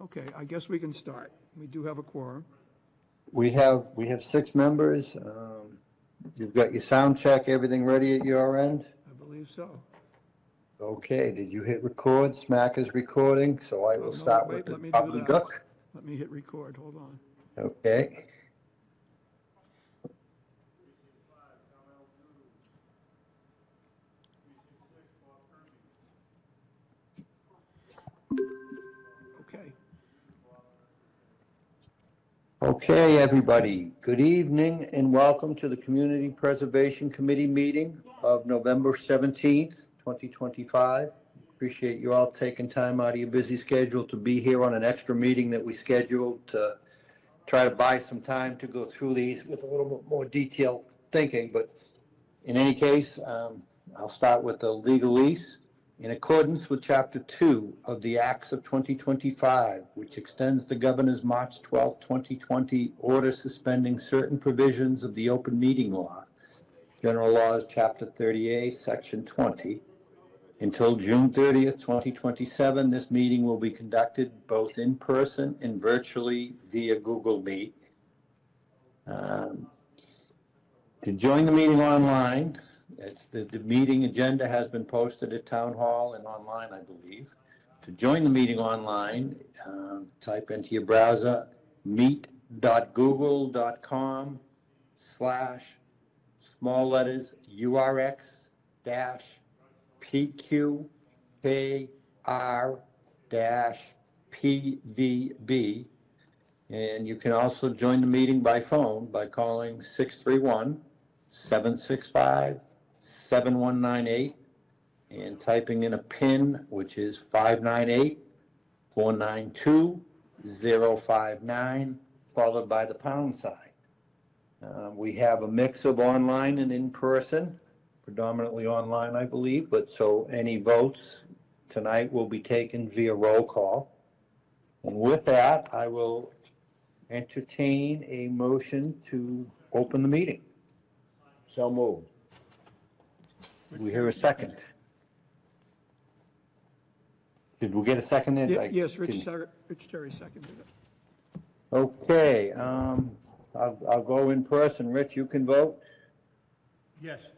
Okay, I guess we can start. We do have a quorum. We have 6 members. You've got your sound check, everything ready at your end? I believe so. Okay, did you hit record? Smack is recording, so I will No, start wait, with the let me do that. gobbledygook. Let me hit record, hold on. Okay. Okay, Okay, everybody, good evening and welcome to the Community Preservation Committee meeting of November 17th, 2025. Appreciate you all taking time out of your busy schedule to be here on an extra meeting that we scheduled to try to buy some time to go through these with a little bit more detailed thinking. But in any case, I'll start with the legalese. In accordance with Chapter 2 of the Acts of 2025, which extends the Governor's March 12, 2020 order suspending certain provisions of the open meeting law, General Laws, Chapter 38, Section 20, until June 30th, 2027, this meeting will be conducted both in person and virtually via Google Meet. To join the meeting online, the meeting agenda has been posted at Town Hall and online, I believe. To join the meeting online, type into your browser meet.google.com/small letters URX-PQKR-PVB. And you can also join the meeting by phone by calling 631-765-7198 and typing in a PIN, which is 598-492-059, followed by the pound sign. We have a mix of online and in person, predominantly online, I believe, but so any votes tonight will be taken via roll call. And with that, I will entertain a motion to open the meeting. So moved. We hear a second. Did we get a second in? yes, Rich Terry seconded it. Okay, I'll go in person. Rich, you can vote. Yes.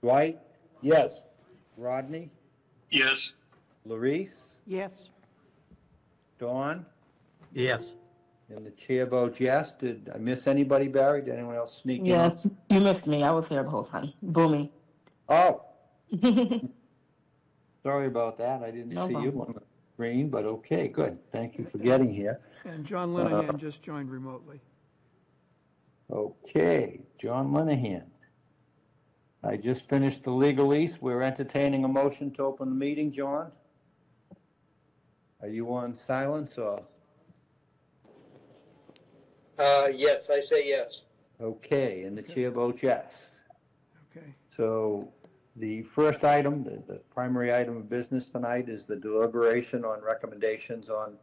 Dwight? Yes. Rodney? Yes. Larice? Yes. Dawn? Yes. And the chair votes yes. Did I miss anybody, Barry? Did anyone else sneak in? Yes, you missed me. I was here the whole time. Boomy. Oh, sorry about that. I didn't No see you problem. on the screen, but okay, good. Thank you for getting here. And John Linehan just joined remotely. Okay, John Linehan. I just finished the legalese. We're entertaining a motion to open the meeting, John. Are you on silence or? Yes, I say yes. Okay, and the chair votes yes. Okay, So the first item, the primary item of business tonight is the deliberation on recommendations on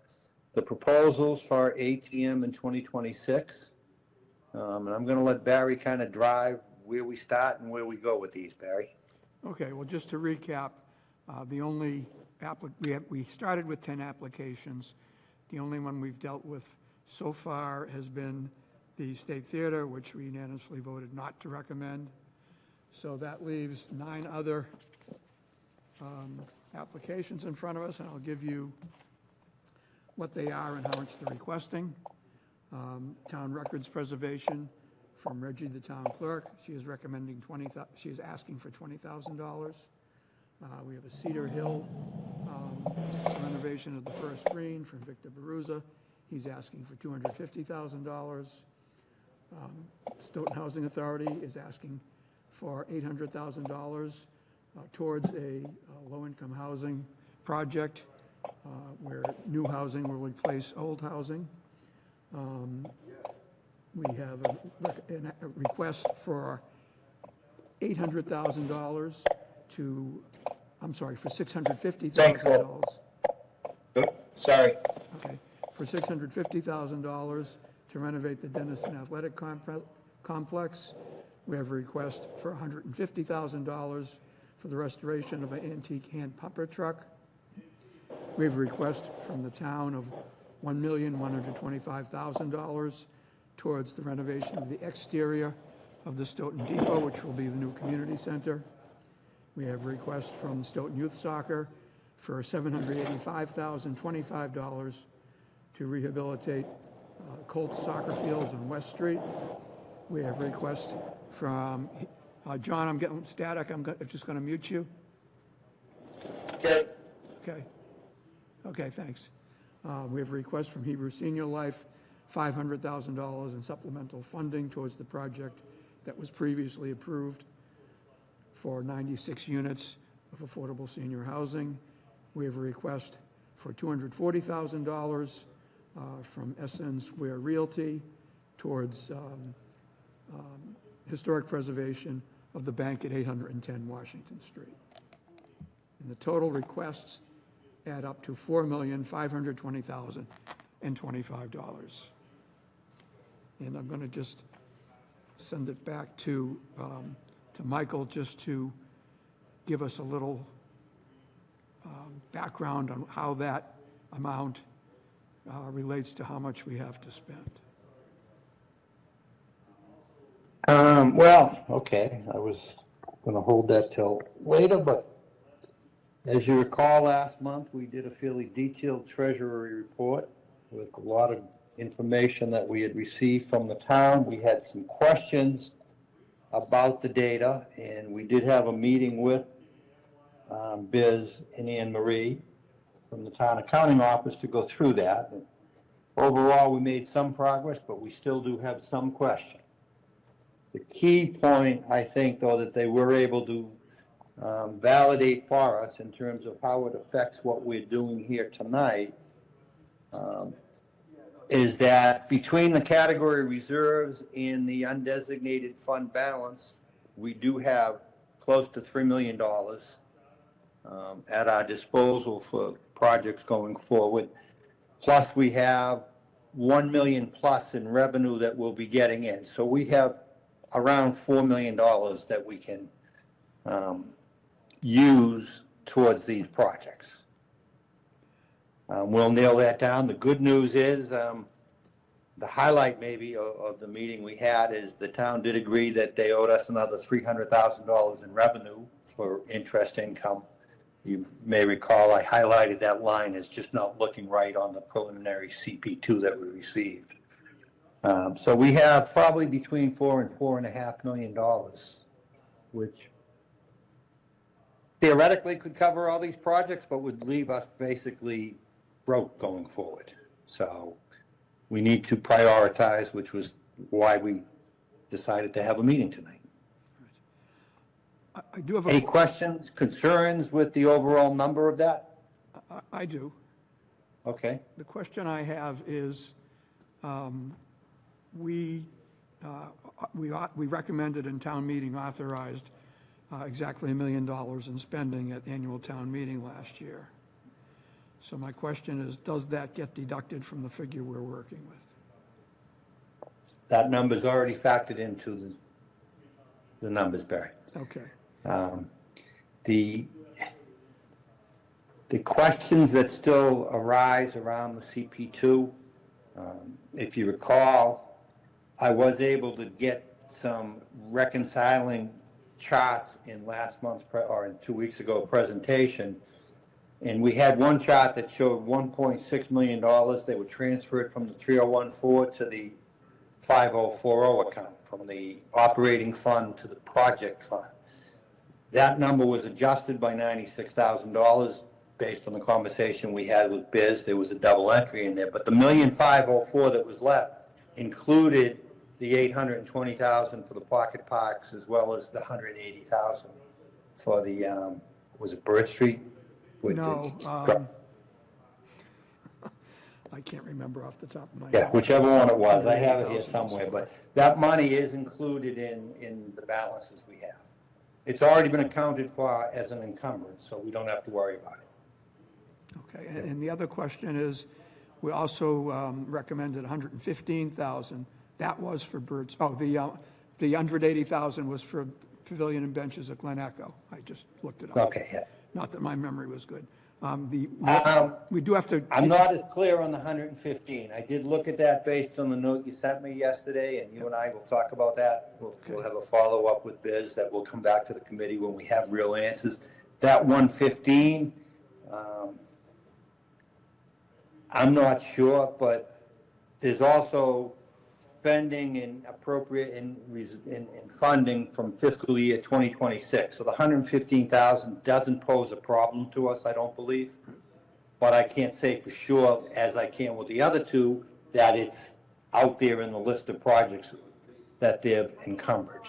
the proposals for ATM in 2026. And I'm going to let Barry kind of drive where we start and where we go with these, Barry. okay, well, just to recap, the only we started with 10 applications. The only one we've dealt with so far has been the State Theater, which we unanimously voted not to recommend. So that leaves 9 other applications in front of us, and I'll give you what they are and how much they're requesting. Town records preservation from Reggie, the town clerk. She is recommending she is asking for $20,000. We have a Cedar Hill renovation of the first green from Victor Baruza. He's asking for $250,000. Stoughton Housing Authority is asking for $800,000 towards a low-income housing project where new housing will replace old housing. We have a request for $800,000 for $650,000. Sorry. Okay, for $650,000 to renovate the Dennison Athletic Complex. We have a request for $150,000 for the restoration of an antique hand pumper truck. We have a request from the town of $1,125,000 towards the renovation of the exterior of the Stoughton Depot, which will be the new community center. We have a request from Stoughton Youth Soccer for $785,025 to rehabilitate Colts soccer fields on West Street. We have a request from, John, I'm getting static, I'm just going to mute you. Okay. Okay. Okay, thanks. We have a request from Hebrew Senior Life, $500,000 in supplemental funding towards the project that was previously approved for 96 units of affordable senior housing. We have a request for $240,000 from SN Square Realty towards historic preservation of the bank at 810 Washington Street. And the total requests add up to $4,520,025. And I'm going to just send it back to Michael just to give us a little background on how that amount relates to how much we have to spend. Well, okay, I was gonna hold that till later, but as you recall, last month, we did a fairly detailed treasury report with a lot of information that we had received from the town. We had some questions about the data, and we did have a meeting with Biz and Anne Marie from the town accounting office to go through that. And overall, we made some progress, but we still do have some questions. The key point, I think, though, that they were able to validate for us in terms of how it affects what we're doing here tonight is that between the category reserves and the undesignated fund balance, we do have close to $3 million at our disposal for projects going forward. Plus, we have 1 million plus in revenue that we'll be getting in. So we have around $4 million that we can use towards these projects. We'll nail that down. The good news is, the highlight maybe of the meeting we had is the town did agree that they owed us another $300,000 in revenue for interest income. You may recall I highlighted that line as just not looking right on the preliminary CP2 that we received. So we have probably between $4 and $4.5 million, which theoretically could cover all these projects, but would leave us basically broke going forward. So we need to prioritize, which was why we decided to have a meeting tonight. I do have Any a, questions, concerns with the overall number of that? I do. Okay. The question I have is, we recommended in town meeting authorized exactly $1 million in spending at annual town meeting last year. So my question is, does that get deducted from the figure we're working with? That number's already factored into the numbers, Barry. Okay. The questions that still arise around the CP2, if you recall, I was able to get some reconciling charts in last month's, or in 2 weeks ago, presentation. And we had one chart that showed $1.6 million that were transferred from the 3014 to the 5040 account, from the operating fund to the project fund. That number was adjusted by $96,000 based on the conversation we had with Biz. There was a double entry in there, but the $1,504,000 that was left included the $820,000 for the pocket parks, as well as the $180,000 for the, was it Bird Street? No, I can't remember off the top of my head. Yeah, whichever one it was, I have it here somewhere, but that money is included in the balances we have. It's already been accounted for as an encumbrance, so we don't have to worry about it. Okay, and the other question is, we also recommended $115,000. That was for birds, the $180,000 was for pavilion and benches at Glen Echo. I just looked it up. Okay, yeah. Not that my memory was good. We do have to. I'm not as clear on the 115. I did look at that based on the note you sent me yesterday, and you and I will talk about that. We'll have a follow-up with Biz that will come back to the committee when we have real answers. That 115, I'm not sure, but there's also spending and appropriate in funding from fiscal year 2026. So the 115,000 doesn't pose a problem to us, I don't believe. But I can't say for sure, as I can with the other two, that it's out there in the list of projects that they've encumbered.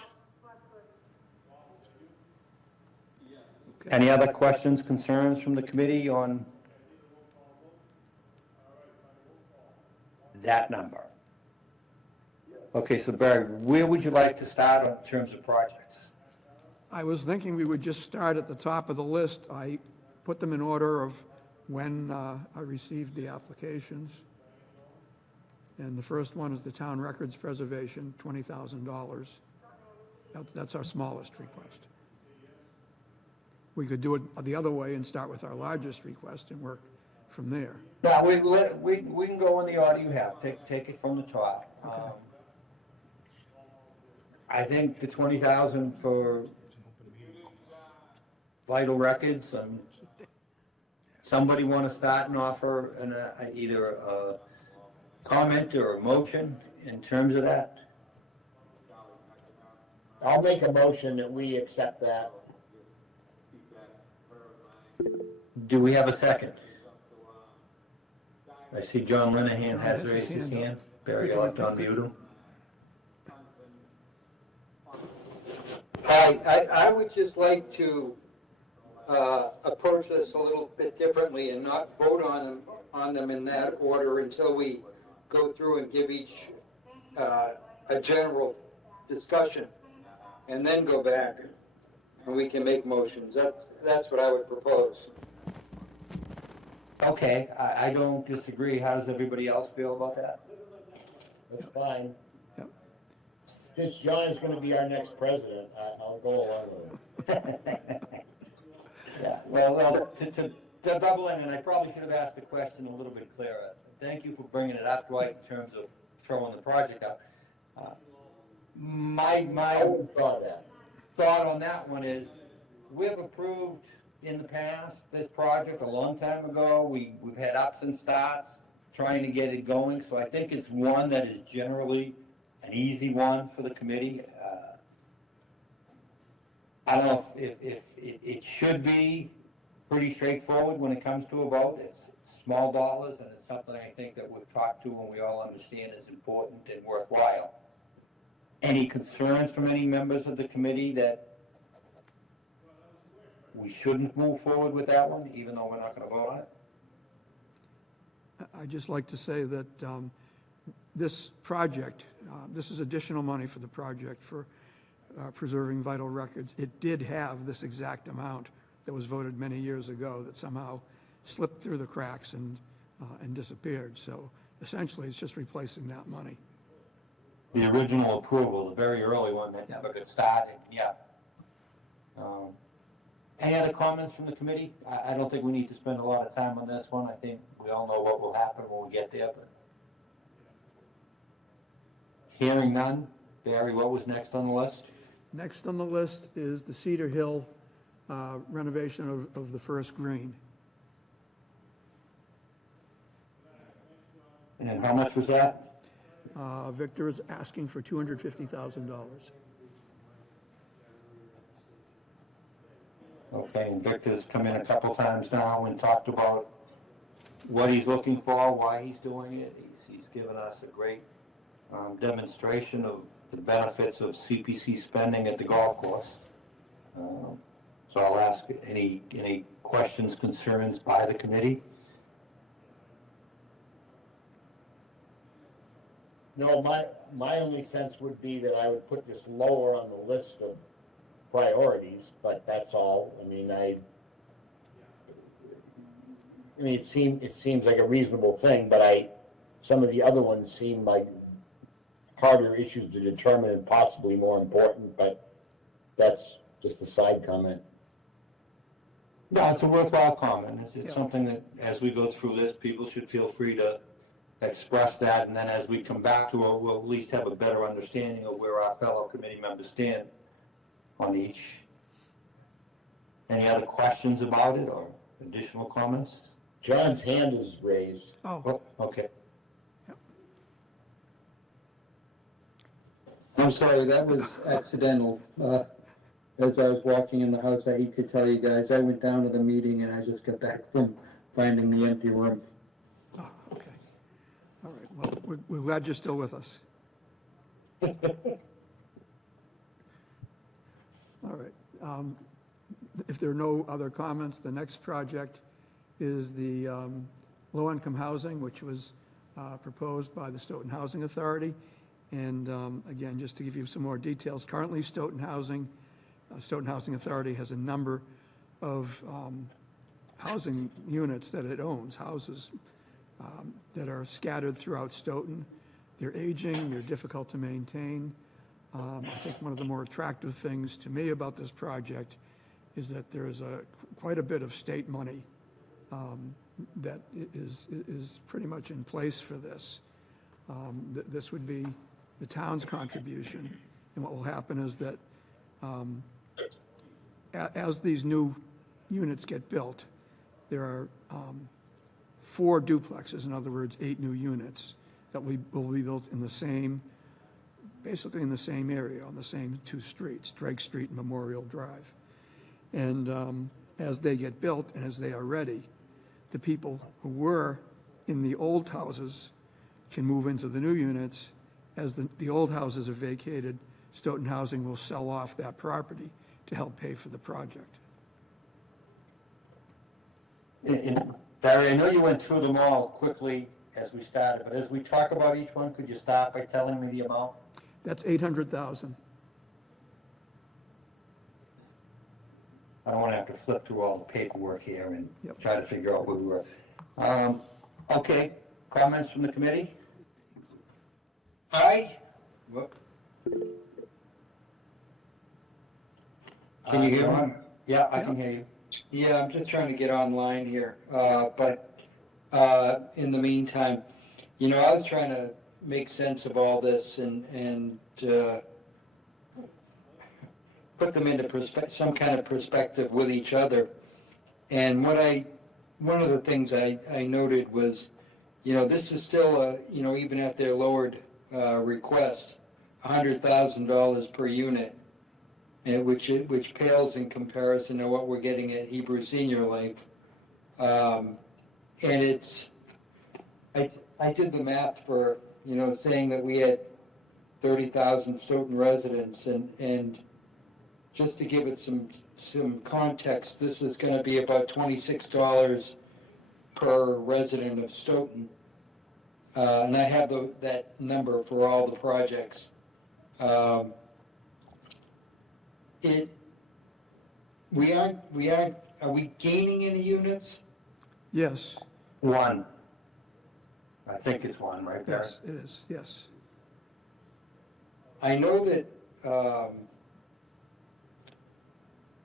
Any other questions, concerns from the committee on that number? Okay, so Barry, where would you like to start in terms of projects? I was thinking we would just start at the top of the list. I put them in order of when I received the applications. And the first one is the town records preservation, $20,000. That's our smallest request. We could do it the other way and start with our largest request and work from there. Yeah, we can go in the order you have, take it from the top. I think the 20,000 for vital records, somebody want to start and offer either a comment or a motion in terms of that? I'll make a motion that we accept that. Do we have a second? I see John Linehan has raised his hand. Barry, you'll have to unmute him. Hi, I would just like to approach this a little bit differently and not vote on them in that order until we go through and give each a general discussion, and then go back and we can make motions. That's what I would propose. Okay, I don't disagree. How does everybody else feel about that? That's fine. Yep. Since John is going to be our next president, I'll go along with it. Yeah, well, to double in, and I probably should have asked the question a little bit clearer. Thank you for bringing it up, Dwight, in terms of throwing the project out. My I wouldn't thought that. thought on that one is, we've approved in the past this project a long time ago. We've had ups and starts trying to get it going, so I think it's one that is generally an easy one for the committee. I don't know if it should be pretty straightforward when it comes to a vote. It's small dollars, and it's something I think that we've talked to and we all understand is important and worthwhile. Any concerns from any members of the committee that we shouldn't move forward with that one, even though we're not going to vote on it? I'd just like to say that this project, this is additional money for the project for preserving vital records. It did have this exact amount that was voted many years ago that somehow slipped through the cracks and disappeared. So essentially, it's just replacing that money. The original approval, the very early one that never got started, yeah. Any other comments from the committee? I don't think we need to spend a lot of time on this one. I think we all know what will happen when we get there, but. Hearing none. Barry, what was next on the list? Next on the list is the Cedar Hill renovation of the first green. And how much was that? Victor is asking for $250,000. Okay, and Victor's come in a couple times now and talked about what he's looking for, why he's doing it. He's given us a great demonstration of the benefits of CPC spending at the golf course. So I'll ask any questions, concerns by the committee. No, my only sense would be that I would put this lower on the list of priorities, but that's all. I mean, it seems like a reasonable thing, but some of the other ones seem like harder issues to determine and possibly more important, but that's just a side comment. No, it's a worthwhile comment. It's Yeah. something that, as we go through this, people should feel free to express that, and then as we come back to it, we'll at least have a better understanding of where our fellow committee members stand on each. Any other questions about it or additional comments? John's hand is raised. Oh, Oh, okay. I'm sorry, that was accidental. As I was walking in the house, I hate to tell you guys, I went down to the meeting and I just got back from finding the empty room. oh, okay. All right, well, we're glad you're still with us. All right. If there are no other comments, the next project is the low-income housing, which was proposed by the Stoughton Housing Authority. And again, just to give you some more details, currently Stoughton Housing Authority has a number of housing units that it owns, houses that are scattered throughout Stoughton. They're aging, they're difficult to maintain. I think one of the more attractive things to me about this project is that there's quite a bit of state money that is pretty much in place for this. This would be the town's contribution, and what will happen is that as these new units get built, there are 4 duplexes, in other words, 8 new units that will be built in the same, basically in the same area, on the same 2 streets, Drake Street and Memorial Drive. And as they get built and as they are ready, the people who were in the old houses can move into the new units. As the old houses are vacated, Stoughton Housing will sell off that property to help pay for the project. And Barry, I know you went through them all quickly as we started, but as we talk about each one, could you start by telling me the amount? That's $800,000. I don't want to have to flip through all the paperwork here and Yep. try to figure out where we were. Okay, comments from the committee? Aye. Can you hear me? John? Yeah, I can hear you. Yeah, I'm just trying to get online here, but in the meantime, I was trying to make sense of all this and put them into some kind of perspective with each other. And one of the things I noted was, this is still even at their lowered request, $100,000 per unit, and which pales in comparison to what we're getting at Hebrew Senior Life. And I did the math for, saying that we had 30,000 Stoughton residents, and just to give it some context, this is going to be about $26 per resident of Stoughton. And I have that number for all the projects. Are we gaining any units? Yes, One. I think it's one, right, Barry? yes, it is, yes. I know that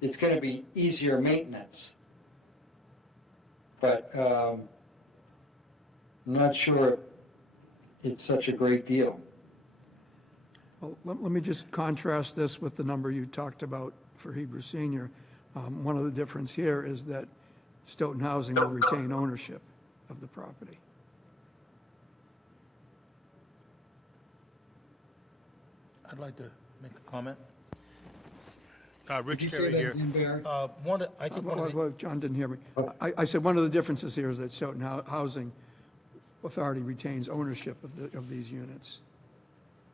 it's going to be easier maintenance, but I'm not sure it's such a great deal. Well, let me just contrast this with the number you talked about for Hebrew Senior. One of the difference here is that Stoughton Housing will retain ownership of the property. I'd like to make a comment. Rich Terry here. I think one of the, Well, John didn't hear me. I said one of the differences here is that Stoughton Housing Authority retains ownership of these units.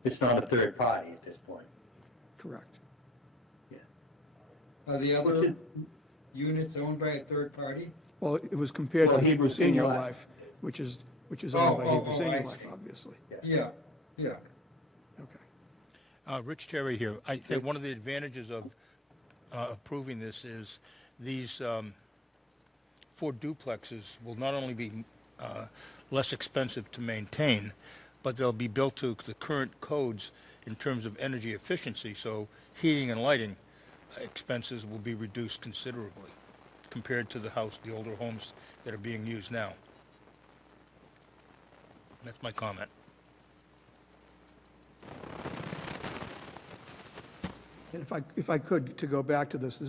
It's not a third party at this point. Correct. Are the other units owned by a third party? Well, it was compared Well, to Hebrew Senior Life. Life, which is owned by Hebrew I Senior see. Life, obviously. Yeah. Okay. Rich Terry here. I think one of the advantages of approving this is these 4 duplexes will not only be less expensive to maintain, but they'll be built to the current codes in terms of energy efficiency, so heating and lighting expenses will be reduced considerably. compared to the older homes that are being used now. That's my comment. And if I could, to go back to this,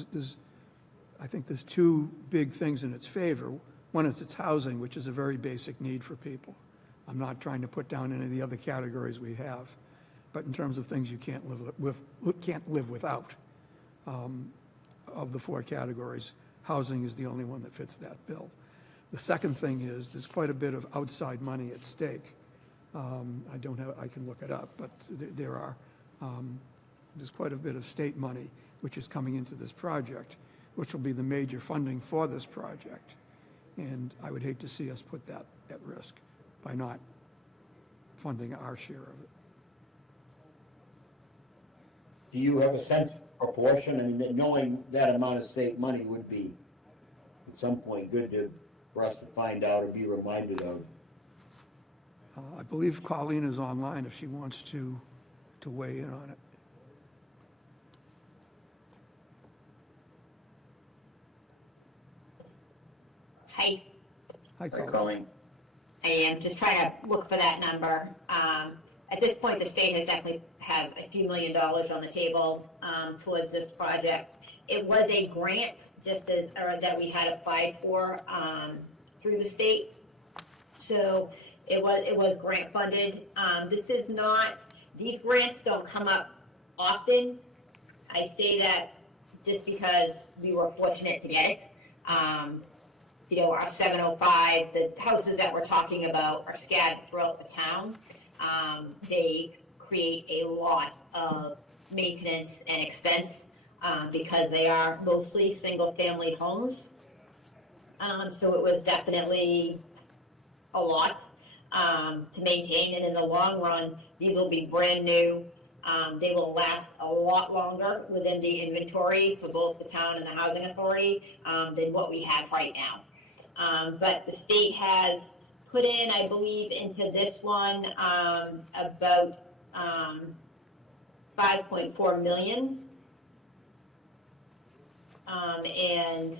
I think there's two big things in its favor. One is its housing, which is a very basic need for people. I'm not trying to put down any of the other categories we have, but in terms of things you can't live without, of the four categories, housing is the only one that fits that bill. The second thing is, there's quite a bit of outside money at stake. I can look it up, but there's quite a bit of state money which is coming into this project, which will be the major funding for this project. And I would hate to see us put that at risk by not funding our share of it. Do you have a sense of proportion? I mean, that knowing that amount of state money would be at some point good for us to find out or be reminded of. I believe Colleen is online if she wants to weigh in on it. Hi, Hi, Colleen. Colleen. I am just trying to look for that number. At this point, the state definitely has a few $1 million on the table towards this project. It was a grant that we had applied for through the state. So it was grant funded. These grants don't come up often. I say that just because we were fortunate to get it. Our 705, the houses that we're talking about are scattered throughout the town. They create a lot of maintenance and expense because they are mostly single-family homes. So it was definitely a lot to maintain, and in the long run, these will be brand new. They will last a lot longer within the inventory for both the town and the housing authority than what we have right now. But the state has put in, I believe, into this one about 5.4 million. And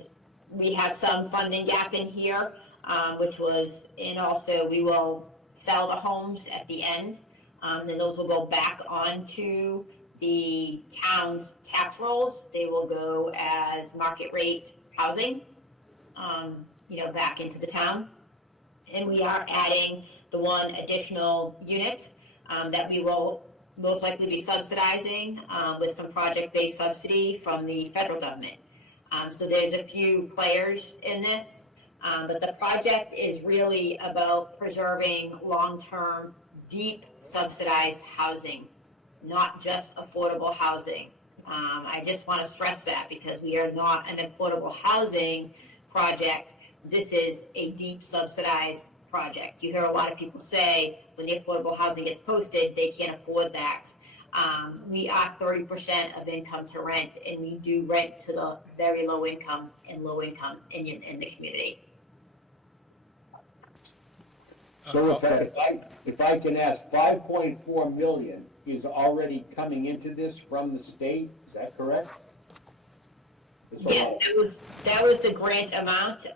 we have some funding gap in here, and also we will sell the homes at the end. Then those will go back onto the town's tax rolls. They will go as market rate housing, back into the town. And we are adding the one additional unit that we will most likely be subsidizing with some project-based subsidy from the federal government. So there's a few players in this, but the project is really about preserving long-term, deep subsidized housing, not just affordable housing. I just want to stress that because we are not an affordable housing project. This is a deep subsidized project. You hear a lot of people say when the affordable housing gets posted, they can't afford that. We are 30% of income to rent, and we do rent to the very low income and low income in the community. So if I can ask, 5.4 million is already coming into this from the state, is that correct? Yes, that was the grant amount.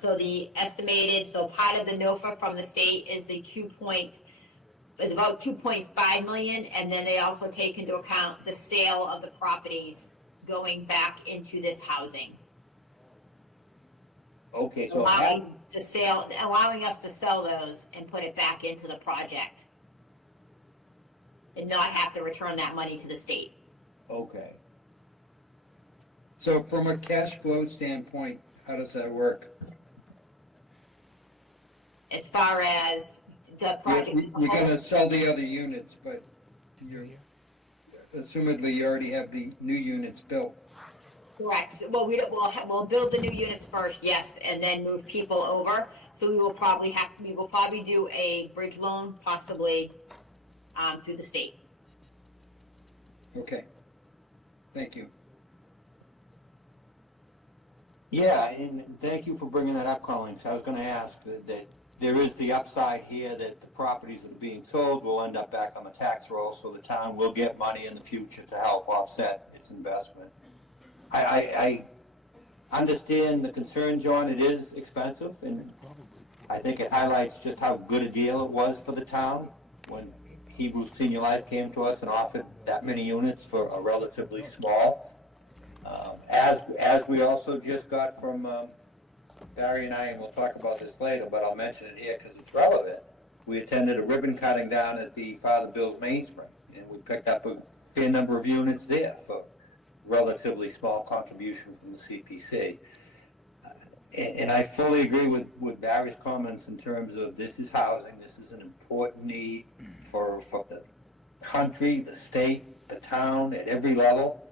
So the estimated, part of the NOFA from the state is is about 2.5 million, and then they also take into account the sale of the properties going back into this housing. Okay, so allowing us to sell those and put it back into the project and not have to return that money to the state. okay. So from a cash flow standpoint, how does that work? As far as the project. You're gonna sell the other units, but assumedly you already have the new units built. Correct. Well, we'll build the new units first, yes, and then move people over. So we will probably do a bridge loan, possibly through the state. Okay. Thank you. Yeah, and thank you for bringing that up, Colleen, 'cause I was gonna ask that there is the upside here that the properties that are being sold will end up back on the tax roll, so the town will get money in the future to help offset its investment. understand the concern, John. It is expensive, and I think it highlights just how good a deal it was for the town when Hebrew Senior Life came to us and offered that many units for a relatively small. As we also just got from Barry and I, and we'll talk about this later, but I'll mention it here because it's relevant. We attended a ribbon cutting down at the Father Bill's Mainspring, and we picked up a fair number of units there for relatively small contribution from the CPC. And I fully agree with Barry's comments in terms of this is housing, this is an important need for the country, the state, the town, at every level.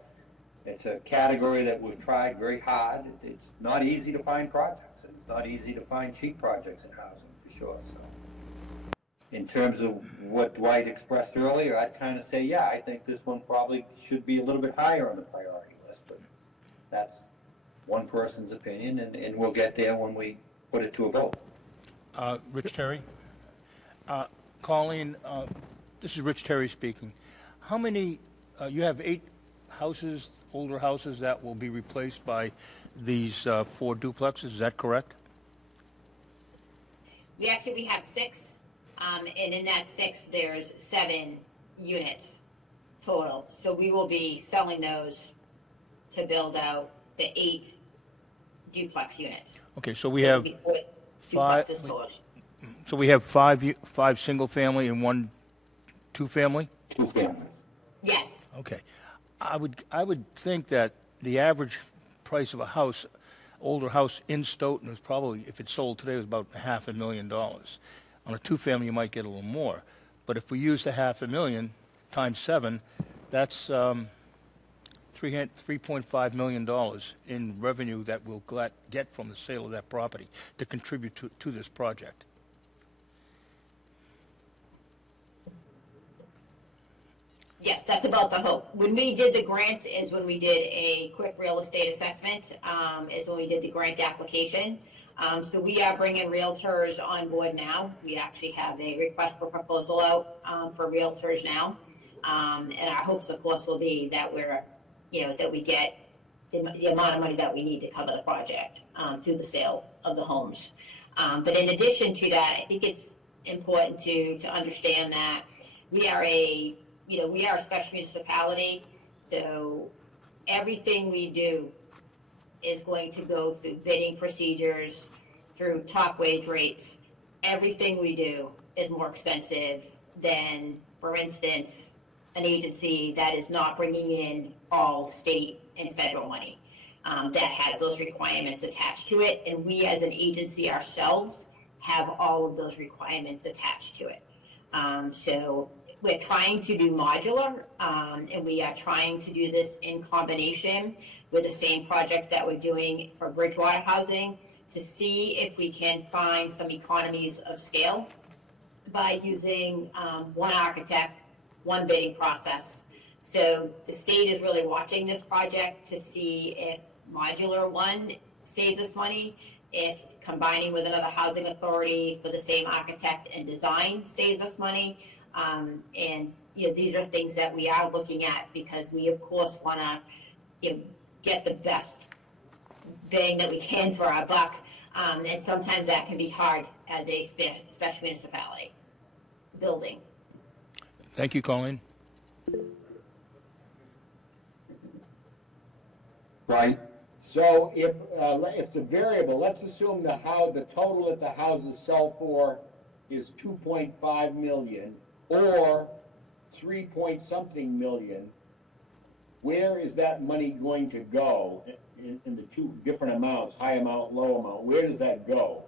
It's a category that we've tried very hard. It's not easy to find projects, and it's not easy to find cheap projects in housing, for sure, so. In terms of what Dwight expressed earlier, I'd kind of say, yeah, I think this one probably should be a little bit higher on the priority list, but that's one person's opinion, and we'll get there when we put it to a vote. Rich Terry? Colleen, this is Rich Terry speaking. How many, you have 8 houses, older houses that will be replaced by these 4 duplexes, is that correct? We have 6, and in that 6, there's 7 units total. So we will be selling those to build out the 8 duplex units. Okay, so we have Five. five, so we have 5 single-family and 1 two-family? Two-family. Yes, Okay. I would think that the average price of a house, older house in Stoughton is probably, if it sold today, was about $500,000. On a two-family, you might get a little more. But if we use the $500,000 times 7, that's $3.5 million in revenue that we'll get from the sale of that property to contribute to this project. yes, that's about the hope. When we did the grant is when we did a quick real estate assessment, is when we did the grant application. So we are bringing realtors on board now. We actually have a request for proposal out for realtors now. And our hopes, of course, will be that that we get the amount of money that we need to cover the project through the sale of the homes. But in addition to that, I think it's important to understand that we are a special municipality, so everything we do is going to go through bidding procedures, through top wage rates. Everything we do is more expensive than, for instance, an agency that is not bringing in all state and federal money, that has those requirements attached to it. And we as an agency ourselves have all of those requirements attached to it. So we're trying to do modular, and we are trying to do this in combination with the same project that we're doing for Bridgewater Housing to see if we can find some economies of scale by using one architect, one bidding process. So the state is really watching this project to see if modular one saves us money, if combining with another housing authority for the same architect and design saves us money. And these are things that we are looking at because we of course want to get the best bang that we can for our buck. And sometimes that can be hard as a special municipality building. Thank you, Colleen. Right? So if the variable, let's assume the total that the houses sell for is 2.5 million or 3-point-something million, where is that money going to go in the two different amounts, high amount, low amount? Where does that go?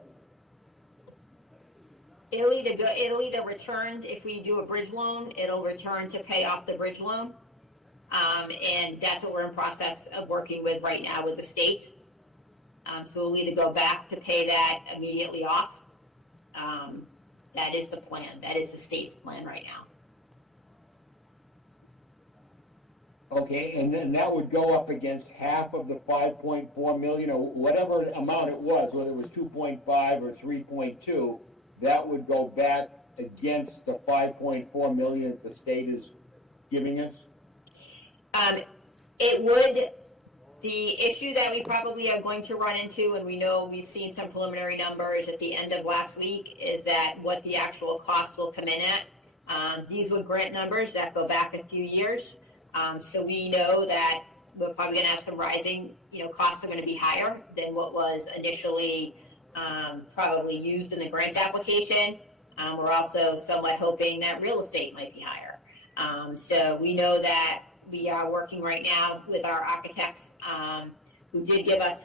It'll either return, if we do a bridge loan, it'll return to pay off the bridge loan. And that's what we're in process of working with right now with the state. So we'll either go back to pay that immediately off. That is the plan. That is the state's plan right now. Okay, and then that would go up against half of the 5.4 million, or whatever amount it was, whether it was 2.5 or 3.2, that would go back against the 5.4 million that the state is giving us? It would, The issue that we probably are going to run into, and we know we've seen some preliminary numbers at the end of last week, is that what the actual costs will come in at. These were grant numbers that go back a few years. So we know that we're probably gonna have some rising, costs are gonna be higher than what was initially, probably used in the grant application. We're also somewhat hoping that real estate might be higher. So we know that we are working right now with our architects, who did give us,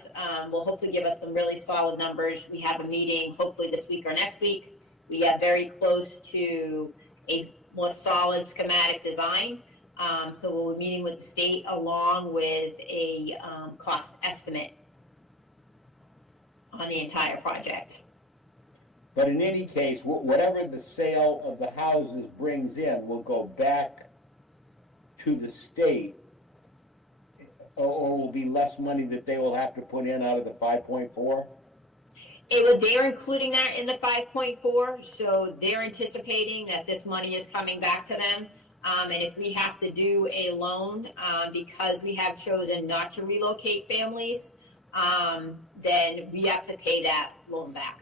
will hopefully give us some really solid numbers. We have a meeting hopefully this week or next week. We got very close to a more solid schematic design. So we'll be meeting with the state along with a, cost estimate on the entire project. But in any case, whatever the sale of the houses brings in will go back to the state, or will be less money that they will have to put in out of the 5.4? They're including that in the 5.4, so they're anticipating that this money is coming back to them. And if we have to do a loan, because we have chosen not to relocate families, then we have to pay that loan back.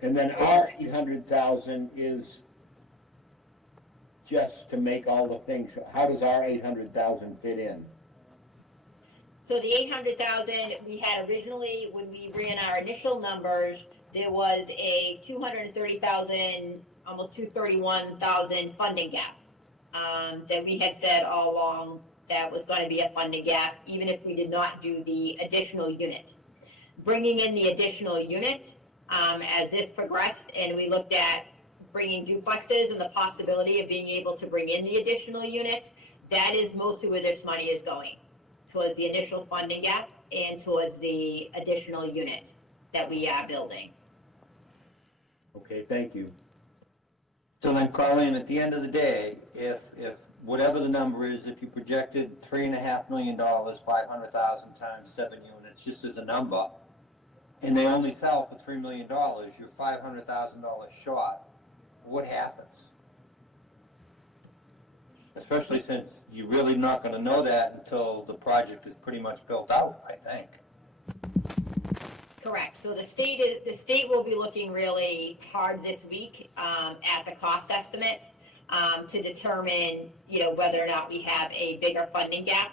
And then our 800,000 is just to make all the things, how does our 800,000 fit in? So the 800,000, we had originally, when we ran our initial numbers, there was a 230,000, almost 231,000 funding gap. That we had said all along that was going to be a funding gap, even if we did not do the additional unit. Bringing in the additional unit, as this progressed, and we looked at bringing duplexes and the possibility of being able to bring in the additional unit, that is mostly where this money is going, towards the initial funding gap and towards the additional unit that we are building. Okay, thank you. So then, Colleen, at the end of the day, if whatever the number is, if you projected $3.5 million, 500,000 times 7 units, just as a number, and they only sell for $3 million, you're $500,000 short. What happens? Especially since you're really not going to know that until the project is pretty much built out, I think. Correct. So the state will be looking really hard this week at the cost estimate to determine, whether or not we have a bigger funding gap.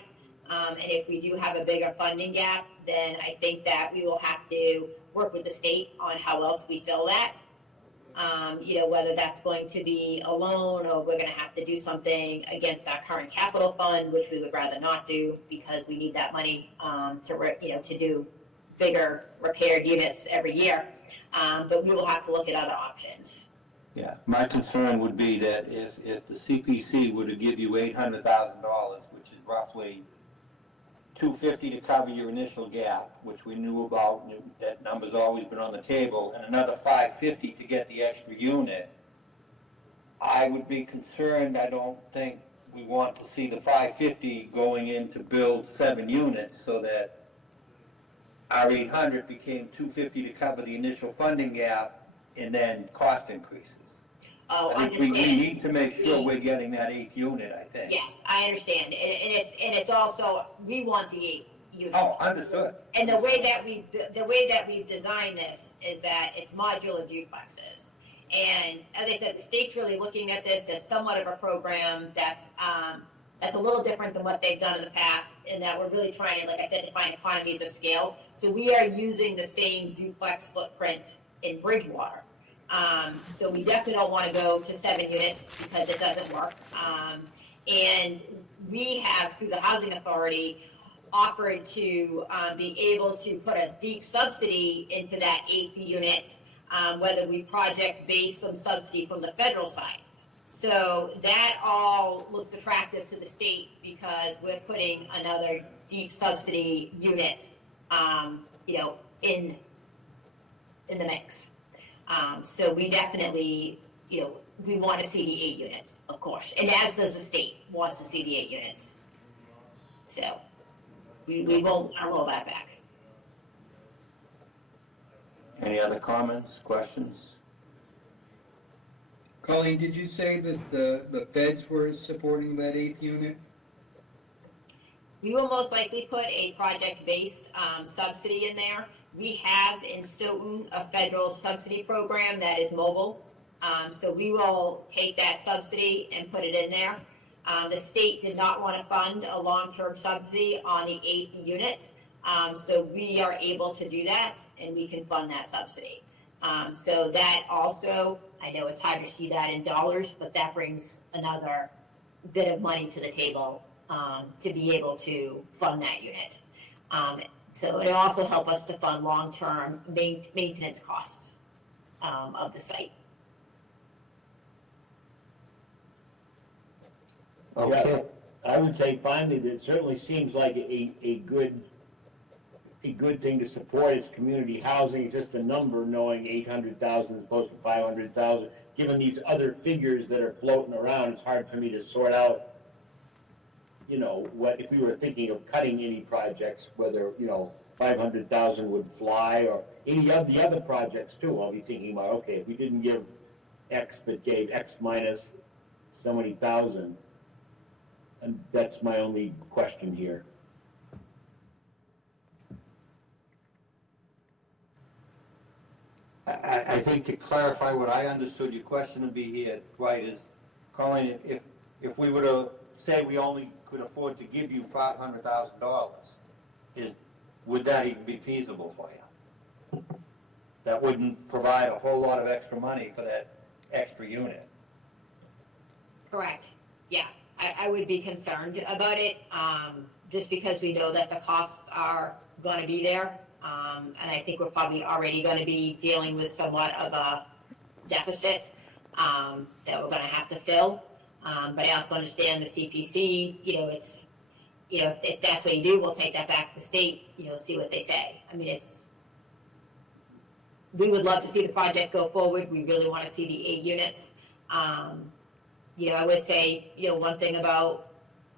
And if we do have a bigger funding gap, then I think that we will have to work with the state on how else we fill that. Whether that's going to be a loan or we're going to have to do something against our current capital fund, which we would rather not do because we need that money to do bigger repaired units every year. But we will have to look at other options. Yeah, my concern would be that if the CPC were to give you $800,000, which is roughly $250 to cover your initial gap, which we knew about, that number's always been on the table, and another $550 to get the extra unit, I would be concerned. I don't think we want to see the $550 going in to build 7 units so that our 800 became $250 to cover the initial funding gap and then cost increases. Oh, I think we need to make sure we're getting that 8th unit, I think. Yes, I understand. And it's also, we want the 8 units. Oh, understood. And the way that we've designed this is that it's modular duplexes. And as I said, the state's really looking at this as somewhat of a program that's a little different than what they've done in the past, in that we're really trying to, like I said, to find economies of scale. So we are using the same duplex footprint in Bridgewater. So we definitely don't want to go to 7 units because it doesn't work. And we have, through the Housing Authority, offered to be able to put a deep subsidy into that 8th unit, whether we project-based some subsidy from the federal side. So that all looks attractive to the state because we're putting another deep subsidy unit, in the mix. So we definitely, we want to see the 8 units, of course, and as does the state wants to see the 8 units. So we won't roll that back. Any other comments, questions? Colleen, did you say that the feds were supporting that 8th unit? We will most likely put a project-based subsidy in there. We have in Stoughton a federal subsidy program that is mobile. So we will take that subsidy and put it in there. The state did not want to fund a long-term subsidy on the 8th unit. So we are able to do that, and we can fund that subsidy. So that also, I know it's hard to see that in dollars, but that brings another bit of money to the table to be able to fund that unit. So it'll also help us to fund long-term maintenance costs of the site. Okay, I would say finally, that it certainly seems like a good thing to support. It's community housing. It's just a number, knowing 800,000 as opposed to 500,000. Given these other figures that are floating around, it's hard for me to sort out, what, if we were thinking of cutting any projects, whether, 500,000 would fly, or any of the other projects too. I'll be thinking about, okay, if we didn't give X but gave X minus so many thousand, and that's my only question here. I think to clarify what I understood your question to be here, Dwight, is, Colleen, if we were to say we only could afford to give you $500,000, would that even be feasible for you? That wouldn't provide a whole lot of extra money for that extra unit. Correct. Yeah, I would be concerned about it, just because we know that the costs are going to be there. And I think we're probably already going to be dealing with somewhat of a deficit that we're going to have to fill. But I also understand the CPC, it's, if that's what you do, we'll take that back to the state, see what they say. I mean, we would love to see the project go forward. We really want to see the 8 units. I would say, one thing about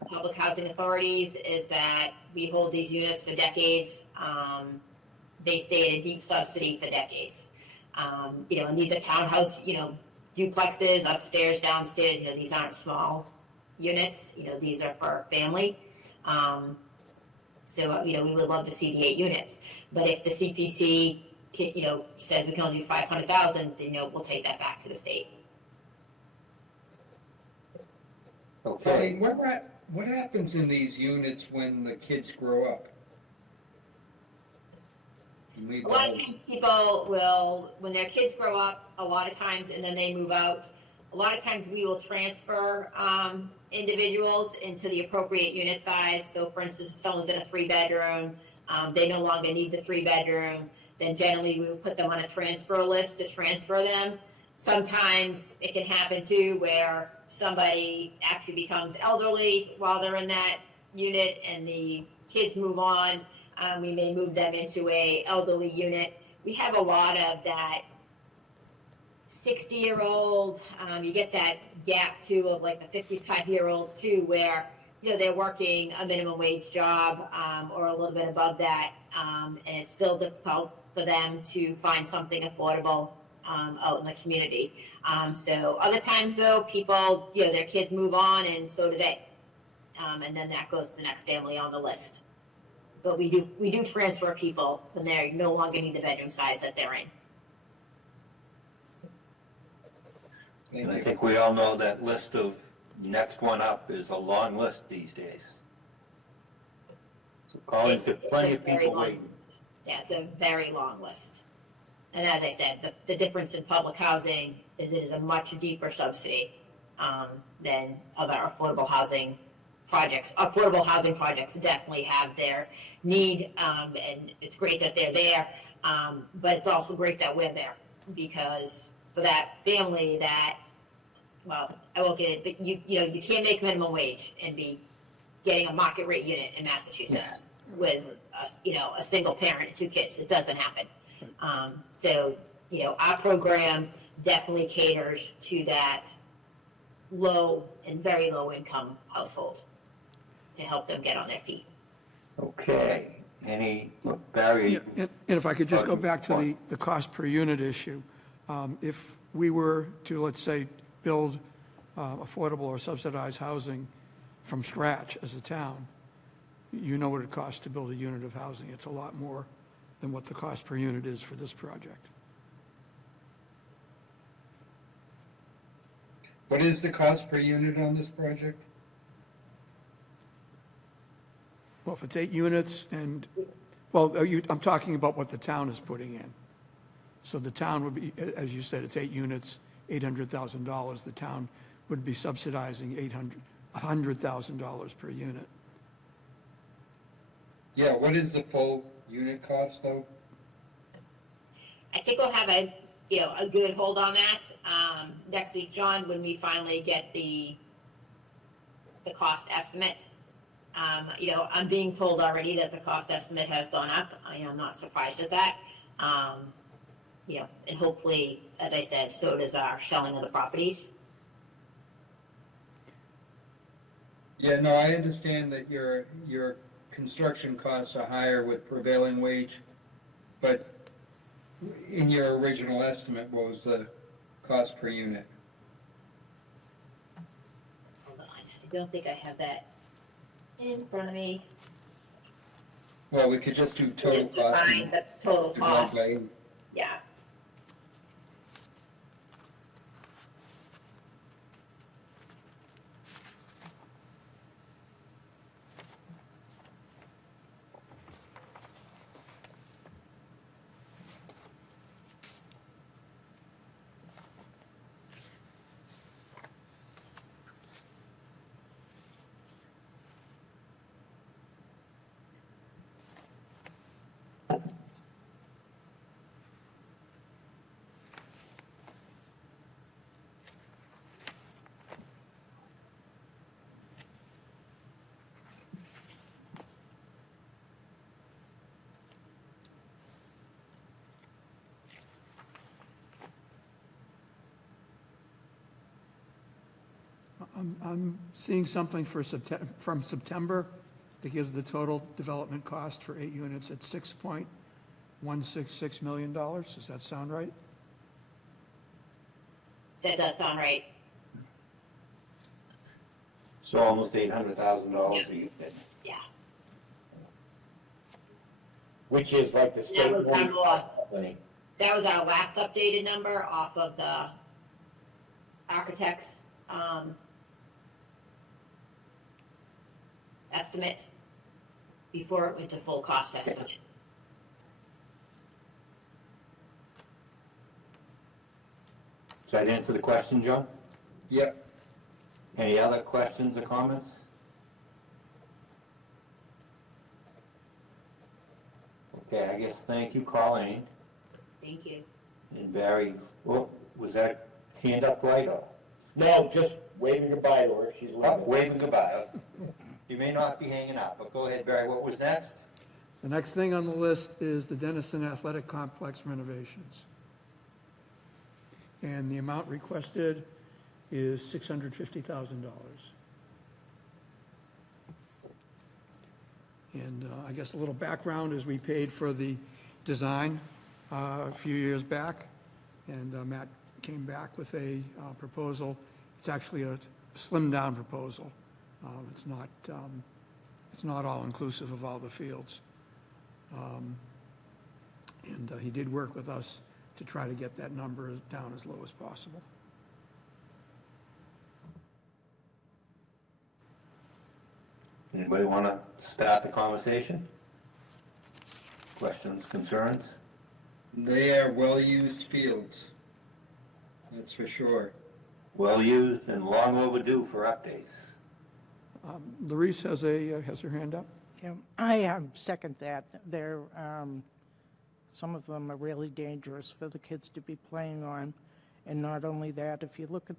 public housing authorities is that we hold these units for decades. They stay at a deep subsidy for decades. And these are townhouse, duplexes, upstairs, downstairs, these aren't small units, these are for family. So, we would love to see the 8 units. But if the CPC, says we can only do 500,000, then, we'll take that back to the state. Okay. What happens in these units when the kids grow up? You leave A the lot of house. times people will, when their kids grow up, a lot of times, and then they move out, a lot of times we will transfer individuals into the appropriate unit size. So for instance, if someone's in a 3-bedroom, they no longer need the 3-bedroom, then generally we will put them on a transfer list to transfer them. Sometimes it can happen too where somebody actually becomes elderly while they're in that unit and the kids move on. We may move them into a elderly unit. We have a lot of that 60-year-old, you get that gap too of like the 55-year-olds too, where, they're working a minimum wage job or a little bit above that, and it's still difficult for them to find something affordable out in the community. So other times though, people, their kids move on and so do they. And then that goes to the next family on the list. But we do transfer people when they no longer need the bedroom size that they're in. And I think we all know that list of next one up is a long list these days. So Colleen's got plenty of It's a very people long waiting. list. Yeah, it's a very long list. And as I said, the difference in public housing is it is a much deeper subsidy than other affordable housing projects. Affordable housing projects definitely have their need, and it's great that they're there, but it's also great that we're there, because for that family that, well, I won't get it, but you can't make minimum wage and be getting a market rate unit in Massachusetts with a single parent and 2 kids. It doesn't happen. So our program definitely caters to that low and very low income household to help them get on their feet. Okay, Barry? Yeah, and if I could just go back to the cost per unit issue. If we were to, let's say, build affordable or subsidized housing from scratch as a town, you know what it costs to build a unit of housing. It's a lot more than what the cost per unit is for this project. What is the cost per unit on this project? Well, if it's 8 units and, well, I'm talking about what the town is putting in. So the town would be, as you said, it's 8 units, $800,000. The town would be subsidizing $100,000 per unit. Yeah, what is the full unit cost though? I think we'll have a, a good hold on that, next week, John, when we finally get the cost estimate. I'm being told already that the cost estimate has gone up. I'm not surprised at that. And hopefully, as I said, so does our selling of the properties. Yeah, no, I understand that your construction costs are higher with prevailing wage, but in your original estimate, what was the cost per unit? Hold on, I don't think I have that in front of me. Well, we could just do total Just cost. define the total Divide cost, by 8. yeah. I'm seeing something for from September that gives the total development cost for 8 units at $6.166 million. Does that sound right? That does sound right. So almost $800,000 a unit. Yeah. Which is like the state. That was our loss. company. That was our last updated number off of the architect's, estimate before it went to full cost estimate. Does that answer the question, John? Yep. Any other questions or comments? Okay, I guess, thank you, Colleen. Thank you. And Barry, well, was that hand up right or? No, just waving goodbye to her, she's Oh, leaving. waving goodbye. You may not be hanging up, but go ahead, Barry, what was next? The next thing on the list is the Dennison Athletic Complex renovations. And the amount requested is $650,000. And I guess a little background is we paid for the design a few years back, and Matt came back with a proposal. It's actually a slimmed-down proposal. It's not all-inclusive of all the fields. And he did work with us to try to get that number down as low as possible. Anybody want to start the conversation? Questions, concerns? They are well-used fields. That's for sure. Well-used and long overdue for updates. Larice has her hand up. Yeah, I second that. They're, some of them are really dangerous for the kids to be playing on. And not only that, if you look at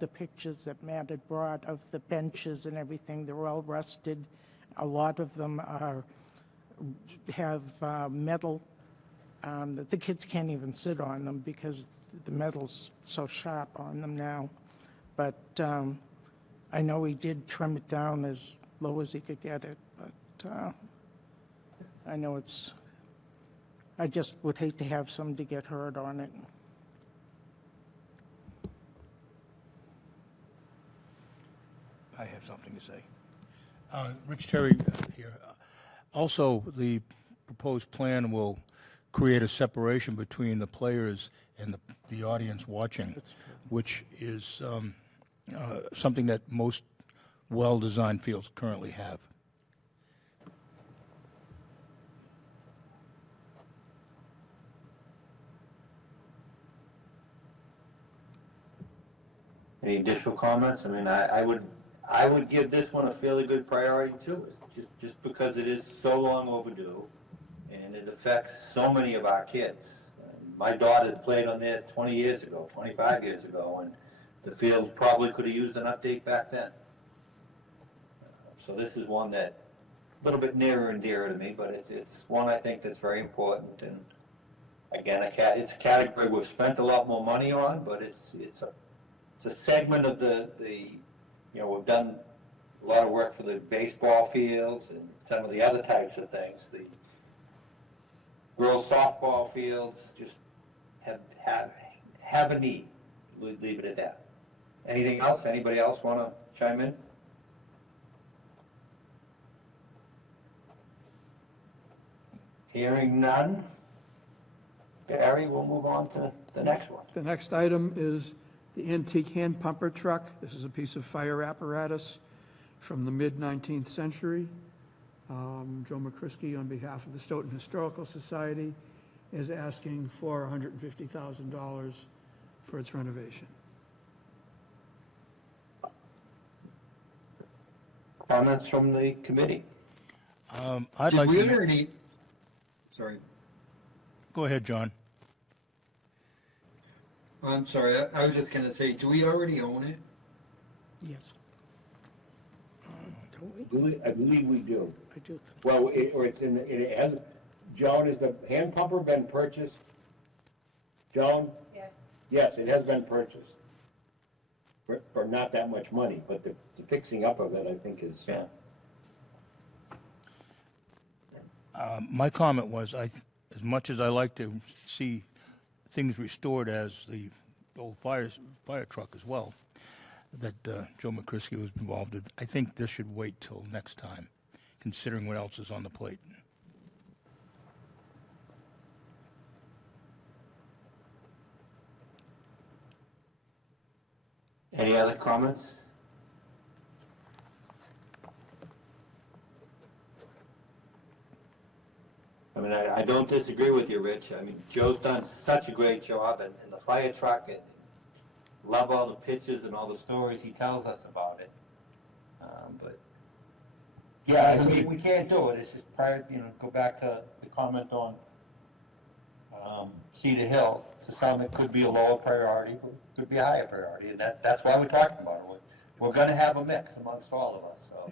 the pictures that Matt had brought of the benches and everything, they're all rusted. A lot of them have metal that the kids can't even sit on them because the metal's so sharp on them now. But I know he did trim it down as low as he could get it, but I know I just would hate to have somebody get hurt on it. I have something to say. Rich Terry here. Also, the proposed plan will create a separation between the players and the audience watching, which is something that most well-designed fields currently have. Any additional comments? I mean, I would give this one a fairly good priority too, just because it is so long overdue, and it affects so many of our kids. My daughter played on there 20 years ago, 25 years ago, and the field probably could have used an update back then. So this is one that, a little bit nearer and dearer to me, but it's one I think that's very important, and again, it's a category we've spent a lot more money on, but it's a segment of the we've done a lot of work for the baseball fields and some of the other types of things. The girls softball fields just have a need. We'll leave it at that. Anything else? Anybody else want to chime in? Hearing none. Barry, we'll move on to the next one. The next item is the antique hand pumper truck. This is a piece of fire apparatus from the mid-19th century. Joe McCrisky, on behalf of the Stoughton Historical Society, is asking for $150,000 for its renovation. Comments from the committee? I'd Did like we to, already, sorry, go ahead, John. I'm sorry, I was just gonna say, do we already own it? Yes. Don't we? I believe we do. I do. Well, it has, Joan, has the hand pumper been purchased? Joan? Yes. Yes, it has been purchased. For not that much money, but the fixing up of it, I think is. Yeah. My comment was, as much as I like to see things restored as the old fire truck as well, that Joe McCrisky was involved with, I think this should wait till next time, considering what else is on the plate. Any other comments? I mean, I don't disagree with you, Rich. I mean, Joe's done such a great job, and the fire truck, and love all the pictures and all the stories he tells us about it. But Yeah, I mean, we can't do it. It's just prior, go back to the comment on Cedar Hill. To some, it could be a lower priority, but it could be a higher priority, and that's why we're talking about it. We're gonna have a mix amongst all of us, so.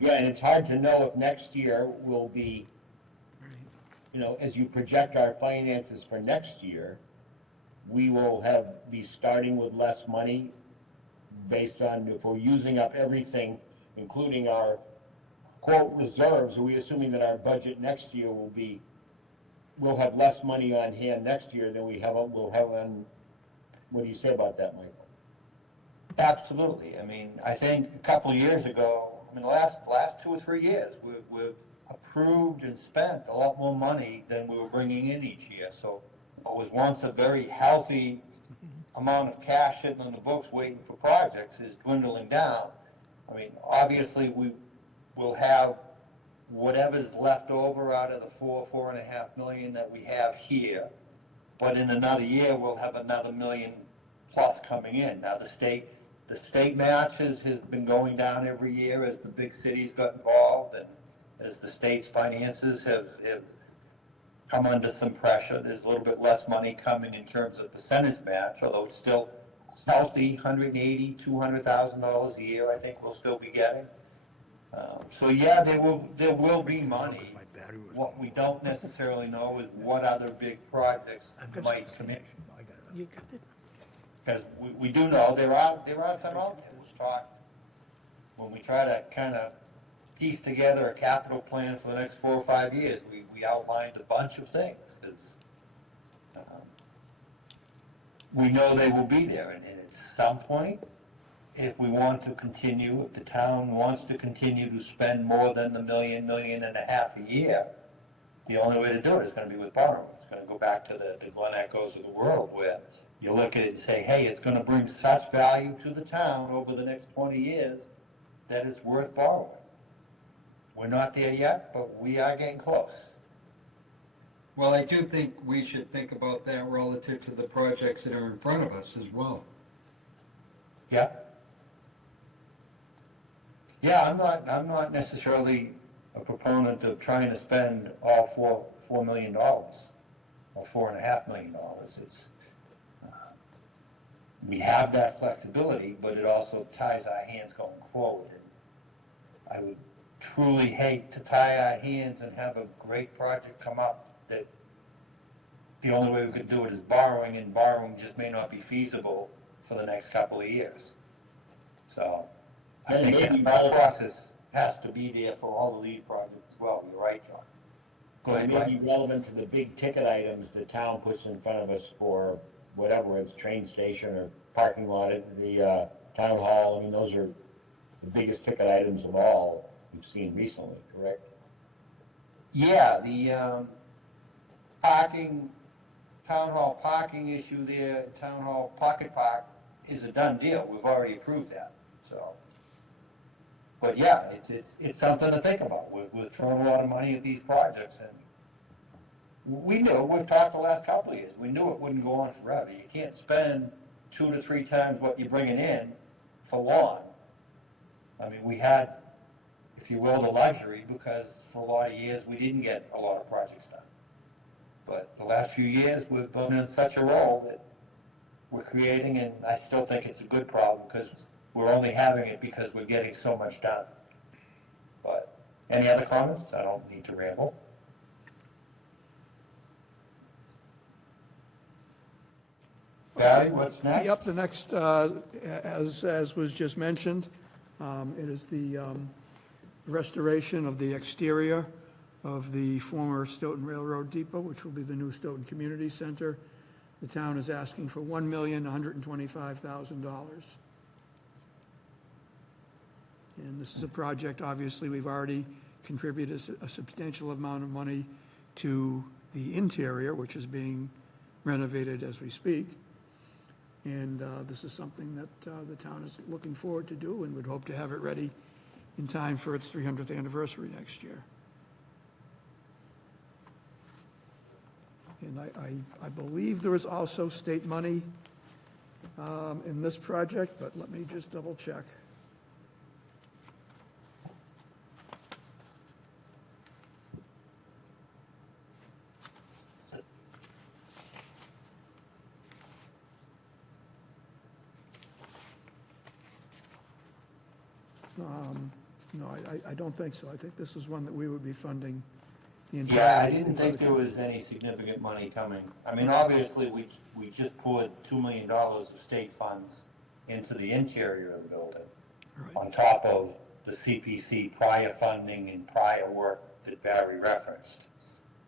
Yeah, and it's hard to know if next year will be, as you project our finances for next year, we will be starting with less money based on if we're using up everything, including our quote reserves. Are we assuming that our budget next year we'll have less money on hand next year than we'll have on, what do you say about that, Michael? Absolutely. I mean, I think a couple of years ago, the last 2 or 3 years, we've approved and spent a lot more money than we were bringing in each year. So what was once a very healthy amount of cash sitting on the books waiting for projects is dwindling down. I mean, obviously, we will have whatever's left over out of the $4.5 million that we have here. But in another year, we'll have another $1 million plus coming in. Now, the state match has been going down every year as the big cities got involved and as the state's finances have come under some pressure. There's a little bit less money coming in terms of percentage match, although it's still healthy, $180,000, $200,000 a year I think we'll still be getting. So yeah, there will be money. What we don't necessarily know is what other big projects might come in. You got it? Because we do know there are some out there. We've talked, when we try to kind of piece together a capital plan for the next 4 or 5 years, we outlined a bunch of things. We know they will be there, and at some point, if we want to continue, if the town wants to continue to spend more than the million and a half a year, the only way to do it is gonna be with borrowing. It's gonna go back to the Glen Echoes of the world, where you look at it and say, hey, it's gonna bring such value to the town over the next 20 years that it's worth borrowing. We're not there yet, but we are getting close. Well, I do think we should think about that relative to the projects that are in front of us as well. Yeah. Yeah, I'm not necessarily a proponent of trying to spend all $4 million or $4.5 million. It's, we have that flexibility, but it also ties our hands going forward. And I would truly hate to tie our hands and have a great project come up that the only way we could do it is borrowing, and borrowing just may not be feasible for the next couple of years. So I And think maybe that process has to be there for all the lead projects as well. You're right, John. Go It ahead, may be Mike. relevant to the big ticket items the town puts in front of us for whatever, it's train station or parking lot at the town hall. I mean, those are the biggest ticket items of all we've seen recently, correct? Yeah, the parking, town hall parking issue there, town hall pocket park is a done deal. We've already approved that, so. But yeah, it's something to think about. We're throwing a lot of money at these projects, and we knew, we've talked the last couple of years, we knew it wouldn't go on forever. You can't spend 2 to 3 times what you're bringing in for long. I mean, we had, if you will, the luxury, because for a lot of years, we didn't get a lot of projects done. But the last few years, we've been in such a role that we're creating, and I still think it's a good problem, because we're only having it because we're getting so much done. But, any other comments? I don't need to ramble. Barry, what's next? Yep, the next, as was just mentioned, it is the restoration of the exterior of the former Stoughton Railroad Depot, which will be the new Stoughton Community Center. The town is asking for $1,125,000. And this is a project, obviously, we've already contributed a substantial amount of money to the interior, which is being renovated as we speak. And this is something that the town is looking forward to do, and would hope to have it ready in time for its 300th anniversary next year. And I believe there is also state money in this project, but let me just double check. No, I don't think so. I think this is one that we would be funding the entire. Yeah, I didn't think there was any significant money coming. I mean, obviously, we just poured $2 million of state funds into the interior of the building, Right. on top of the CPC prior funding and prior work that Barry referenced.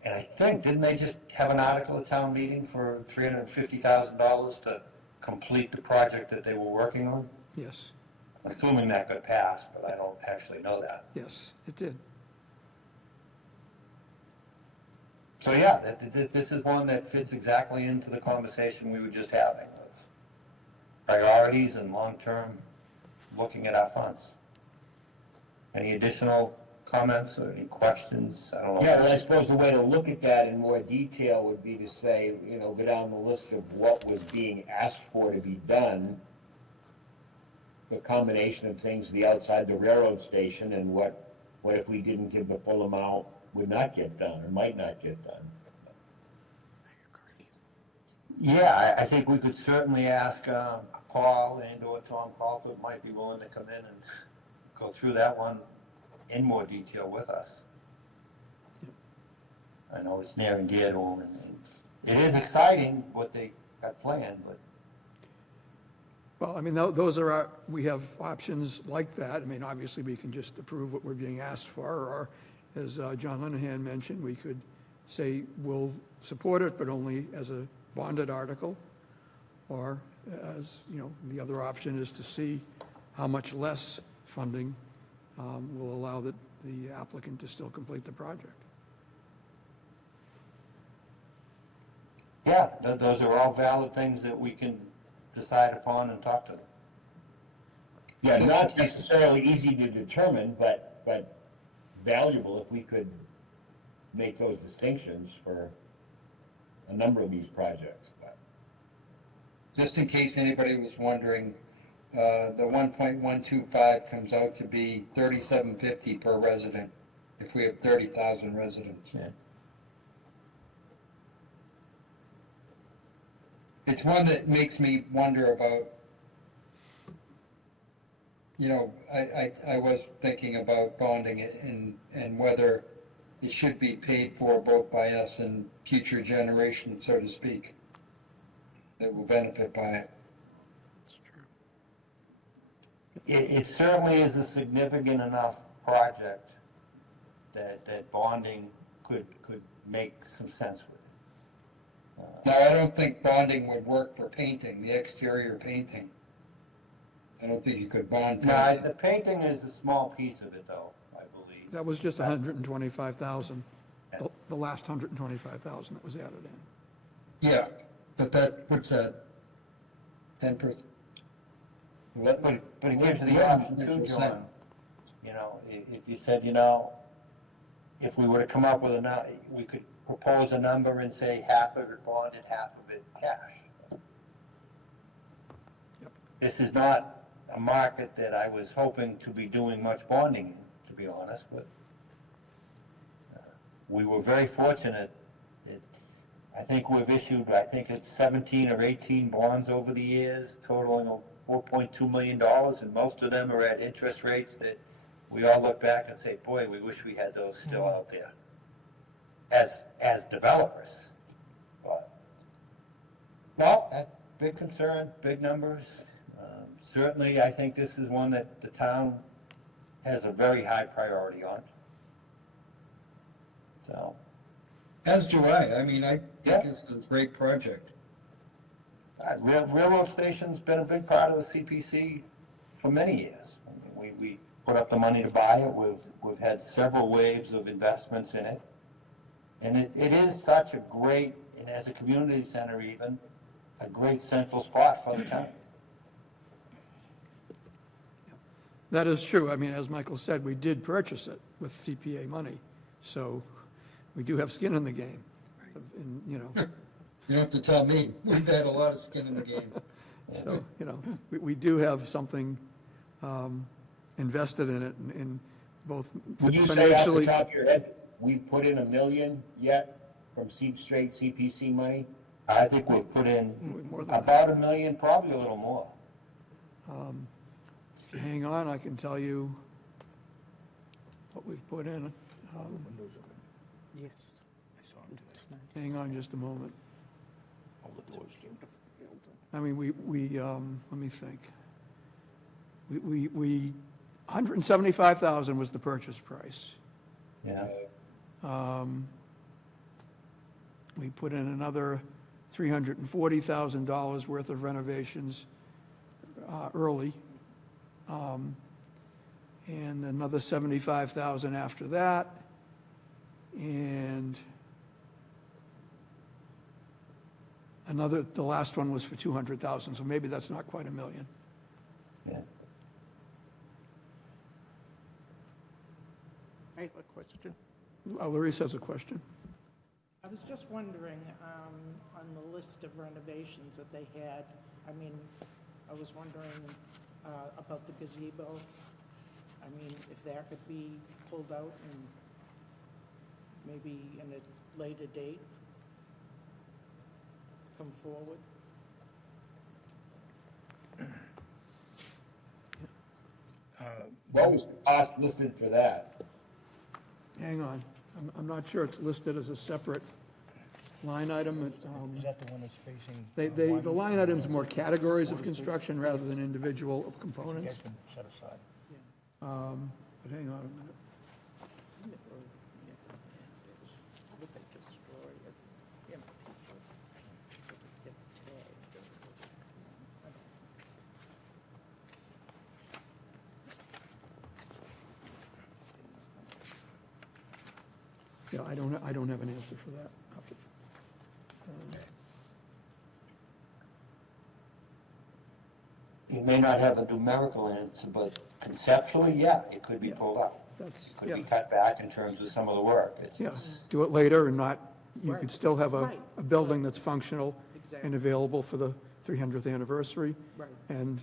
And I think, didn't they just have an article at town meeting for $350,000 to complete the project that they were working on? Yes, Assuming that got passed, but I don't actually know that. yes, it did. So yeah, this is one that fits exactly into the conversation we were just having of priorities and long-term looking at our funds. Any additional comments or any questions? I don't know. Yeah, well, I suppose the way to look at that in more detail would be to say, you know, go down the list of what was being asked for to be done, the combination of things, the outside the railroad station, and what if we didn't give the full amount, would not get done, or might not get done. Yeah, I think we could certainly ask Paul and/or Tom Colquitt might be willing to come in and go through that one in more detail with us. I know it's near and dear to them, and it is exciting what they got planned, but Well, I mean, those are we have options like that. I mean, obviously, we can just approve what we're being asked for, or as John Linehan mentioned, we could say we'll support it, but only as a bonded article. Or as, you know, the other option is to see how much less funding will allow the applicant to still complete the project. Yeah, those are all valid things that we can decide upon and talk to them. Yeah, not necessarily easy to determine, but valuable if we could make those distinctions for a number of these projects. But Just in case anybody was wondering, the 1.125 comes out to be $37.50 per resident if we have 30,000 residents. Yeah. It's one that makes me wonder about, you know, I was thinking about bonding it and whether it should be paid for both by us and future generations, so to speak, that will benefit by it. It certainly is a significant enough project that bonding could make some sense with it. Now, I don't think bonding would work for painting, the exterior painting. I don't think you could bond. No, paint. the painting is a small piece of it, though, I believe. That was just 125,000, the last 125,000 that was added in. Yeah, but that, what's that? 10%? But it gives you the option too, John. You know, if you said, you know, if we were to come up with we could propose a number and say half of it bonded, half of it cash. Yep. This is not a market that I was hoping to be doing much bonding in, to be honest, but we were very fortunate. I think we've issued, it's 17 or 18 bonds over the years, totaling $4.2 million, and most of them are at interest rates that we all look back and say, boy, we wish we had those still out there as developers. But, well, that big concern, big numbers. Certainly, I think this is one that the town has a very high priority on. So, As do I. I mean, I Yeah. think it's a great project. Railroad station's been a big part of the CPC for many years. I mean, we put up the money to buy it. We've had several waves of investments in it. And it is such a great, and as a community center even, a great central spot for the town. That is true. I mean, as Michael said, we did purchase it with CPA money, so we do have skin in the game. And, you know, You don't have to tell me. We've had a lot of skin in the game. so, you know, we do have something invested in it in both would you say off the financially. top of your head, we put in $1 million yet from straight CPC money? I think we've put in More than about $1 million, probably a little more. If you hang on, I can tell you what we've put in. Yes. Hang on just a moment. I mean, let me think. We 175,000 was the purchase price. Yeah. We put in another $340,000 worth of renovations early, and another $75,000 after that, and the last one was for $200,000, so maybe that's not quite $1 million. Yeah. I have a question. Larissa has a question. I was just wondering, on the list of renovations that they had, I mean, I was wondering about the gazebo. I mean, if that could be pulled out and maybe in a later date, come forward. What was the cost listed for that? Hang on, I'm not sure it's listed as a separate line item. Is that the one that's facing? The line item's more categories of construction rather than individual components. Set aside. But hang on a minute. Would they destroy it? You know, people get tagged. Yeah, I don't have an answer for that. You may not have a numerical answer, but conceptually, yeah, it could be pulled out. That's, Could yeah, be cut back in terms of some of the work. yeah, do it later and not, you could still have Right. a building that's functional Exactly. and available for the 300th anniversary. Right. And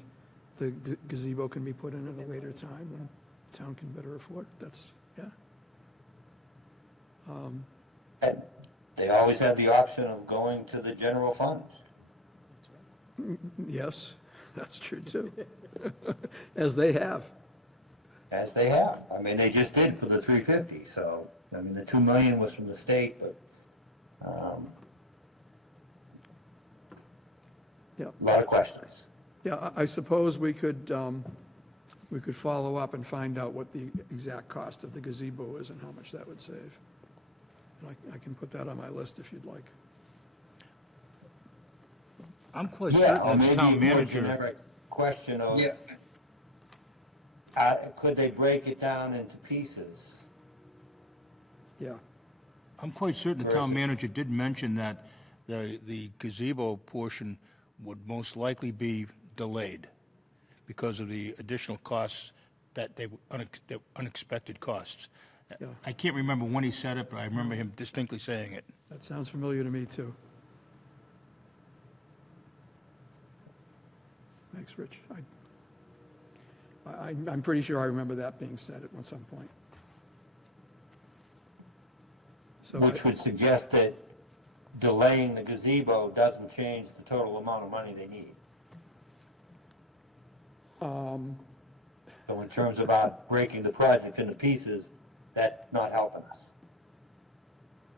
the gazebo can be put in at a later time when the town can better afford it. That's, yeah. And they always have the option of going to the general funds. Yes, that's true too. As they have. As they have. I mean, they just did for the 350, so, I mean, the 2 million was from the state, but, Yeah. a lot of questions. Yeah, I suppose we could follow up and find out what the exact cost of the gazebo is and how much that would save. And I can put that on my list if you'd like. I'm quite Yeah, or certain the maybe town a more manager, generic question of, Yeah. could they break it down into pieces? Yeah, I'm quite certain the Where is town it? manager did mention that the gazebo portion would most likely be delayed because of the additional costs that unexpected costs. Yeah. I can't remember when he said it, but I remember him distinctly saying it. that sounds familiar to me too. Thanks, Rich. I'm pretty sure I remember that being said at some point. So, Which would suggest that delaying the gazebo doesn't change the total amount of money they need. So in terms of breaking the project into pieces, that's not helping us.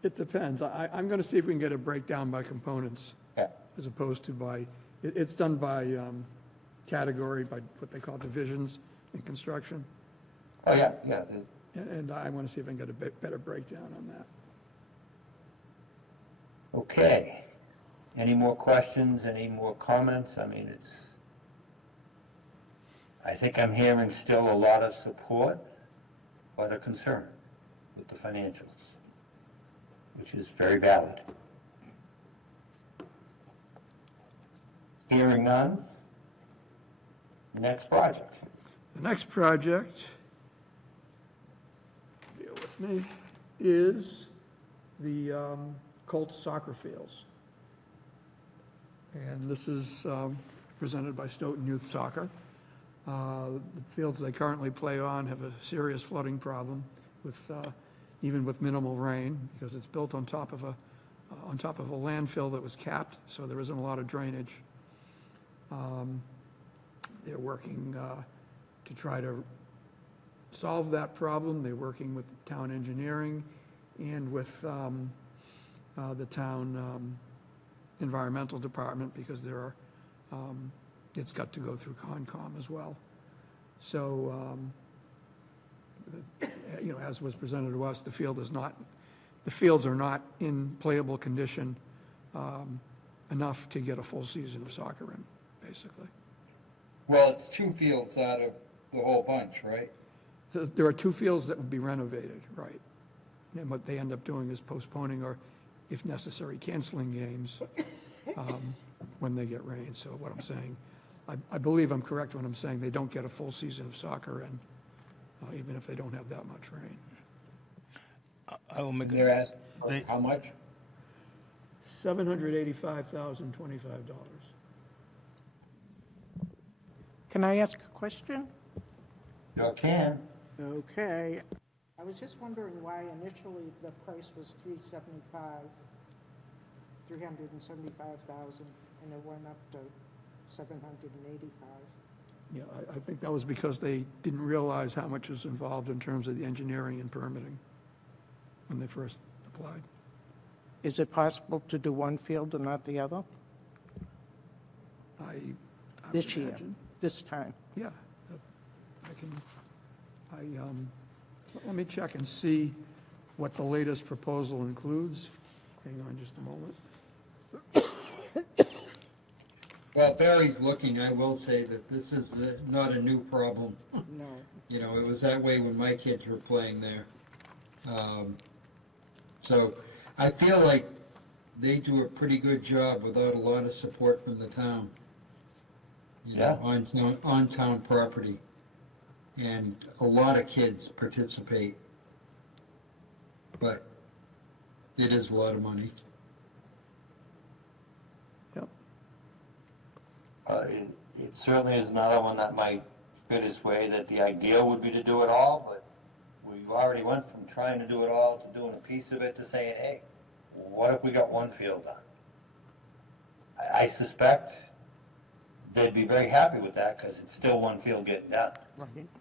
it depends. I'm going to see if we can get a breakdown by components Yeah. as opposed to by, it's done by category, by what they call divisions in construction. Oh, yeah, yeah. And I want to see if I can get a bit better breakdown on that. Okay. Any more questions, any more comments? I mean, I think I'm hearing still a lot of support, but a concern with the financials, which is very valid. Hearing none. Next project. The next project, bear with me, is the Colts soccer fields. And this is presented by Stoughton Youth Soccer. The fields they currently play on have a serious flooding problem with, even with minimal rain, because it's built on top of a landfill that was capped, so there isn't a lot of drainage. They're working to try to solve that problem. They're working with town engineering and with the town environmental department, because there are, it's got to go through Concom as well. So, as was presented to us, the fields are not in playable condition enough to get a full season of soccer in, basically. Well, it's 2 fields out of the whole bunch, right? So there are 2 fields that would be renovated, right? And what they end up doing is postponing or, if necessary, canceling games when they get rain. So what I'm saying, I believe I'm correct when I'm saying they don't get a full season of soccer in, even if they don't have that much rain. I will make They're a, asking for They- how much? $785,025. Can I ask a question? You can. Okay. I was just wondering why initially the price was 375,000, and it went up to 785. Yeah, I think that was because they didn't realize how much was involved in terms of the engineering and permitting when they first applied. Is it possible to do one field and not the other I would this year, imagine. this time? Yeah, let me check and see what the latest proposal includes. Hang on just a moment. Well, Barry's looking, I will say that this is not a new problem. No. You know, it was that way when my kids were playing there. So I feel like they do a pretty good job without a lot of support from the town. You know, on town property. And a lot of kids participate. But it is a lot of money. Yep. It certainly is another one that might fit his way, that the ideal would be to do it all, but we already went from trying to do it all to doing a piece of it to saying, hey, what if we got one field done? I suspect they'd be very happy with that because it's still one field getting done.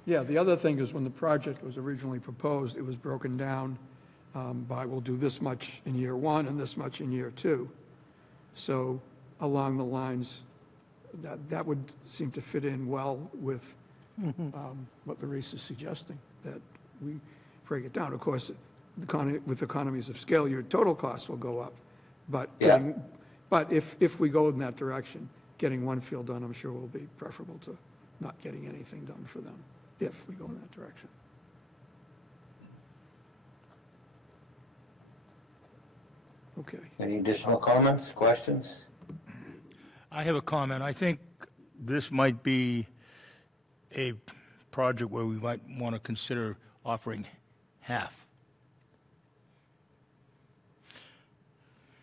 Yeah, the other thing is when the project was originally proposed, it was broken down by we'll do this much in year one and this much in year two. So along the lines, that would seem to fit in well with what Larissa is suggesting, that we break it down. Of course, with economies of scale, your total cost will go up. But if we go in that direction, getting one field done, I'm sure will be preferable to not getting anything done for them, if we go in that direction. Okay. Any additional comments, questions? I have a comment. I think this might be a project where we might want to consider offering half.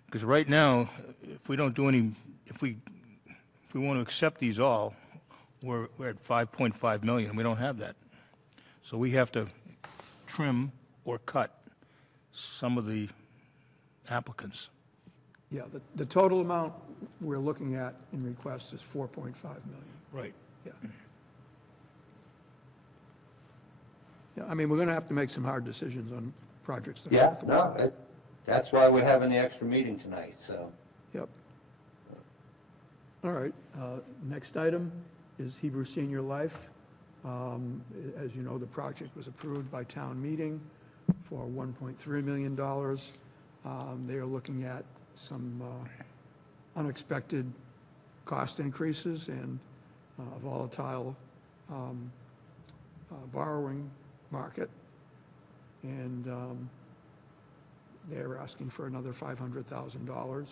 Because right now, if we don't do any, if we want to accept these all, we're at 5.5 million. We don't have that. So we have to trim or cut some of the applicants. Yeah, the total amount we're looking at in requests is 4.5 million. Right. Yeah. Yeah, I mean, we're going to have to make some hard decisions on projects that are Yeah, worthwhile. that's why we're having the extra meeting tonight, so. Yep. All right, next item is Hebrew Senior Life. As you know, the project was approved by town meeting for $1.3 million. They are looking at some unexpected cost increases and a volatile borrowing market. And they're asking for another $500,000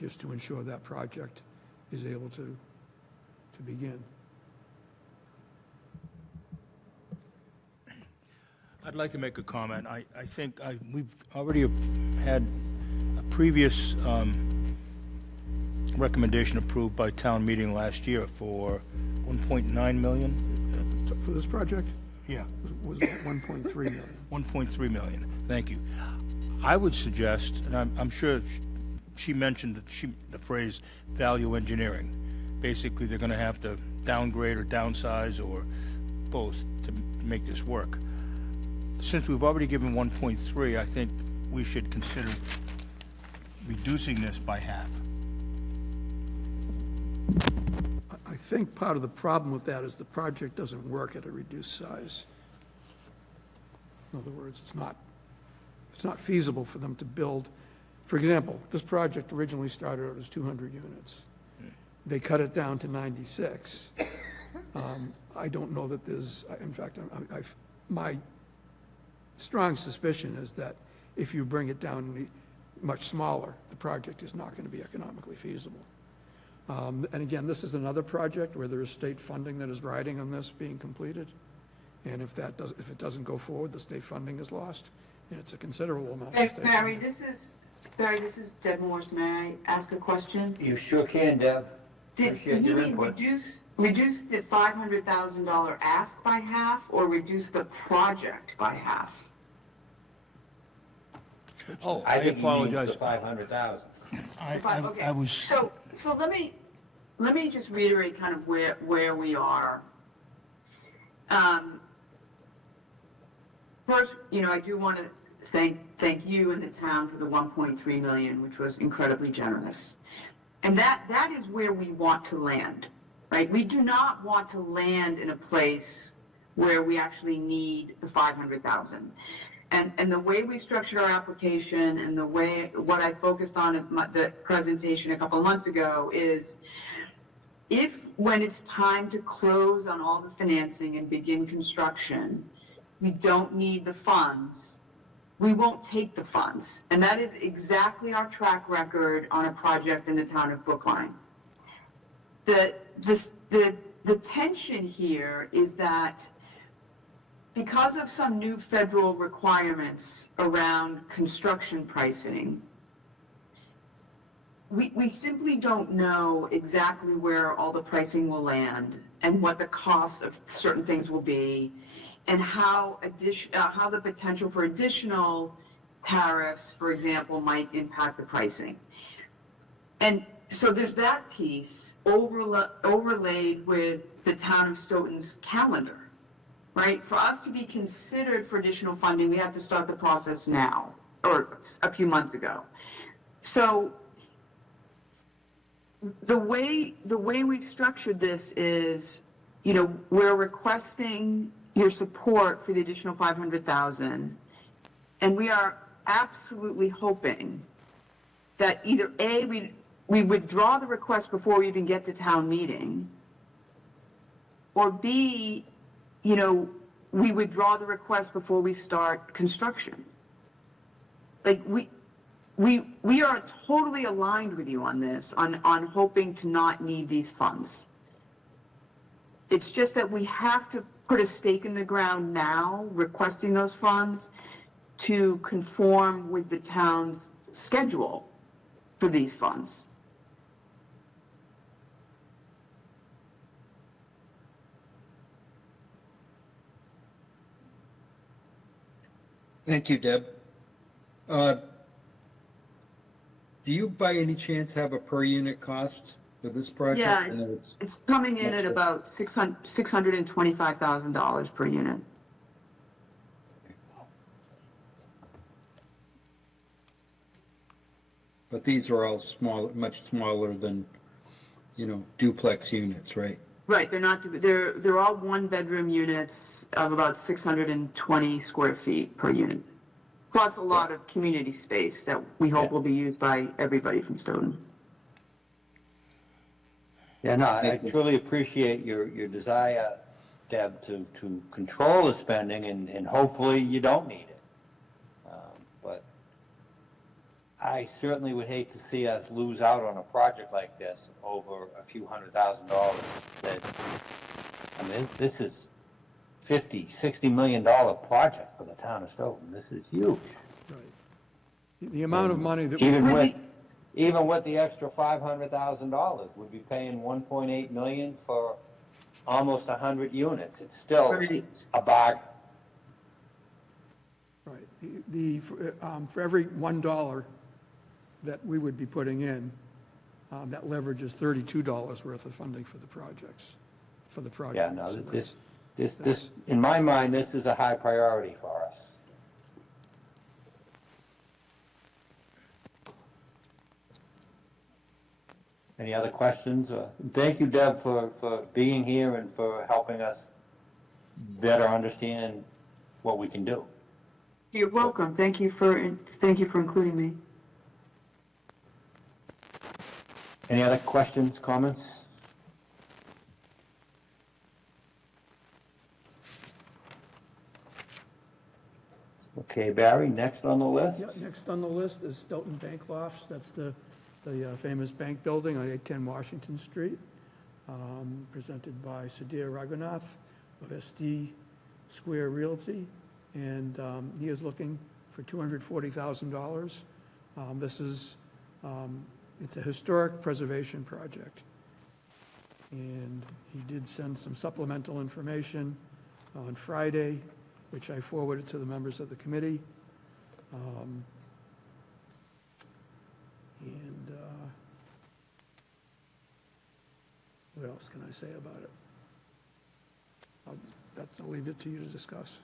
just to ensure that project is able to begin. I'd like to make a comment. I think we've already had a previous recommendation approved by town meeting last year for 1.9 million. For this project, Yeah, was 1.3 million. 1.3 million. Thank you. I would suggest, and I'm sure she mentioned the phrase value engineering. Basically, they're going to have to downgrade or downsize or both to make this work. Since we've already given 1.3, I think we should consider reducing this by half. I think part of the problem with that is the project doesn't work at a reduced size. In other words, it's not feasible for them to build. For example, this project originally started out as 200 units. They cut it down to 96. I don't know that there's, in fact, my strong suspicion is that if you bring it down much smaller, the project is not going to be economically feasible. And again, this is another project where there is state funding that is riding on this being completed. And if it doesn't go forward, the state funding is lost, and it's a considerable amount of state Barry, funding. this is Deb Morse. May I ask a question? You sure can, Deb. Did Appreciate you your mean input. reduce the $500,000 ask by half, or reduce the project by half? Oh, I I think he means apologize. the 500,000. Okay. I was, So let me just reiterate kind of where we are. First, I do want to thank you and the town for the 1.3 million, which was incredibly generous. And that is where we want to land, right? We do not want to land in a place where we actually need the 500,000. And the way we structured our application and what I focused on in the presentation a couple of months ago is when it's time to close on all the financing and begin construction, we don't need the funds we won't take the funds. And that is exactly our track record on a project in the town of Brookline. The tension here is that because of some new federal requirements around construction pricing, we simply don't know exactly where all the pricing will land and what the cost of certain things will be, and how the potential for additional tariffs, for example, might impact the pricing. And so there's that piece overlaid with the town of Stoughton's calendar, right? For us to be considered for additional funding, we have to start the process now, or a few months ago. So the way we've structured this is, we're requesting your support for the additional 500,000, and we are absolutely hoping that either A, we withdraw the request before we even get to town meeting, or B, we withdraw the request before we start construction. Like, we are totally aligned with you on this, on hoping to not need these funds. It's just that we have to put a stake in the ground now, requesting those funds, to conform with the town's schedule for these funds. Thank you, Deb. Do you by any chance have a per unit cost for this project? Yeah, I know it's coming in That's at it. about $625,000 per unit. But these are all small, much smaller than, duplex units, right? Right, they're all one-bedroom units of about 620 square feet per unit, plus a lot of community space that we hope will be used by everybody from Stoughton. Yeah, no, I truly appreciate your desire, Deb, to control the spending, and hopefully you don't need it. But I certainly would hate to see us lose out on a project like this over a few $100,000. This is $50-60 million project for the town of Stoughton. This is huge. Right. The amount of money that, Even with the extra $500,000, we'd be paying $1.8 million for almost 100 units. It's still a bargain. right, for every $1 that we would be putting in, that leverage is $32 worth of funding for the projects, Yeah, no, this, in my mind, this is a high priority for us. Any other questions? Thank you, Deb, for being here and for helping us better understand what we can do. You're welcome. Thank you for including me. Any other questions, comments? Okay, Barry, next on the list? Yeah, next on the list is Stoughton Bank Lofts. That's the famous bank building on 810 Washington Street, presented by Sudhir Raghunath of SD Square Realty, and he is looking for $240,000. It's a historic preservation project, and he did send some supplemental information on Friday, which I forwarded to the members of the committee. What else can I say about it? I'll leave it to you to discuss.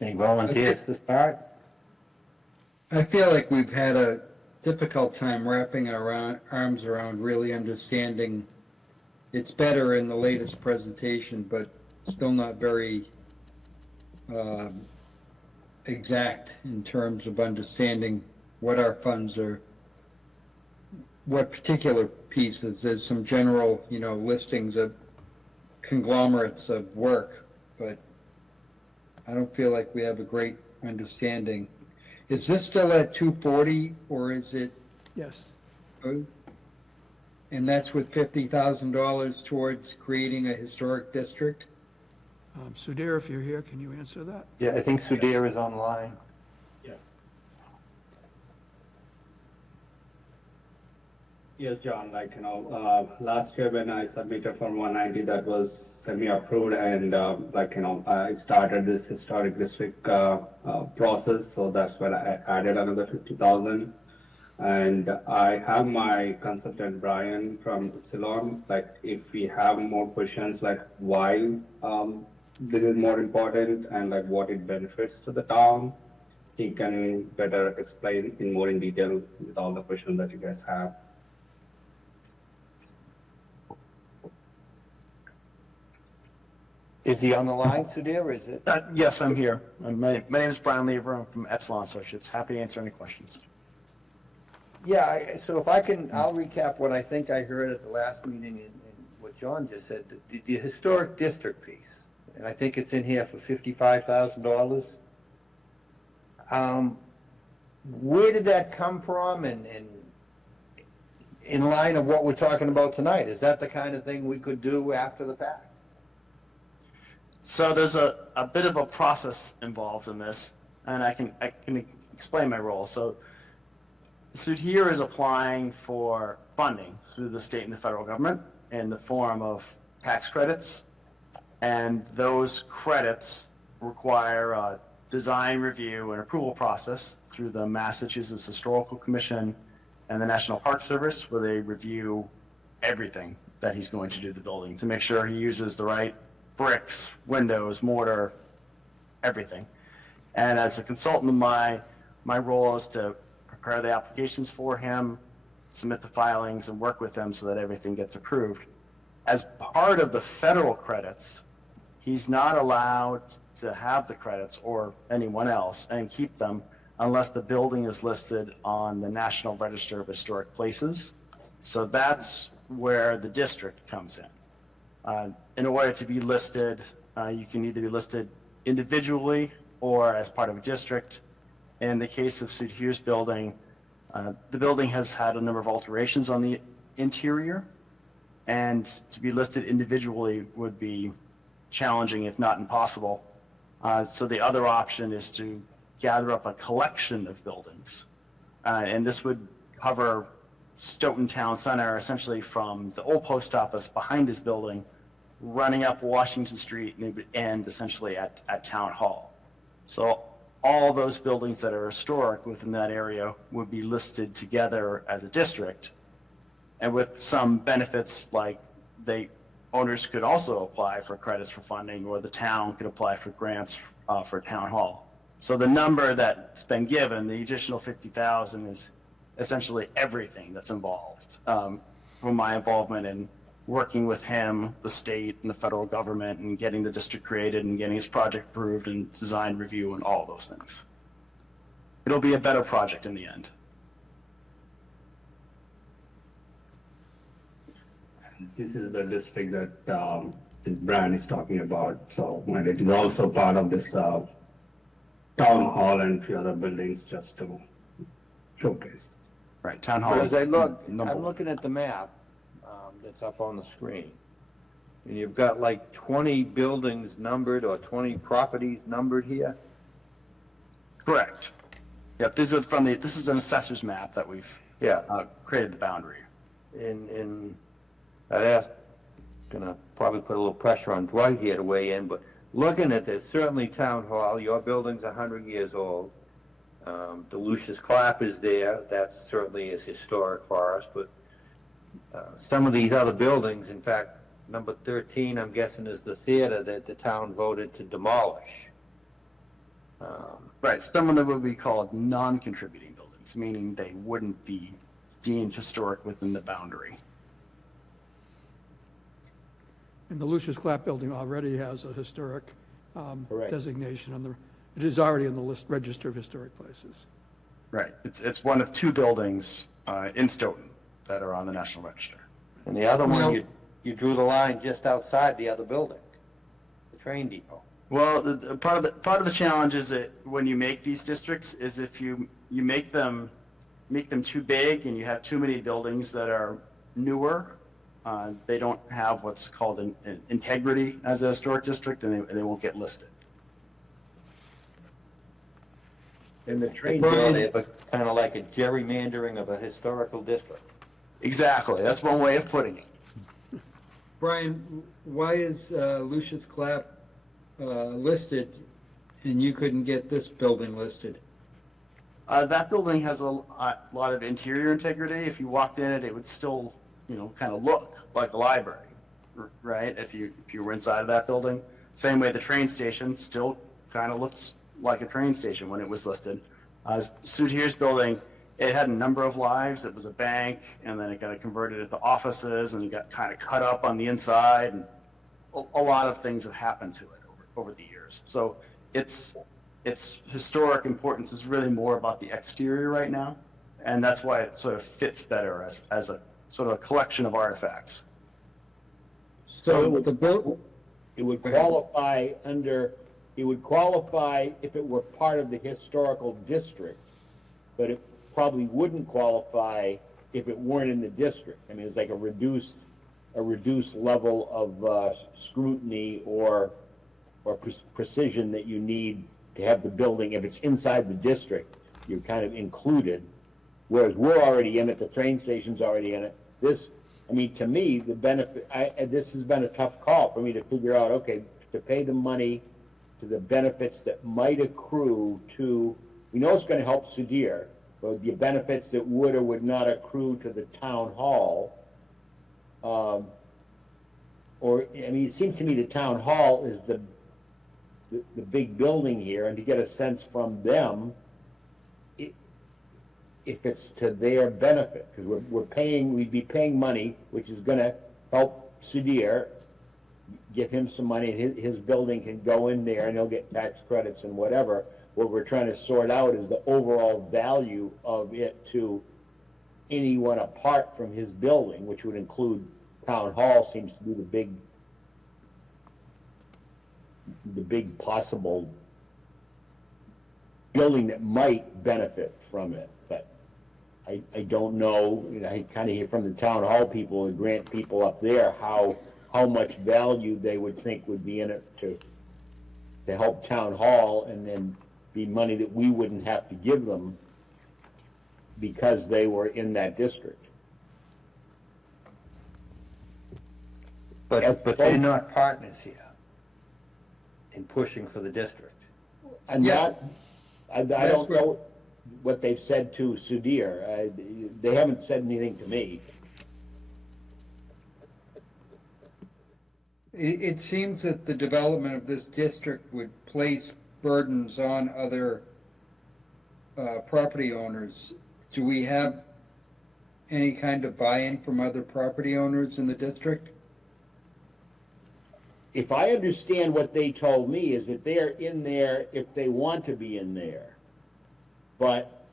Any volunteers to start? I feel like we've had a difficult time wrapping our arms around really understanding. It's better in the latest presentation, but still not very exact in terms of understanding what our funds are, what particular pieces. There's some general, listings of conglomerates of work, but I don't feel like we have a great understanding. Is this still at 240 or is it, Yes. and that's with $50,000 towards creating a historic district? Sudhir, if you're here, can you answer that? Yeah, I think Sudhir is online. Yes, John, last year when I submitted for 190, that was semi-approved, and I started this historic district process, so that's when I added another 50,000. And I have my consultant Brian from Epsilon, if we have more questions, why this is more important and what it benefits to the town, he can better explain in more in detail with all the questions that you guys have. Is he on the line, Sudhir, or is it? Yes, I'm here. My name is Brian Lever. I'm from Epsilon Associates. Happy to answer any questions. Yeah, so if I can, I'll recap what I think I heard at the last meeting and what John just said. The historic district piece, and I think it's in here for $55,000. Where did that come from, and in line of what we're talking about tonight? Is that the kind of thing we could do after the fact? So there's a bit of a process involved in this, and I can explain my role. So Sudhir is applying for funding through the state and the federal government in the form of tax credits, and those credits require a design review and approval process through the Massachusetts Historical Commission and the National Park Service, where they review everything that he's going to do to the building to make sure he uses the right bricks, windows, mortar, everything. And as a consultant, my role is to prepare the applications for him, submit the filings, and work with him so that everything gets approved. As part of the federal credits, he's not allowed to have the credits or anyone else and keep them unless the building is listed on the National Register of Historic Places. So that's where the district comes in. In order to be listed, you can either be listed individually or as part of a district. In the case of Sudhir's building, the building has had a number of alterations on the interior, and to be listed individually would be challenging, if not impossible. So the other option is to gather up a collection of buildings, and this would cover Stoughton Town Center, essentially from the old post office behind his building, running up Washington Street and it would end essentially at Town Hall. So all those buildings that are historic within that area would be listed together as a district, and with some benefits like owners could also apply for credits for funding, or the town could apply for grants for Town Hall. So the number that's been given, the additional 50,000, is essentially everything that's involved. From my involvement in working with him, the state and the federal government, and getting the district created and getting his project approved and design review and all those things. It'll be a better project in the end. This is the district that Brian is talking about. So, and it is also part of this town hall and a few other buildings just to showcase. Right, town hall. But as I look, number I'm looking at the map that's up on the screen, and you've got like 20 buildings numbered or 20 properties numbered here. Correct. Yep, this is an assessor's map that we've created the boundary. And I'd gonna probably put a little pressure on Dwight here to weigh in, but looking at this, certainly Town Hall, your building's 100 years old. The Lucius Clap is there, that certainly is historic for us, but some of these other buildings, in fact, number 13, I'm guessing, is the theater that the town voted to demolish. Right, some of them would be called non-contributing buildings, meaning they wouldn't be deemed historic within the boundary. And the Lucius Clap building already has a historic Correct. designation it is already in the list, Register of Historic Places. Right, it's one of two buildings in Stoughton that are on the National Register. And the other No. one, you drew the line just outside the other building, the train depot. Well, the part of the challenge is that when you make these districts is if you make them too big and you have too many buildings that are newer, they don't have what's called an integrity as a historic district, and they won't get listed. And the train Brian- They have kind of like a gerrymandering of a historical district. Exactly. That's one way of putting it. Brian, why is Lucius Clap listed and you couldn't get this building listed? That building has a lot of interior integrity. If you walked in it, it would still, kind of look like a library, right? If you were inside of that building. Same way the train station still kind of looks like a train station when it was listed. Sudhir's building, it had a number of lives. It was a bank, and then it got converted into offices, and it got kind of cut up on the inside, and a lot of things have happened to it over the years. So its historic importance is really more about the exterior right now, and that's why it sort of fits better as a sort of a collection of artifacts. So the build, It would qualify if it were part of the historical district, but it probably wouldn't qualify if it weren't in the district. I mean, it's like a reduced level of scrutiny or precision that you need to have the building. If it's inside the district, you're kind of included, whereas we're already in it, the train station's already in it. To me, the benefit, this has been a tough call for me to figure out, okay, to pay the money to the benefits that might accrue to, we know it's going to help Sudhir, but the benefits that would or would not accrue to the town hall, it seems to me the town hall is the big building here, and to get a sense from them, if it's to their benefit, because we'd be paying money, which is going to help Sudhir, give him some money, and his building can go in there, and he'll get tax credits and whatever. What we're trying to sort out is the overall value of it to anyone apart from his building, which would include town hall, seems to be the big possible building that might benefit from it. But I don't know, I kind of hear from the town hall people and grant people up there how much value they would think would be in it to help town hall, and then be money that we wouldn't have to give them because they were in that district. But they're not partners here in pushing for the district. And Yeah. I don't know what they've said to Sudhir. They haven't said anything to me. it seems that the development of this district would place burdens on other property owners. Do we have any kind of buy-in from other property owners in the district? If I understand what they told me is that they're in there if they want to be in there. But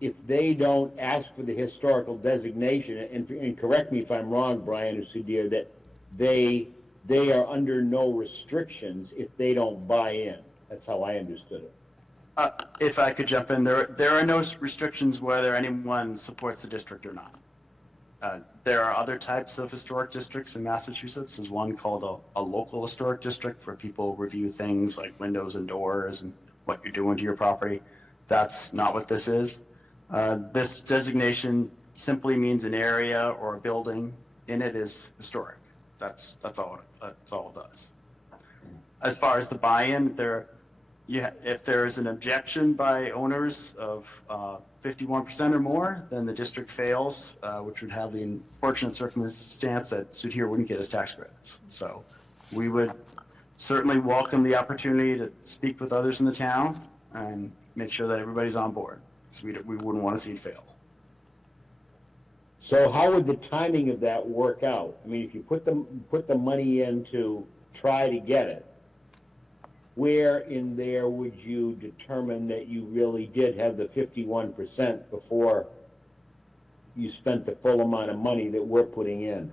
if they don't ask for the historical designation, and correct me if I'm wrong, Brian or Sudhir, that they are under no restrictions if they don't buy in. That's how I understood it. If I could jump in, there are no restrictions whether anyone supports the district or not. There are other types of historic districts in Massachusetts. There's one called a local historic district where people review things like windows and doors and what you're doing to your property. That's not what this is. This designation simply means an area or a building in it is historic. That's all it does. As far as the buy-in, if there's an objection by owners of 51% or more, then the district fails, which would have the unfortunate circumstance that Sudhir wouldn't get his tax credits. So we would certainly welcome the opportunity to speak with others in the town and make sure that everybody's on board, because we wouldn't want to see it fail. So how would the timing of that work out? I mean, if you put the money in to try to get it, where in there would you determine that you really did have the 51% before you spent the full amount of money that we're putting in?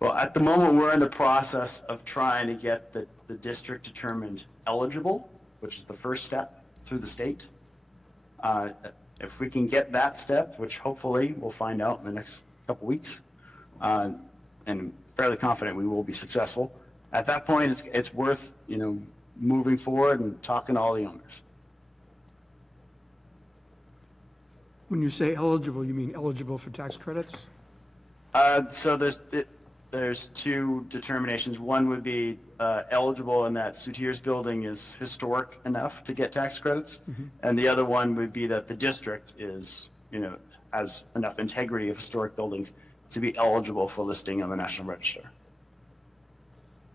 Well, at the moment, we're in the process of trying to get the district determined eligible, which is the first step through the state. If we can get that step, which hopefully we'll find out in the next couple weeks, and fairly confident we will be successful, at that point, it's worth, moving forward and talking to all the owners. When you say eligible, you mean eligible for tax credits? So there's two determinations. One would be eligible in that Soutier's building is historic enough to get tax credits, and the other one would be that the district is, has enough integrity of historic buildings to be eligible for listing on the National Register.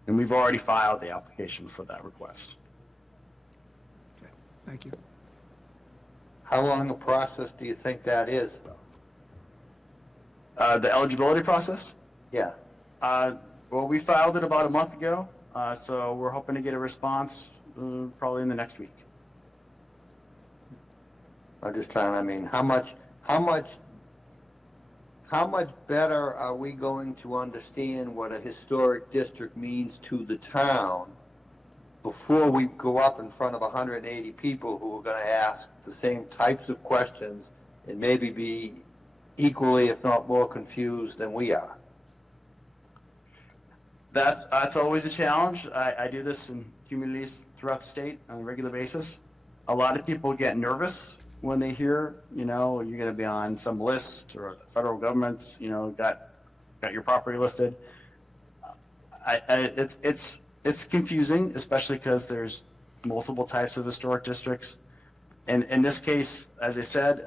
And we've already filed the application for that request. Okay, thank you. How long a process do you think that is, though? The eligibility process? Yeah. Well, we filed it about a month ago, so we're hoping to get a response probably in the next week. I'm just trying, how much better are we going to understand what a historic district means to the town before we go up in front of 180 people who are going to ask the same types of questions and maybe be equally, if not more, confused than we are? That's always a challenge. I do this in communities throughout the state on a regular basis. A lot of people get nervous when they hear, you're going to be on some list or the federal government's, got your property listed. It's confusing, especially because there's multiple types of historic districts. And in this case, as I said,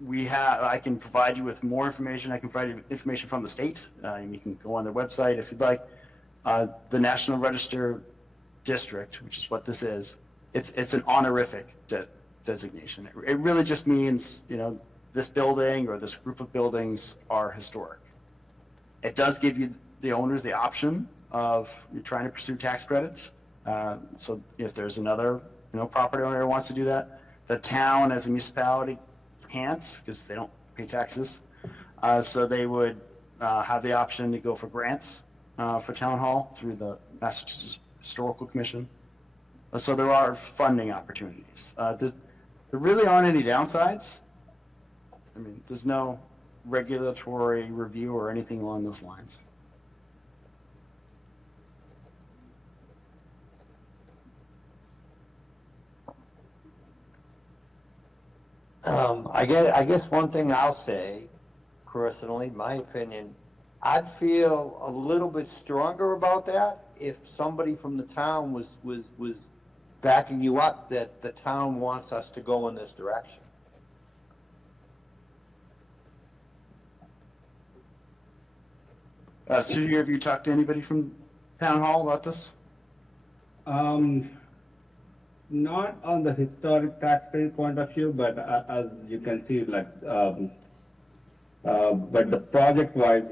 I can provide you with more information. I can provide you information from the state. You can go on their website if you'd like. The National Register District, which is what this is, it's an honorific designation. It really just means, this building or this group of buildings are historic. It does give you, the owners, the option of you're trying to pursue tax credits. So if there's another, property owner who wants to do that, the town as a municipality can't because they don't pay taxes. So they would have the option to go for grants for town hall through the Massachusetts Historical Commission. So there are funding opportunities. There really aren't any downsides. There's no regulatory review or anything along those lines. I guess one thing I'll say, personally, my opinion, I'd feel a little bit stronger about that if somebody from the town was backing you up that the town wants us to go in this direction. Sue, have you talked to anybody from town hall about this? Not on the historic tax credit point of view, but as you can see, but the project-wise,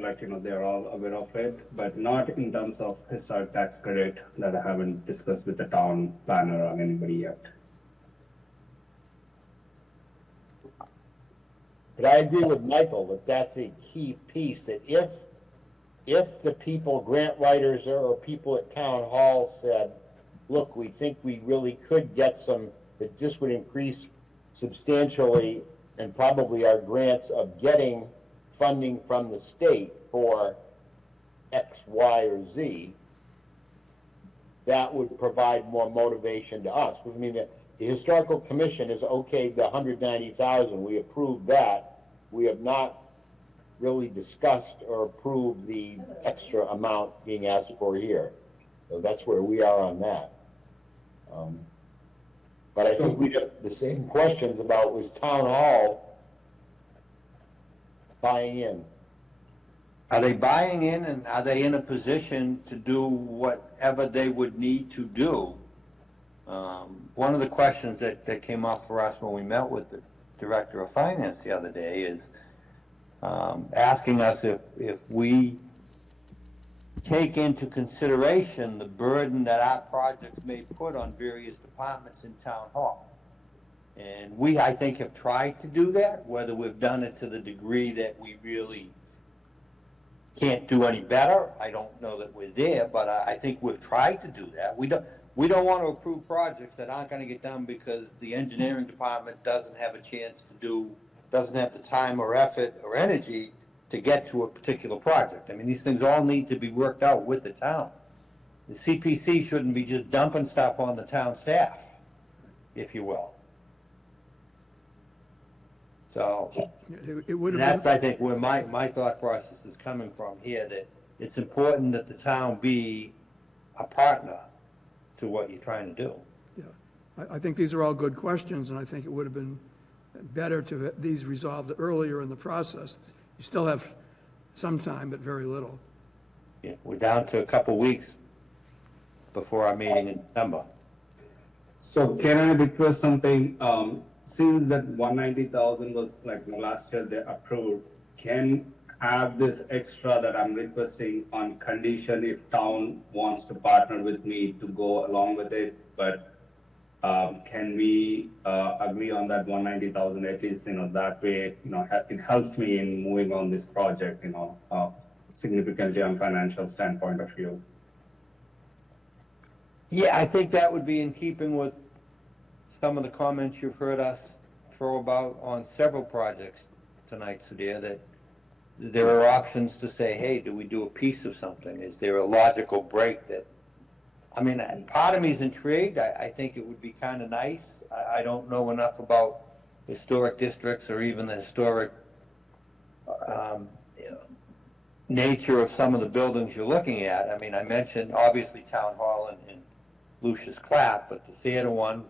they're all aware of it, but not in terms of historic tax credit that I haven't discussed with the town planner or anybody yet. But I agree with Michael that that's a key piece, that if the people, grant writers or people at town hall said, look, we think we really could get that this would increase substantially and probably our grants of getting funding from the state for X, Y, or Z, that would provide more motivation to us. I mean, the Historical Commission has okayed the $190,000. We approved that. We have not really discussed or approved the extra amount being asked for here. So that's where we are on that. But I think we got the same questions about was town hall buying in? Are they buying in, and are they in a position to do whatever they would need to do? One of the questions that came up for us when we met with the Director of Finance the other day is asking us if we take into consideration the burden that our projects may put on various departments in town hall. And we, I think, have tried to do that. Whether we've done it to the degree that we really can't do any better, I don't know that we're there, but I think we've tried to do that. We don't want to approve projects that aren't going to get done because the engineering department doesn't have a chance to do, doesn't have the time or effort or energy to get to a particular project. I mean, these things all need to be worked out with the town. The CPC shouldn't be just dumping stuff on the town staff, if you will. So It would have that's, I think, where my thought process is coming from here, that it's important that the town be a partner to what you're trying to do. I think these are all good questions, and I think it would have been better to have these resolved earlier in the process. You still have some time, but very little. Yeah, we're down to a couple weeks before our meeting in December. So can I request something? Since that 190,000 was like last year they approved, can have this extra that I'm requesting on condition if town wants to partner with me to go along with it, but can we agree on that 190,000 at least, that way, it helps me in moving on this project, significantly on financial standpoint of view. Yeah, I think that would be in keeping with some of the comments you've heard us throw about on several projects tonight, Sudhir, that there are options to say, hey, do we do a piece of something? Is there a logical break that, I mean, part of me is intrigued. I think it would be kind of nice. I don't know enough about historic districts or even the historic nature of some of the buildings you're looking at. I mean, I mentioned obviously Town Hall and Lucius Clapp, but the theater one,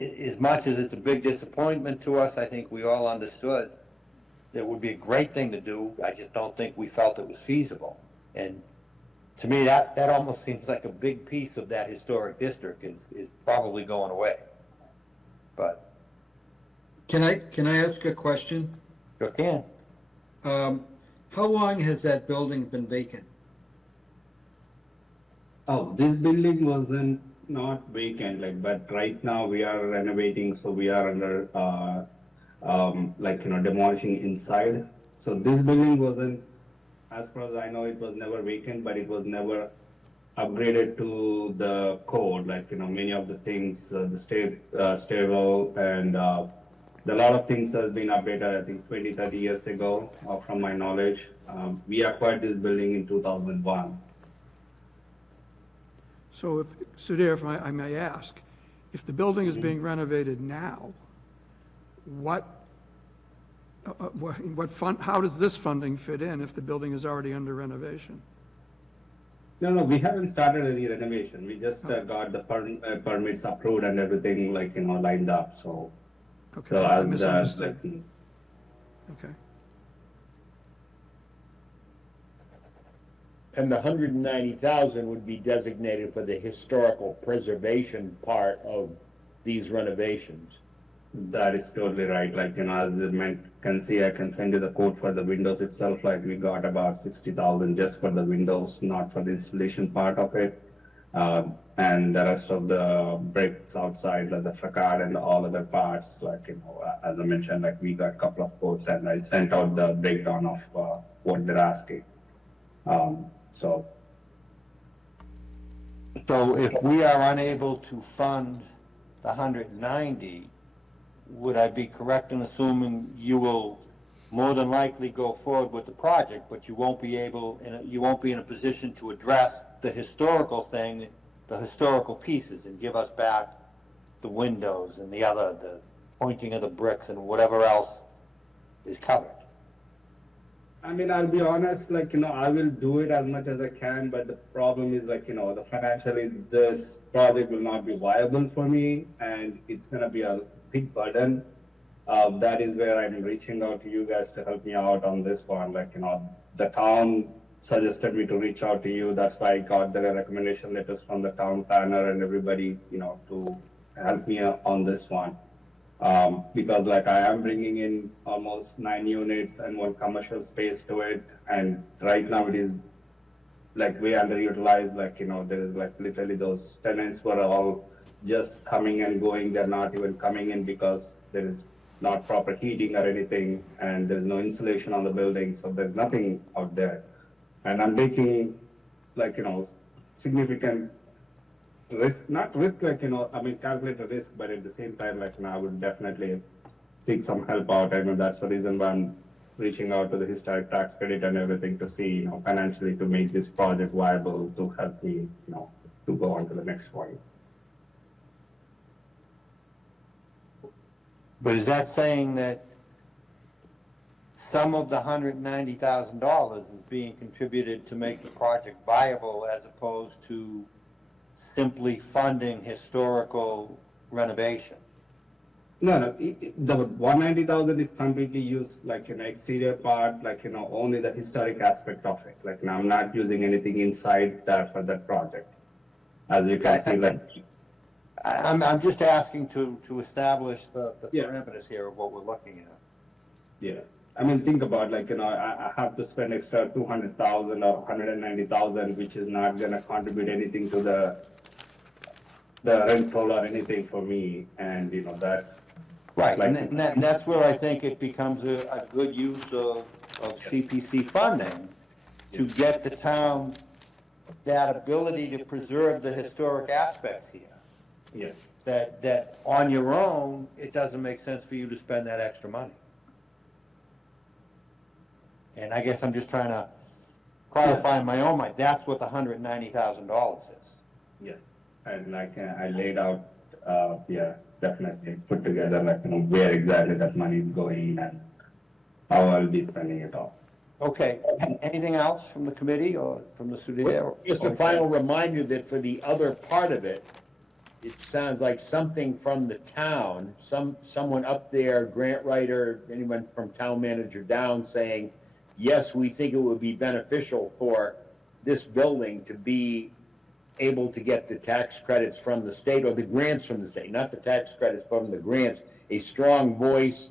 as much as it's a big disappointment to us, I think we all understood that it would be a great thing to do. I just don't think we felt it was feasible. And to me, that almost seems like a big piece of that historic district is probably going away. But Can I ask a question? sure can. How long has that building been vacant? Oh, this building wasn't not vacant, but right now we are renovating, so we are under, demolishing inside. So this building wasn't, as far as I know, it was never vacant, but it was never upgraded to the code, many of the things, the stairwell and a lot of things has been updated, I think 20, 30 years ago, from my knowledge. We acquired this building in 2001. So Sudhir, if I may ask, if the building is being renovated now, how does this funding fit in if the building is already under renovation? No, we haven't started any renovation. We just got the permits approved and everything lined up, so. Okay, I misunderstood. Okay. And the 190,000 would be designated for the historical preservation part of these renovations. That is totally right. As you can see, I can send you the quote for the windows itself. We got about 60,000 just for the windows, not for the installation part of it. And the rest of the bricks outside, like the facade and all other parts, as I mentioned, we got a couple of quotes and I sent out the breakdown of what they're asking. So if we are unable to fund the 190, would I be correct in assuming you will more than likely go forward with the project, but you won't be in a position to address the historical thing, the historical pieces, and give us back the windows and the pointing of the bricks and whatever else is covered? I mean, I'll be honest, I will do it as much as I can, but the problem is the financially, this project will not be viable for me and it's going to be a big burden. That is where I'm reaching out to you guys to help me out on this one. The town suggested me to reach out to you. That's why I got the recommendation letters from the town planner and everybody, to help me on this one. Because I am bringing in almost 9 units and 1 commercial space to it. And right now it is way underutilized. There is literally those tenants were all just coming and going. They're not even coming in because there is not proper heating or anything, and there's no insulation on the building, so there's nothing out there. And I'm making, like, significant risk, not risk, like, I mean, calculate the risk, but at the same time, like, I would definitely seek some help out. I mean, that's the reason why I'm reaching out to the historic tax credit and everything to see, financially to make this project viable, to help me, to go on to the next one. But is that saying that some of the $190,000 is being contributed to make the project viable as opposed to simply funding historical renovation? No, the 190,000 is completely used, like, exterior part, like, only the historic aspect of it. Like, I'm not using anything inside that for that project. As you can see, like, I'm just asking to establish the Yeah. parameters here of what we're looking at. yeah. I mean, think about, like, I have to spend extra 200,000 or 190,000, which is not gonna contribute anything to the rental or anything for me, and, that's. Right, Like- and that's where I think it becomes a good use of CPC funding to get the town that ability to preserve the historic aspects here. Yes. That on your own, it doesn't make sense for you to spend that extra money. And I guess I'm just trying to clarify in my own mind, that's what the $190,000 is. Yeah, and like I laid out, definitely put together, like, where exactly that money is going and how I'll be spending it all. Okay, anything else from the committee or from the studio? Just a final reminder that for the other part of it, it sounds like something from the town, someone up there, grant writer, anyone from town manager down, saying, yes, we think it would be beneficial for this building to be able to get the tax credits from the state, or the grants from the state, not the tax credits, from the grants. A strong voice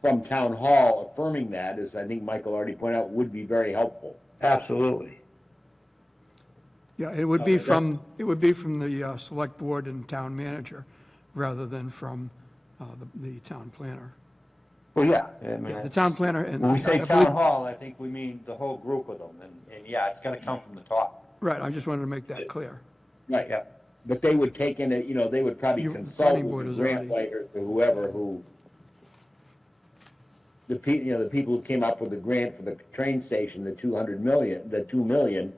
from town hall affirming that, as I think Michael already pointed out, would be very helpful. Absolutely. Yeah, it would be from the select board and town manager, rather than from the town planner. Well, yeah, I mean, Yeah, the town planner and. when we say I town believe- hall, I think we mean the whole group of them, and yeah, it's gotta come from the top. Right, I just wanted to make that clear. Right, Yeah. but they would take in, they would probably You- consult planning board with is the grant already- writer, or whoever, the people who came up with the grant for the train station, the 2 million,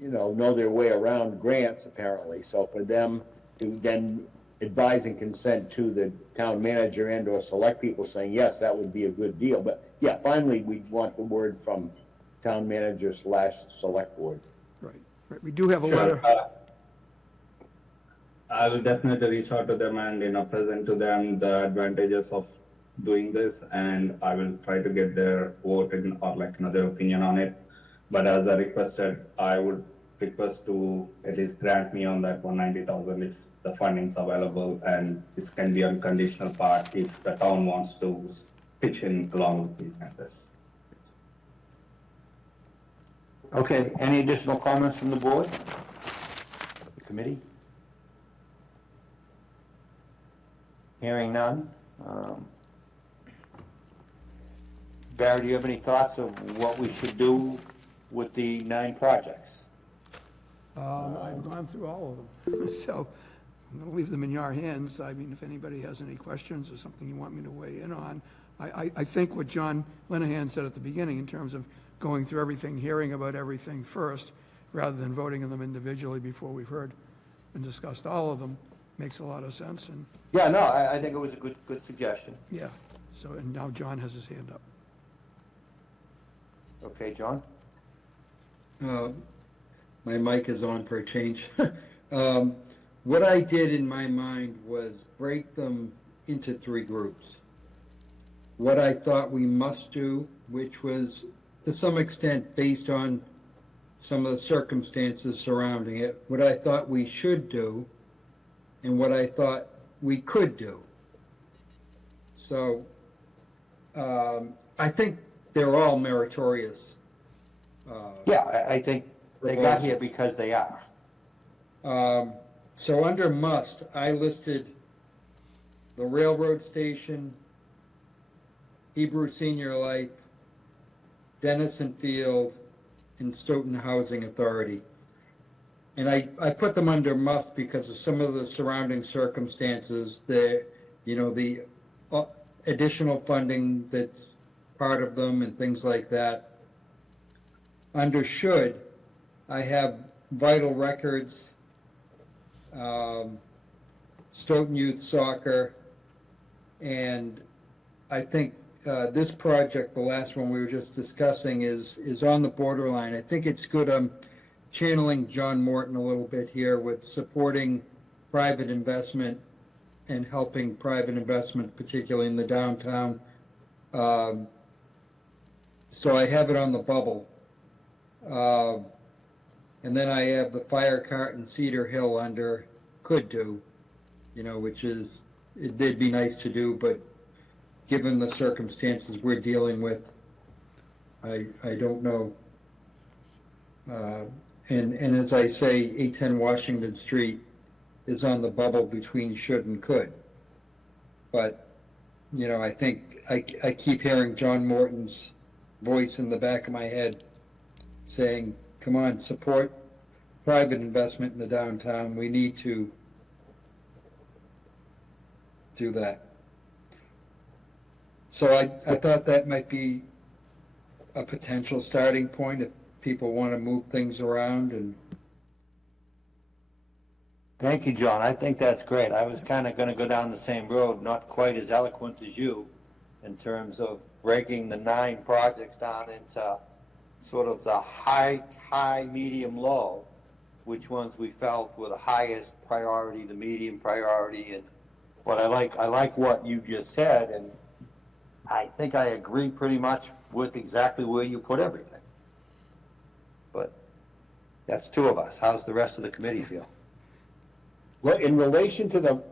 know their way around grants apparently. So for them to then advise and consent to the town manager and or select people saying, yes, that would be a good deal. But yeah, finally, we want the word from town manager / select board. Right, right. We do have a Sure. letter. I will definitely reach out to them and, present to them the advantages of doing this, and I will try to get their vote in, or like their opinion on it. But as I requested, I would request to at least grant me on that 190,000 if the funding's available, and this can be on conditional part if the town wants to pitch in along with me at this. Okay, any additional comments from the board? The committee? Hearing none. Barry, do you have any thoughts of what we should do with the 9 projects? I've gone through all of them, so I'm going to leave them in your hands. I mean, if anybody has any questions or something you want me to weigh in on. I think what John Linehan said at the beginning in terms of going through everything, hearing about everything first, rather than voting on them individually before we've heard and discussed all of them, makes a lot of sense. And, Yeah, no, I think it was a good suggestion. yeah, so, and now John has his hand up. Okay, John? My mic is on for a change. What I did in my mind was break them into 3 groups. What I thought we must do, which was to some extent based on some of the circumstances surrounding it, what I thought we should do, and what I thought we could do. So I think they're all meritorious. Yeah, I think they got here because they are. So under must, I listed the railroad station, Hebrew Senior Life, Dennison Field, and Stoughton Housing Authority. And I put them under must because of some of the surrounding circumstances, the additional funding that's part of them and things like that. Under should, I have Vital Records, Stoughton Youth Soccer, and I think this project, the last one we were just discussing, is on the borderline. I think it's good. I'm channeling John Morton a little bit here with supporting private investment and helping private investment, particularly in the downtown. So I have it on the bubble. And then I have the fire cart and Cedar Hill under could do, which is, they'd be nice to do, but given the circumstances we're dealing with, I don't know. And as I say, 810 Washington Street is on the bubble between should and could. But, I think I keep hearing John Morton's voice in the back of my head saying, come on, support private investment in the downtown. We need to do that. So I thought that might be a potential starting point if people want to move things around. And Thank you, John. I think that's great. I was kind of going to go down the same road, not quite as eloquent as you in terms of breaking the 9 projects down into sort of the high, medium, low, which ones we felt were the highest priority, the medium priority. And what I like what you just said, and I think I agree pretty much with exactly where you put everything. But that's 2 of us. How's the rest of the committee feel? Well, in relation to the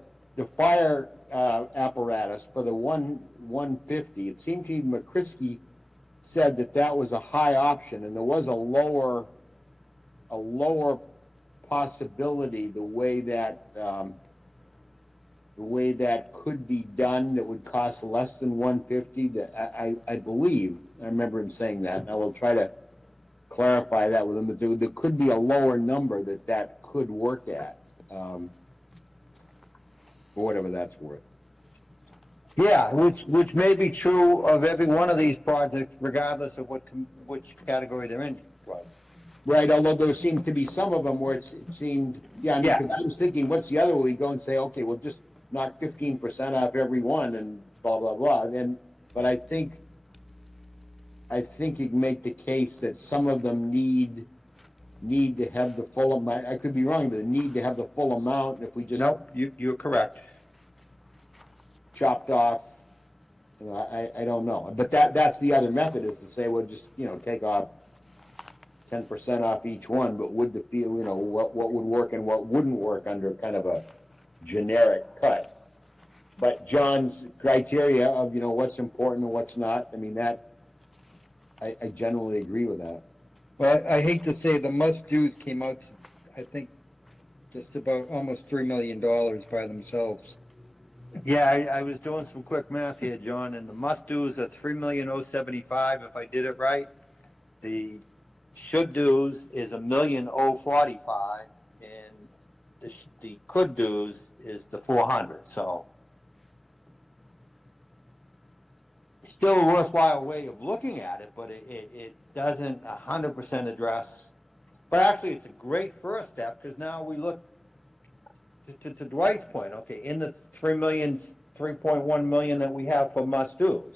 fire apparatus for the 150, it seemed to me McCrisky said that was a high option, and there was a lower possibility the way that could be done that would cost less than 150. That I believe I remember him saying that, and I will try to clarify that with him. But there could be a lower number that could work at. For whatever that's worth. Yeah, which may be true of every one of these projects, regardless of which category they're in. Right, although there seemed to be some of them where it seemed, because I was thinking, what's the other way? We go and say, okay, we'll just knock 15% off every one and blah, blah, blah. But I think you can make the case that some of them need to have the full amount. I could be wrong, but need to have the full amount. If we just you're correct. Chopped off, I don't know. But that's the other method, is to say, well, just take off 10% off each one. But would the feel what would work and what wouldn't work under kind of a generic cut? But John's criteria of what's important and what's not. I mean that I generally agree with that. well, I hate to say the must-dos came out, I think, just about almost $3 million by themselves. Yeah, I was doing some quick math here, John, and the must-dos are $3,075,000 if I did it right. The should-dos is $1,045,000, and the could-dos is the $400,000. So still a worthwhile way of looking at it, but it doesn't 100% address. But actually, it's a great first step, because now we look to Dwight's point. Okay, in the 3.1 million that we have for must-dos,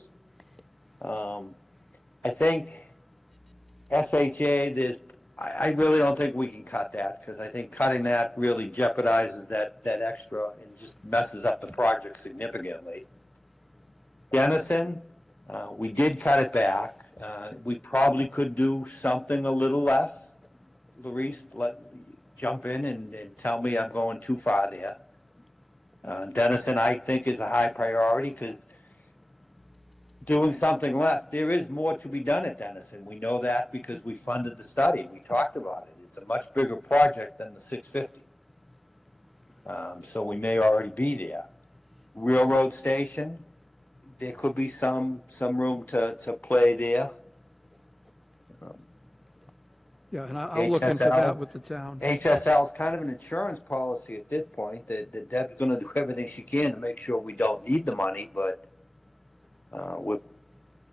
I think SHA, I really don't think we can cut that, because I think cutting that really jeopardizes that extra and just messes up the project significantly. Dennison, we did cut it back. We probably could do something a little less. Luis, jump in and tell me I'm going too far there. Dennison, I think, is a high priority, because doing something less, there is more to be done at Dennison. We know that because we funded the study. We talked about it. It's a much bigger project than the 650. So we may already be there. Railroad station, there could be some room to play there. Yeah, and I'll look into that with the town. HSL is kind of an insurance policy at this point, that Deb's gonna do everything she can to make sure we don't need the money, but we're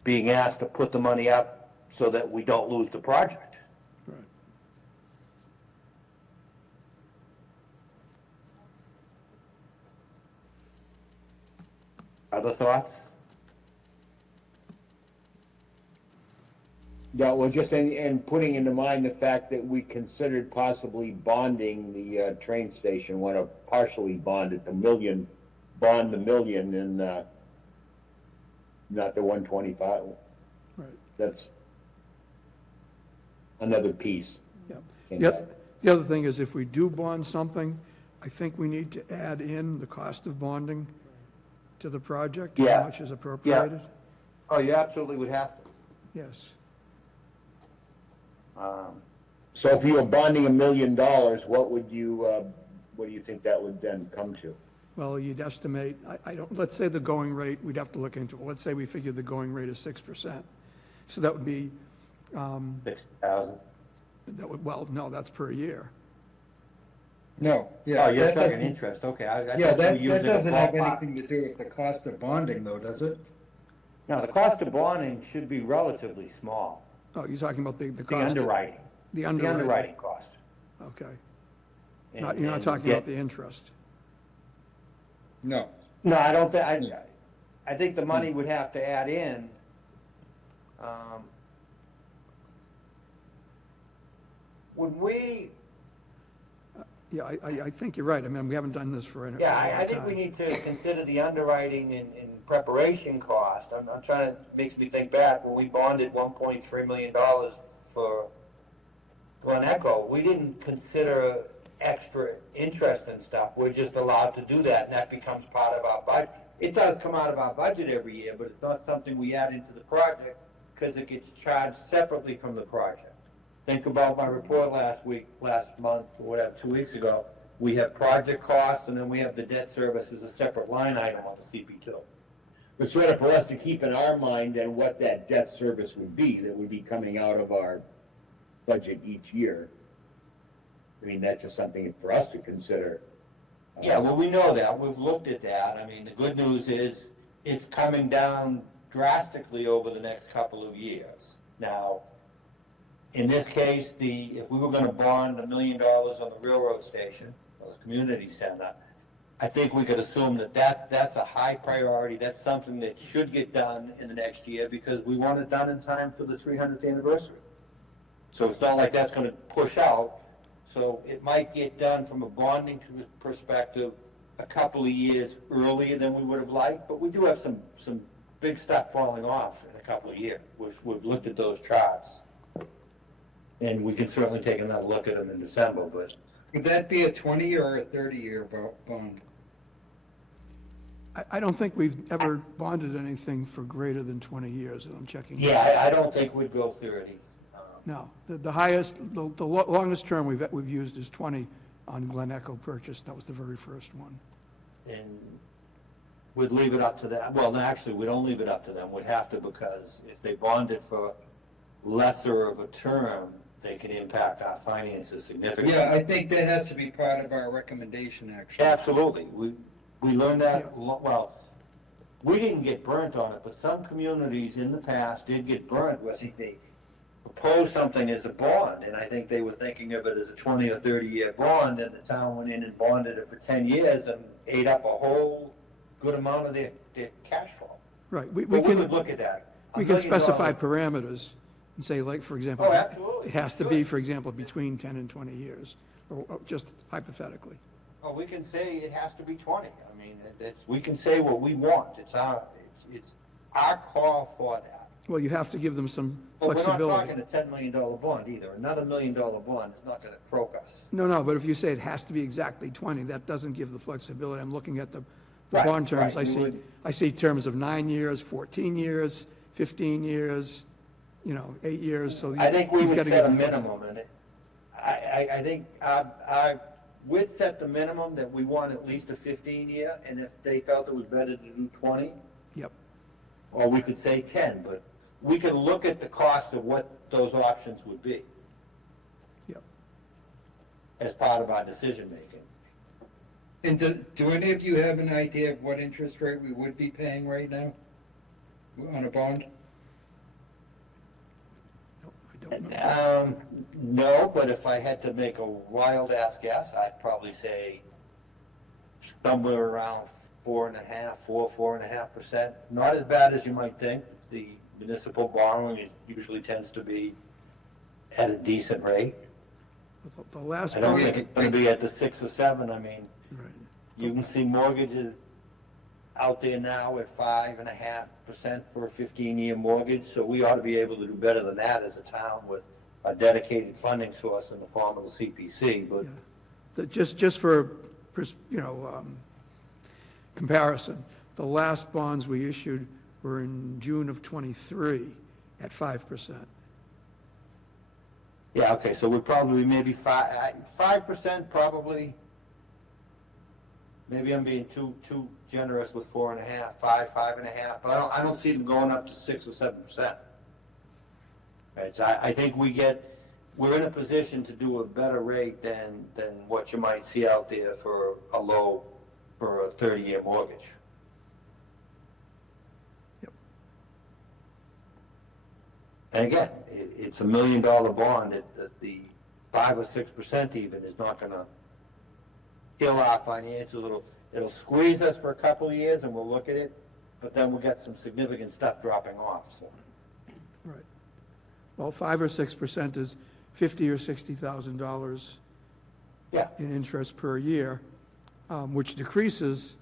being asked to put the money up so that we don't lose the project. Right. Other thoughts? Yeah, well, just and putting into mind the fact that we considered possibly bonding the train station, want to partially bond it, bond the million and not the 125. Right. That's another piece. Yeah. in Yep. that. The other thing is, if we do bond something, I think we need to add in the cost of bonding to the project, Yeah. how much is appropriated. Oh, you absolutely would have to. Yes. So if you were bonding $1 million, what do you think that would then come to? Well, you'd estimate, I don't, let's say the going rate, we'd have to look into it. Let's say we figured the going rate is 6%. So that would be, 6,000. that would, well, no, that's per year. No, yeah. Oh, you're that talking doesn't- interest, okay. I Yeah, thought you were that using a doesn't have ballpark. anything to do with the cost of bonding though, does it? No, the cost of bonding should be relatively small. Oh, you're talking about the The cost? underwriting. The The underwriting. underwriting cost. Okay. And- You're not and talking get- about the interest. No. No, I don't think, I think the money would have to add in, when we, Yeah, I think you're right. I mean, we haven't done this for a long yeah, time. I think we need to consider the underwriting and preparation cost. I'm trying to, makes me think back, when we bonded $1.3 million for Glen Echo, we didn't consider extra interest and stuff. We're just allowed to do that, and that becomes part of our budget. It does come out of our budget every year, but it's not something we add into the project because it gets charged separately from the project. Think about my report last month, or whatever, 2 weeks ago. We have project costs, and then we have the debt service as a separate line item on the CP2. But sort of for us to keep in our mind then what that debt service would be, that would be coming out of our budget each year. I mean, that's just something for us to consider. Yeah, well, we know that. We've looked at that. I mean, the good news is it's coming down drastically over the next couple of years. Now, in this case, if we were gonna bond $1 million on the railroad station, or the community center, I think we could assume that's a high priority. That's something that should get done in the next year because we want it done in time for the 300th anniversary. So it's not like that's gonna push out. So it might get done from a bonding perspective a couple of years earlier than we would have liked, but we do have some big stuff falling off in a couple of years. We've looked at those charts. And we can certainly take another look at them in December, but. Would that be a 20 or a 30-year bond? I don't think we've ever bonded anything for greater than 20 years, and I'm checking. Yeah, I don't think we'd go 30. No, the highest, the longest term we've used is 20 on Glen Echo purchase. That was the very first one. And we'd leave it up to them. Well, actually, we don't leave it up to them. We'd have to, because if they bonded for lesser of a term, they can impact our finances significantly. Yeah, I think that has to be part of our recommendation, actually. Absolutely. We learned that, well, we didn't get burnt on it, but some communities in the past did get burnt with they proposed something as a bond, and I think they were thinking of it as a 20 or 30-year bond, and the town went in and bonded it for 10 years and ate up a whole good amount of their cash flow. Right, we But we can, would look at that. we $1 can million. specify parameters and say, like, for example. Oh, absolutely. It has to be, for example, between 10 and 20 years, or just hypothetically. Oh, we can say it has to be 20. I mean, we can say what we want. It's our call for that. Well, you have to give them some But we're not flexibility. talking a $10 million bond either. Another $1 million bond is not gonna croak us. No, but if you say it has to be exactly 20, that doesn't give the flexibility. I'm looking at the Right, bond terms. right, we would- I see terms of 9 years, 14 years, 15 years, 8 years, so. I think we you've would gotta set a give them minimum, and I think our we'd set the minimum that we want at least a 15-year, and if they felt it was better to do 20, Yep. or we could say 10, but we can look at the cost of what those options would be Yep. as part of our decision-making. And do any of you have an idea of what interest rate we would be paying right now on a bond? I don't know. No, but if I had to make a wild-ass guess, I'd probably say somewhere around 4.5%. Not as bad as you might think. The municipal borrowing usually tends to be at a decent rate. The last I don't bond, think it's going to be at the 6 or 7. I mean, right. you can see mortgages out there now at 5.5% for a 15-year mortgage, so we ought to be able to do better than that as a town with a dedicated funding source in the form of the CPC, but Just for, comparison, the last bonds we issued were in June of '23 at 5%. yeah, okay, so we're probably maybe 5% probably. Maybe I'm being too generous with 4.5, 5.5, but I don't see them going up to 6 or 7%. Right, so I think we're in a position to do a better rate than what you might see out there for a 30-year mortgage. Yep. And again, it's $1 million bond that the 5 or 6% even is not gonna kill our financials. It'll squeeze us for a couple of years and we'll look at it, but then we'll get some significant stuff dropping off, so. Right. Well, 5 or 6% is $50,000 or $60,000 Yeah. in interest per year, which decreases,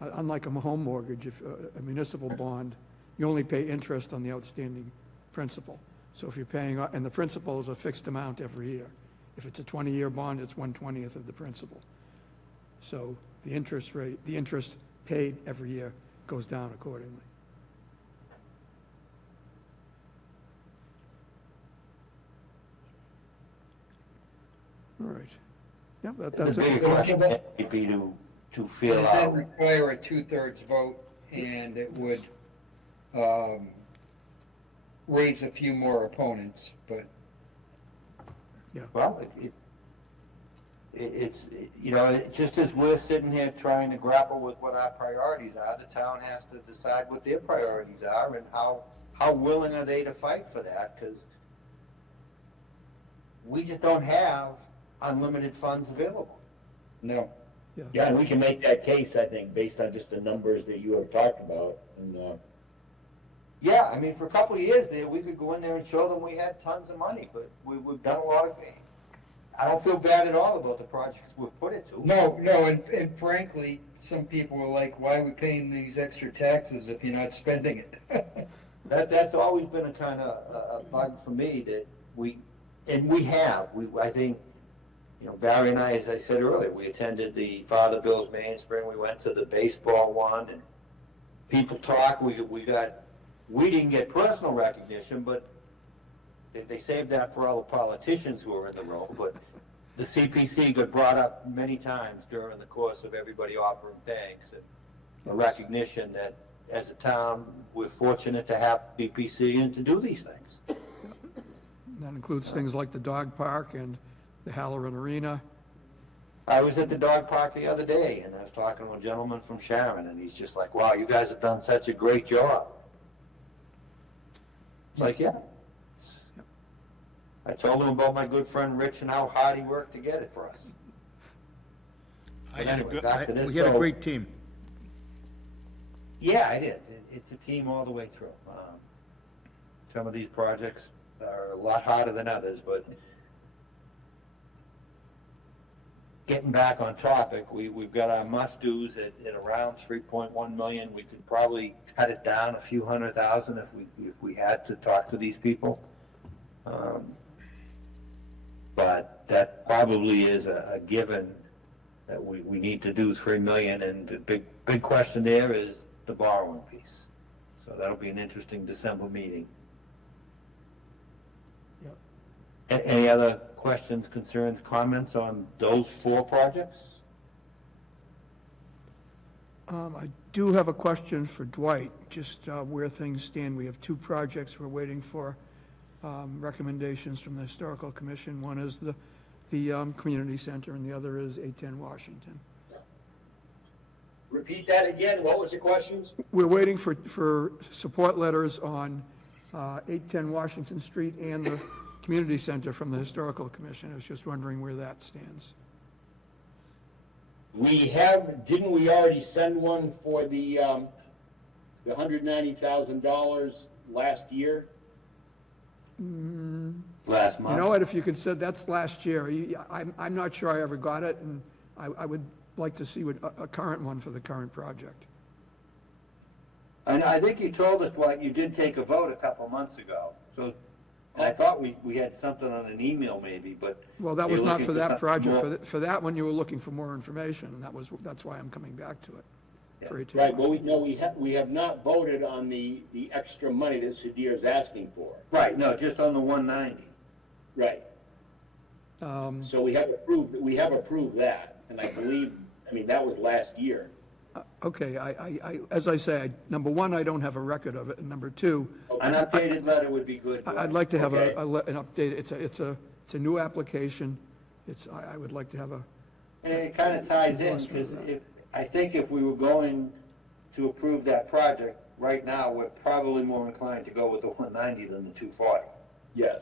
unlike a home mortgage, if a municipal bond, you only pay interest on the outstanding principal. So if you're paying, and the principal is a fixed amount every year. If it's a 20-year bond, it's 1/20th of the principal. So the interest paid every year goes down accordingly. All right. Yeah, that's The it. big question would be to feel It out. would require a 2/3 vote, and it would raise a few more opponents, but Well, it's, just as we're sitting here trying to grapple with what our priorities are, the town has to decide what their priorities are and how willing are they to fight for that, because we just don't have unlimited funds available. no. Yeah, and we can make that case, I think, based on just the numbers that you have talked about, and, Yeah, I mean, for a couple of years there, we could go in there and show them we had tons of money, but we've done a lot of, I don't feel bad at all about the projects we've put it to. No, and frankly, some people are like, why are we paying these extra taxes if you're not spending it? That's always been a kind of a bug for me that I think, Barry and I, as I said earlier, we attended the Father Bill's Mainspring, we went to the baseball one, and people talk, we didn't get personal recognition, but they saved that for all the politicians who were in the room, but the CPC got brought up many times during the course of everybody offering thanks and a recognition that as a town, we're fortunate to have BPC and to do these things. That includes things like the dog park and the Halloran Arena. I was at the dog park the other day, and I was talking to a gentleman from Sharon, and he's just like, wow, you guys have done such a great job. It's like, yeah. I told him about my good friend Rich and how hard he worked to get it for us. I But had a anyway, good, back to this. we had a So- great team. Yeah, it is. It's a team all the way through. Some of these projects are a lot harder than others, but getting back on topic, we've got our must-dos at around 3.1 million. We could probably cut it down a few $100,000 if we had to talk to these people. But that probably is a given that we need to do 3 million, and the big question there is the borrowing piece. So that'll be an interesting December meeting. Any other questions, concerns, comments on those 4 projects? I do have a question for Dwight, just where things stand. We have 2 projects we're waiting for recommendations from the Historical Commission. One is the community center, and the other is 810 Washington. Repeat that again, what was the questions? We're waiting for support letters on 810 Washington Street and the community center from the Historical Commission. I was just wondering where that stands. Didn't we already send one for the $190,000 last year? Last You month? know what, if you could say, that's last year. I'm not sure I ever got it, and I would like to see a current one for the current project. And I think you told us, Dwight, you did take a vote a couple months ago. So I thought we had something on an email maybe, but. Well, that you're was not looking for that something project. more- For that one, you were looking for more information, and that's why I'm coming back to it. Yeah. For 810 Right, but Washington. we have not voted on the extra money that Sadir is asking for. Right, no, just on the 190. Right, so we have approved that, and I believe, that was last year. Okay, as I say, number one, I don't have a record of it, and number two, An updated letter would be good. I'd like to have Okay. an update. It's a new application. I would like to have a, And it kind of ties in, because I think if we were going to approve that project, right now, we're probably more inclined to go with the 190 than the 240. Yes.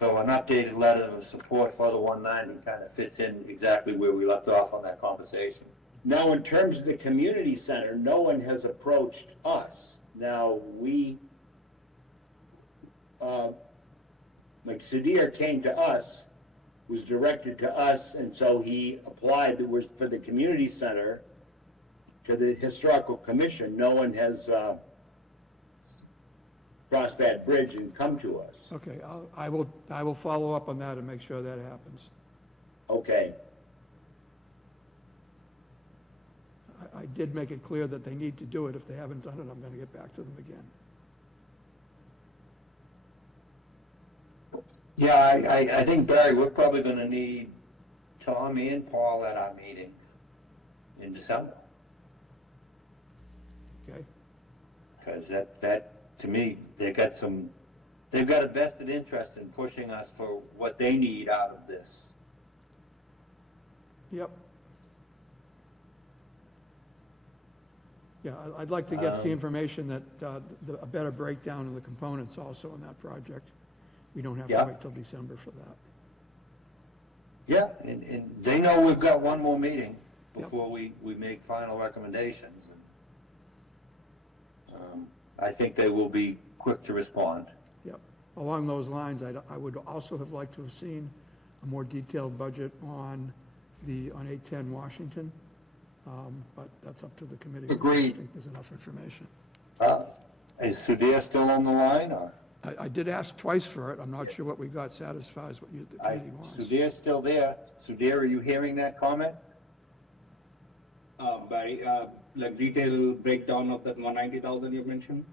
So an updated letter of support for the 190 kind of fits in exactly where we left off on that conversation. Now, in terms of the community center, no one has approached us. Now, Sadir came to us, was directed to us, and so he applied, it was for the community center, to the Historical Commission. No one has crossed that bridge and come to us. okay, I will follow up on that and make sure that happens. Okay, I did make it clear that they need to do it. If they haven't done it, I'm going to get back to them again. Yeah, I think, Barry, we're probably going to need Tommy and Paul at our meeting in December. Okay? Because that, to me, they've got a vested interest in pushing us for what they need out of this. Yep. Yeah, I'd like to get the information that, a better breakdown of the components also in that project. We don't have to Yeah. wait till December for that. Yeah, and they know we've got one more meeting Yep. before we make final recommendations. I think they will be quick to respond. Yep. Along those lines, I would also have liked to have seen a more detailed budget on 810 Washington, but that's up to the committee. Agreed. I think there's enough information. Is Sudhir still on the line, or? I did ask twice for it. I'm not sure what we got satisfies what the committee wants. Sudhir's still there. Sudhir, are you hearing that comment? Barry, like detail breakdown of that 190,000 you mentioned?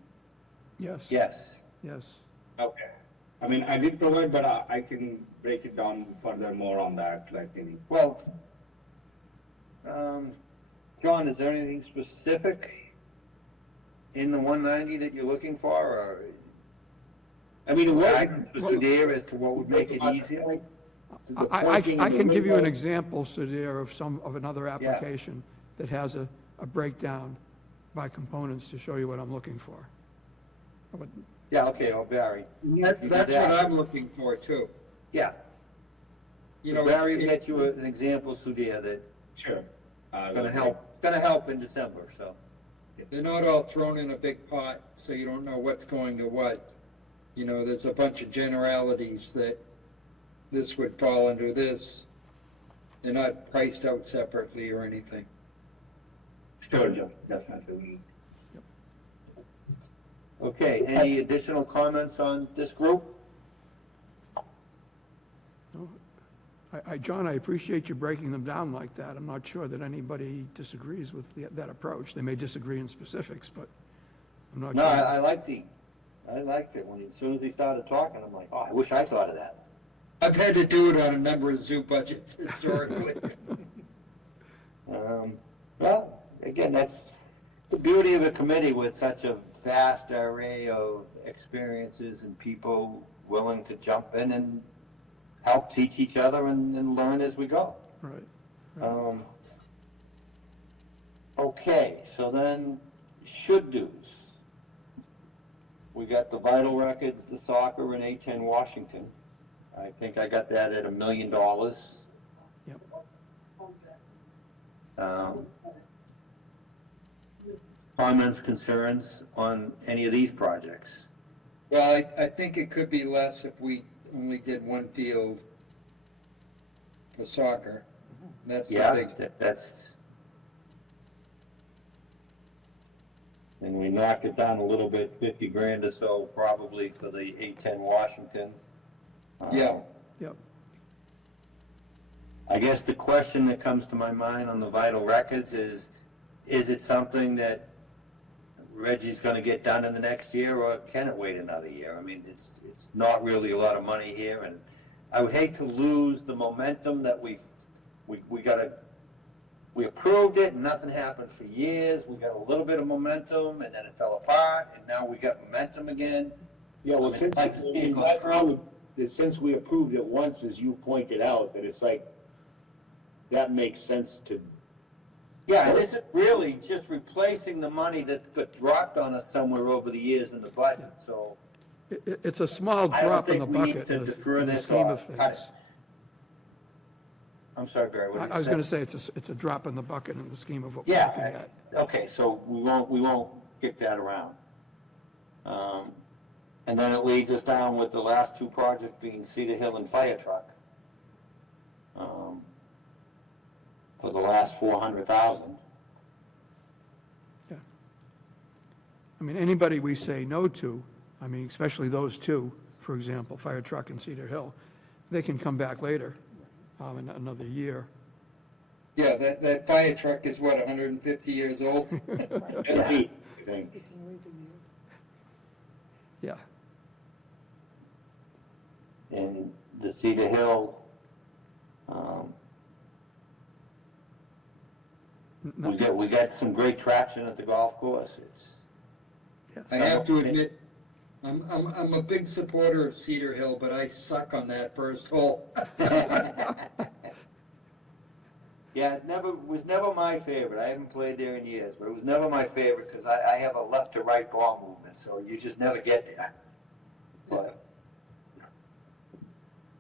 Yes. Yes. Yes. Okay. I did provide, but I can break it down further more on that, like in. Well, John, is there anything specific in the 190 that you're looking for, or? it was. Guidance for Sudhir as to what would make it easier? I can give you an example, Sudhir, of another application that has a breakdown by components to show you what I'm looking for. Yeah, okay, Barry. That's what I'm looking for too. Yeah. You know, Barry will get you an example, Sudhir, that Sure. gonna help in December, so. they're not all thrown in a big pot, so you don't know what's going to what. You know, there's a bunch of generalities that this would fall under this. They're not priced out separately or anything. Sure, Joe, definitely. Okay, any additional comments on this group? John, I appreciate you breaking them down like that. I'm not sure that anybody disagrees with that approach. They may disagree in specifics, but I'm not No, sure. I liked it. As soon as he started talking, I'm like, oh, I wish I thought of that. I've had to do it on a number of zoo budgets historically. Well, again, that's the beauty of a committee with such a vast array of experiences and people willing to jump in and help teach each other and learn as we go. Right. Okay, so then should-dos. We got the vital records, the soccer, and A10 Washington. I think I got that at $1 million. Yep. Comments, concerns on any of these projects? Well, I think it could be less if we only did one field for soccer. That's the Yeah, big, that's, and we knocked it down a little bit, 50 grand or so probably for the 810 Washington. Yeah. Yep. I guess the question that comes to my mind on the vital records is it something that Reggie's gonna get done in the next year, or can it wait another year? I mean, it's not really a lot of money here, and I would hate to lose the momentum that we approved it and nothing happened for years. We got a little bit of momentum and then it fell apart, and now we got momentum again. Yeah, well, I mean, since, like to see it go through. since we approved it once, as you pointed out, that it's like, that makes sense to, Yeah, and this is really just replacing the money that got dropped on us somewhere over the years in the budget, so. It's a small I don't drop in the think we need bucket to in defer the this scheme of or cut it. things. I'm sorry, Barry, what did you say? I was going to say it's a drop in the bucket in the scheme of what we're Yeah, looking at. okay, so we won't kick that around. And then it leads us down with the last two projects being Cedar Hill and Fire Truck. For the last 400,000. Yeah. I mean, anybody we say no to, I mean, especially those two, for example, Fire Truck and Cedar Hill, they can come back later, in another year. yeah, that fire truck is what, 150 years old? I think. Yeah. And the Cedar Hill, we got some great traction at the golf course. I have to admit, I'm a big supporter of Cedar Hill, but I suck on that first hole. Yeah, it was never my favorite. I haven't played there in years, but it was never my favorite because I have a left to right ball movement, so you just never get there. But,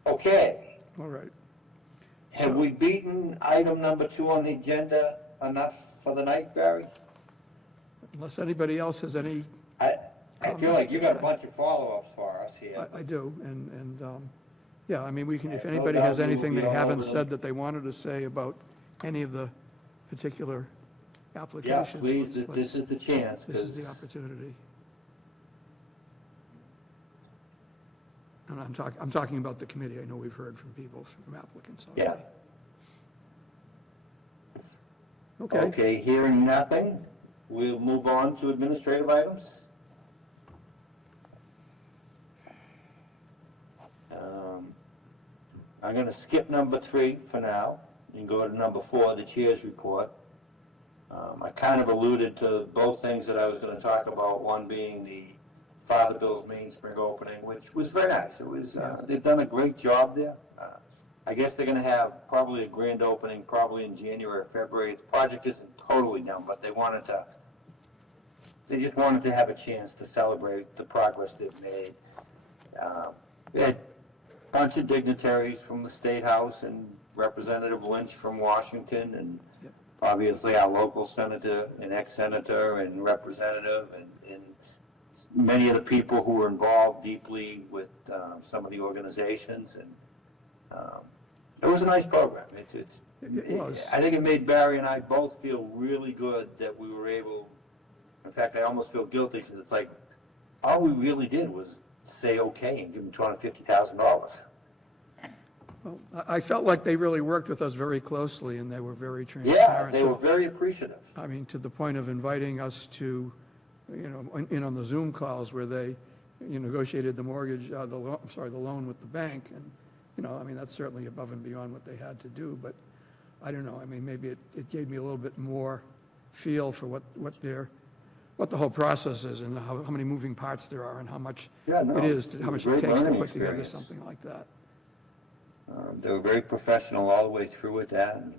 okay, All right. have we beaten item number 2 on the agenda enough for the night, Barry? Unless anybody else has any, I feel like you got a bunch of follow-ups for us here. I do, and, yeah, I mean, we can, if No anybody doubt has we will anything be they all haven't over said them. that they wanted to say about any of the particular Yeah, applications. please, let's- this is the chance, This is the 'cause- opportunity. And I'm talking about the committee. I know we've heard from people, from applicants already. Yeah. Okay. Okay, hearing nothing, we'll move on to administrative items. I'm gonna skip number 3 for now and go to number 4, the chair's report. I kind of alluded to both things that I was gonna talk about, one being the Father Bill's Mainspring opening, which was very nice. It was, they've done a great job there. I guess they're gonna have probably a grand opening, probably in January or February. The project isn't totally done, but they just wanted to have a chance to celebrate the progress they've made. They had a bunch of dignitaries from the State House and Representative Lynch from Washington, and obviously our local senator and ex-senator and representative, and many of the people who were involved deeply with some of the organizations, and it was a nice program. It was. I think it made Barry and I both feel really good that we were able, in fact, I almost feel guilty because it's like, all we really did was say okay and give them $250,000. Well, I felt like they really worked with us very closely, and they were very Yeah, transparent. they were very appreciative. I mean, to the point of inviting us to, in on the Zoom calls where they, negotiated the mortgage, the loan with the bank, and, you know, I mean, that's certainly above and beyond what they had to do, but I don't know, I mean, maybe it gave me a little bit more feel for what the whole process is and how many moving parts there are and how much Yeah, no, it is, how it much was it a great takes to learning put together experience. something like that. They were very professional all the way through with that, and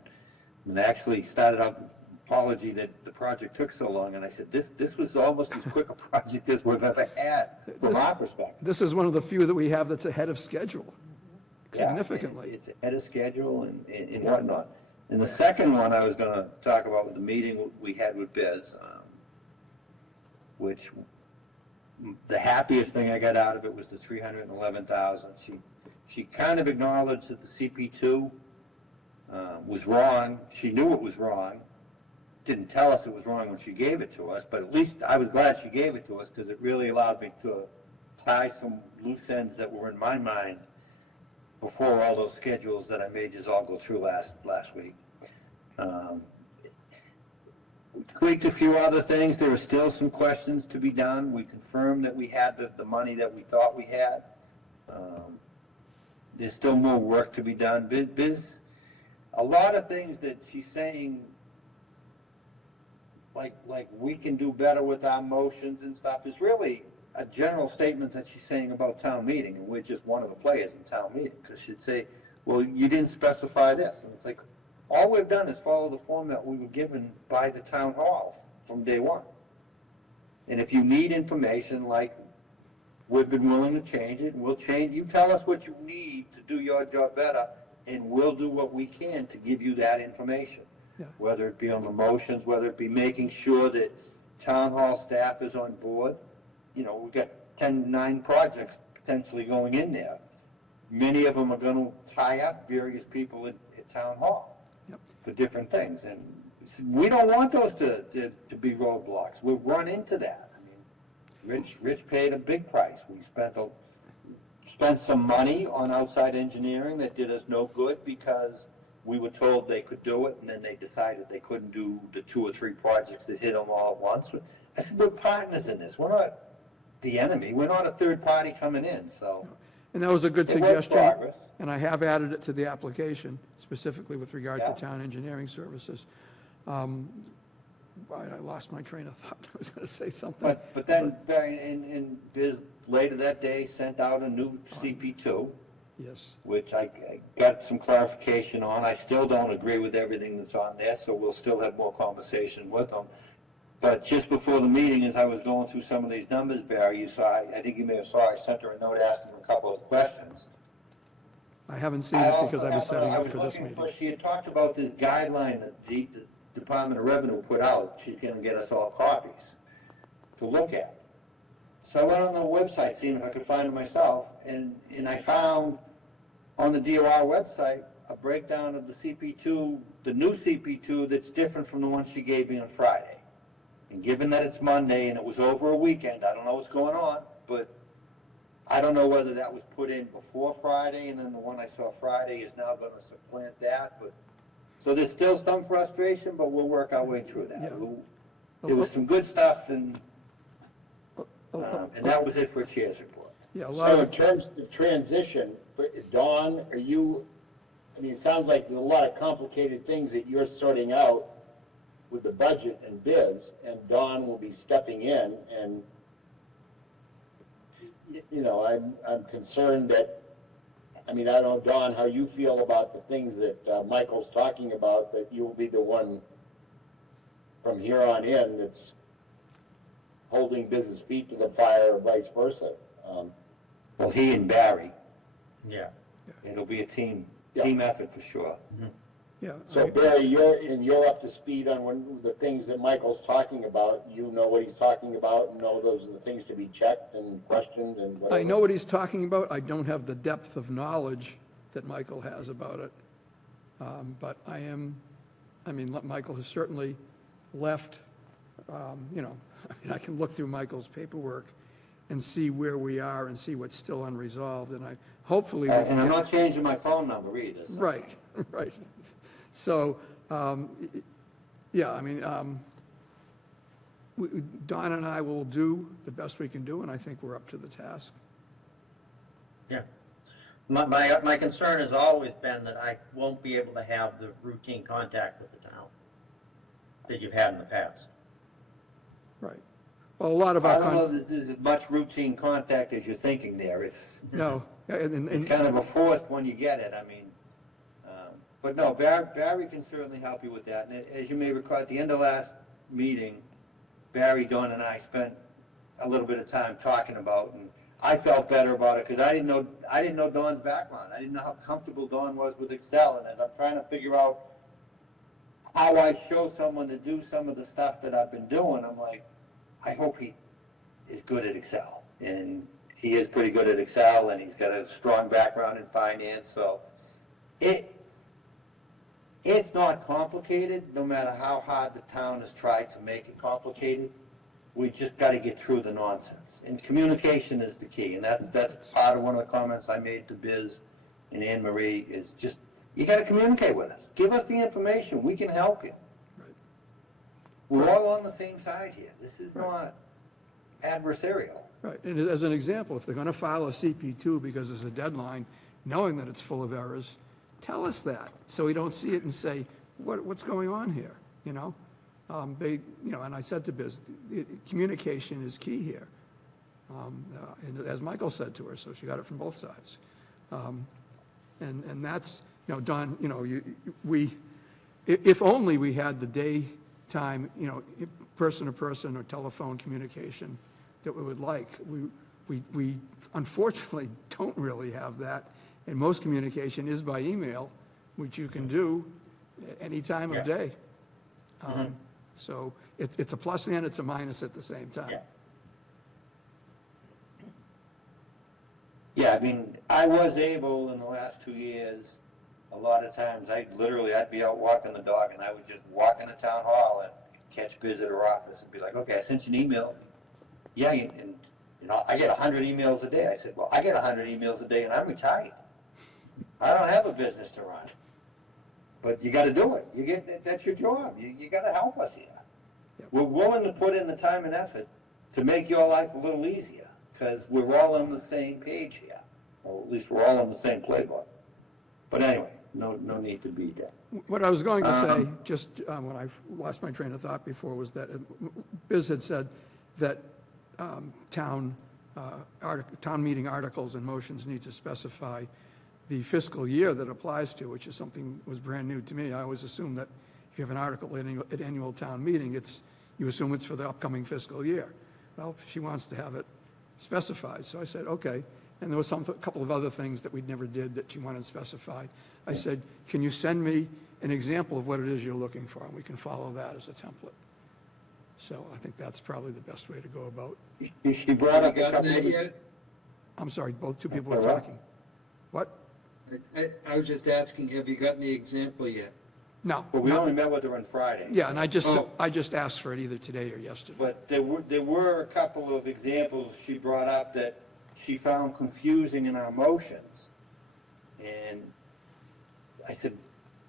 they actually started out apology that the project took so long, and I said, this was almost as quick a project as we've ever had from our perspective. This is one of the few that we have that's ahead of schedule, Yeah, significantly. It's ahead of schedule and whatnot. And the second one I was gonna talk about was the meeting we had with Biz, which the happiest thing I got out of it was the 311,000. She kind of acknowledged that the CP2 was wrong. She knew it was wrong. Didn't tell us it was wrong when she gave it to us, but at least I was glad she gave it to us because it really allowed me to tie some loose ends that were in my mind before all those schedules that I made you all go through last week. We tweaked a few other things. There were still some questions to be done. We confirmed that we had the money that we thought we had. There's still more work to be done. Biz, a lot of things that she's saying, like we can do better with our motions and stuff, is really a general statement that she's saying about town meeting, and we're just one of the players in town meeting, because she'd say, well, you didn't specify this, and it's like, all we've done is follow the format we were given by the town hall from day one. And if you need information, like, we've been willing to change it, and we'll change, you tell us what you need to do your job better, and we'll do what we can to give you that information. Yeah. Whether it be on the motions, whether it be making sure that town hall staff is on board. You know, we've got 9 projects potentially going in there. Many of them are gonna tie up various people at town hall. Yep. For different things, and we don't want those to be roadblocks. We've run into that. I mean, Rich paid a big price. We spent some money on outside engineering that did us no good because we were told they could do it, and then they decided they couldn't do the 2 or 3 projects that hit them all at once. I said, we're partners in this. We're not the enemy. We're not a third party coming in, so. And that was a good It was suggestion, progress. and I have added it to the application, specifically with regard to Yeah. town engineering services. I lost my train of thought, I was going to say something. But then, and Biz later that day sent out a new CP2, Yes, which I got some clarification on. I still don't agree with everything that's on there, so we'll still have more conversation with them. But just before the meeting, as I was going through some of these numbers, Barry, you saw, I think you may have saw, I sent her a note asking her a couple of questions. I haven't seen it because I was setting up for this meeting. She had talked about this guideline that the Department of Revenue put out. She's gonna get us all copies to look at. So I went on the website, seeing if I could find it myself, and I found on the DOR website a breakdown of the CP2, the new CP2 that's different from the one she gave me on Friday. And given that it's Monday and it was over a weekend, I don't know what's going on, but I don't know whether that was put in before Friday, and then the one I saw Friday is now gonna supplant that, but, so there's still some frustration, but we'll work our way through that. Yeah. There was some good stuff, and that was it for a chair's report. Yeah, a lot So in of, terms of the transition, Dawn, are you, I mean, it sounds like there's a lot of complicated things that you're sorting out with the budget and biz, and Dawn will be stepping in, and, you know, I'm concerned that, I mean, I don't know, Dawn, how you feel about the things that Michael's talking about, that you'll be the one from here on in that's holding business feet to the fire or vice versa. Well, he and Barry, Yeah. it'll be a team Yeah. effort for sure. yeah. So Barry, you're up to speed on the things that Michael's talking about. You know what he's talking about and know those are the things to be checked and questioned and whatever. I know what he's talking about. I don't have the depth of knowledge that Michael has about it. But Michael has certainly left, I can look through Michael's paperwork and see where we are and see what's still unresolved, and hopefully. we And can I'm get- not changing my phone number either. so- Right, right. So, Don and I will do the best we can do, and I think we're up to the task. Yeah. My concern has always been that I won't be able to have the routine contact with the town that you've had in the past. Right. Well, a lot of I our, don't know if this is as much routine contact as you're thinking there. It's, no, it's kind of a forced when you get it, I mean. But no, Barry can certainly help you with that. And as you may recall, at the end of last meeting, Barry, Dawn, and I spent a little bit of time talking about, and I felt better about it because I didn't know Dawn's background. I didn't know how comfortable Dawn was with Excel. And as I'm trying to figure out how I show someone to do some of the stuff that I've been doing, I'm like, I hope he is good at Excel. And he is pretty good at Excel, and he's got a strong background in finance. So it's not complicated, no matter how hard the town has tried to make it complicated. We just got to get through the nonsense. And communication is the key. And that's part of one of the comments I made to Biz and Anne Marie is just, you got to communicate with us. Give us the information. We can help you. Right. We're all on the same side here. This is not adversarial. right, and as an example, if they're going to file a CP2 because there's a deadline, knowing that it's full of errors, tell us that, so we don't see it and say, what's going on here, you know? And I said to Biz, communication is key here. And as Michael said to her, so she got it from both sides. And that's, Don, if only we had the daytime, person to person or telephone communication that we would like. We unfortunately don't really have that. And most communication is by email, which you can do any time of day. So it's a plus and it's a minus at the same time. Yeah, I mean, I was able in the last 2 years, a lot of times, I'd be out walking the dog and I would just walk in the town hall and catch Biz at her office and be like, okay, I sent you an email. Yeah, and I get 100 emails a day. I said, well, I get 100 emails a day and I'm retired. I don't have a business to run. But you got to do it. That's your job. You got to help us here. Yep. We're willing to put in the time and effort to make your life a little easier because we're all on the same page here, or at least we're all on the same playbook. But anyway, no need to be that. What I was going to say, just when I lost my train of thought before, was that Biz had said that town meeting articles and motions need to specify the fiscal year that applies to, which is something that was brand new to me. I always assumed that if you have an article at annual town meeting, you assume it's for the upcoming fiscal year. Well, she wants to have it specified, so I said, okay. And there was a couple of other things that we never did that she wanted specified. I said, can you send me an example of what it is you're looking for, and we can follow that as a template. So I think that's probably the best way to go about. She brought up a Gotten couple that of... yet? I'm sorry, both two people are All right. talking. What? I was just asking, have you gotten the example yet? No. Well, we no. only met with her on Friday. Yeah, and I Oh. just asked for it either today or yesterday. But there were a couple of examples she brought up that she found confusing in our motions. And I said,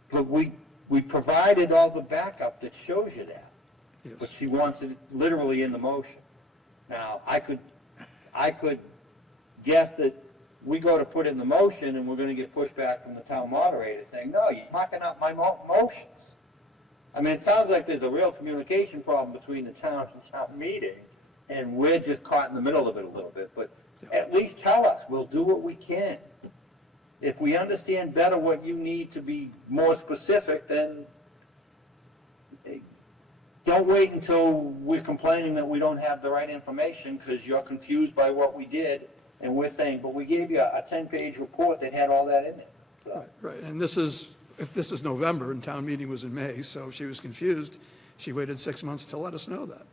but we provided all the backup that shows you that. Yes. But she wants it literally in the motion. Now, I could guess that we go to put in the motion and we're gonna get pushback from the town moderator saying, no, you're mucking up my motions. I mean, it sounds like there's a real communication problem between the town and town meeting, and we're just caught in the middle of it a little bit, but at least tell us, we'll do what we can. If we understand better what you need to be more specific, then don't wait until we're complaining that we don't have the right information because you're confused by what we did, and we're saying, but we gave you a 10-page report that had all that in it. So, Right, and this is November, and town meeting was in May, so she was confused. She waited 6 months to let us know that.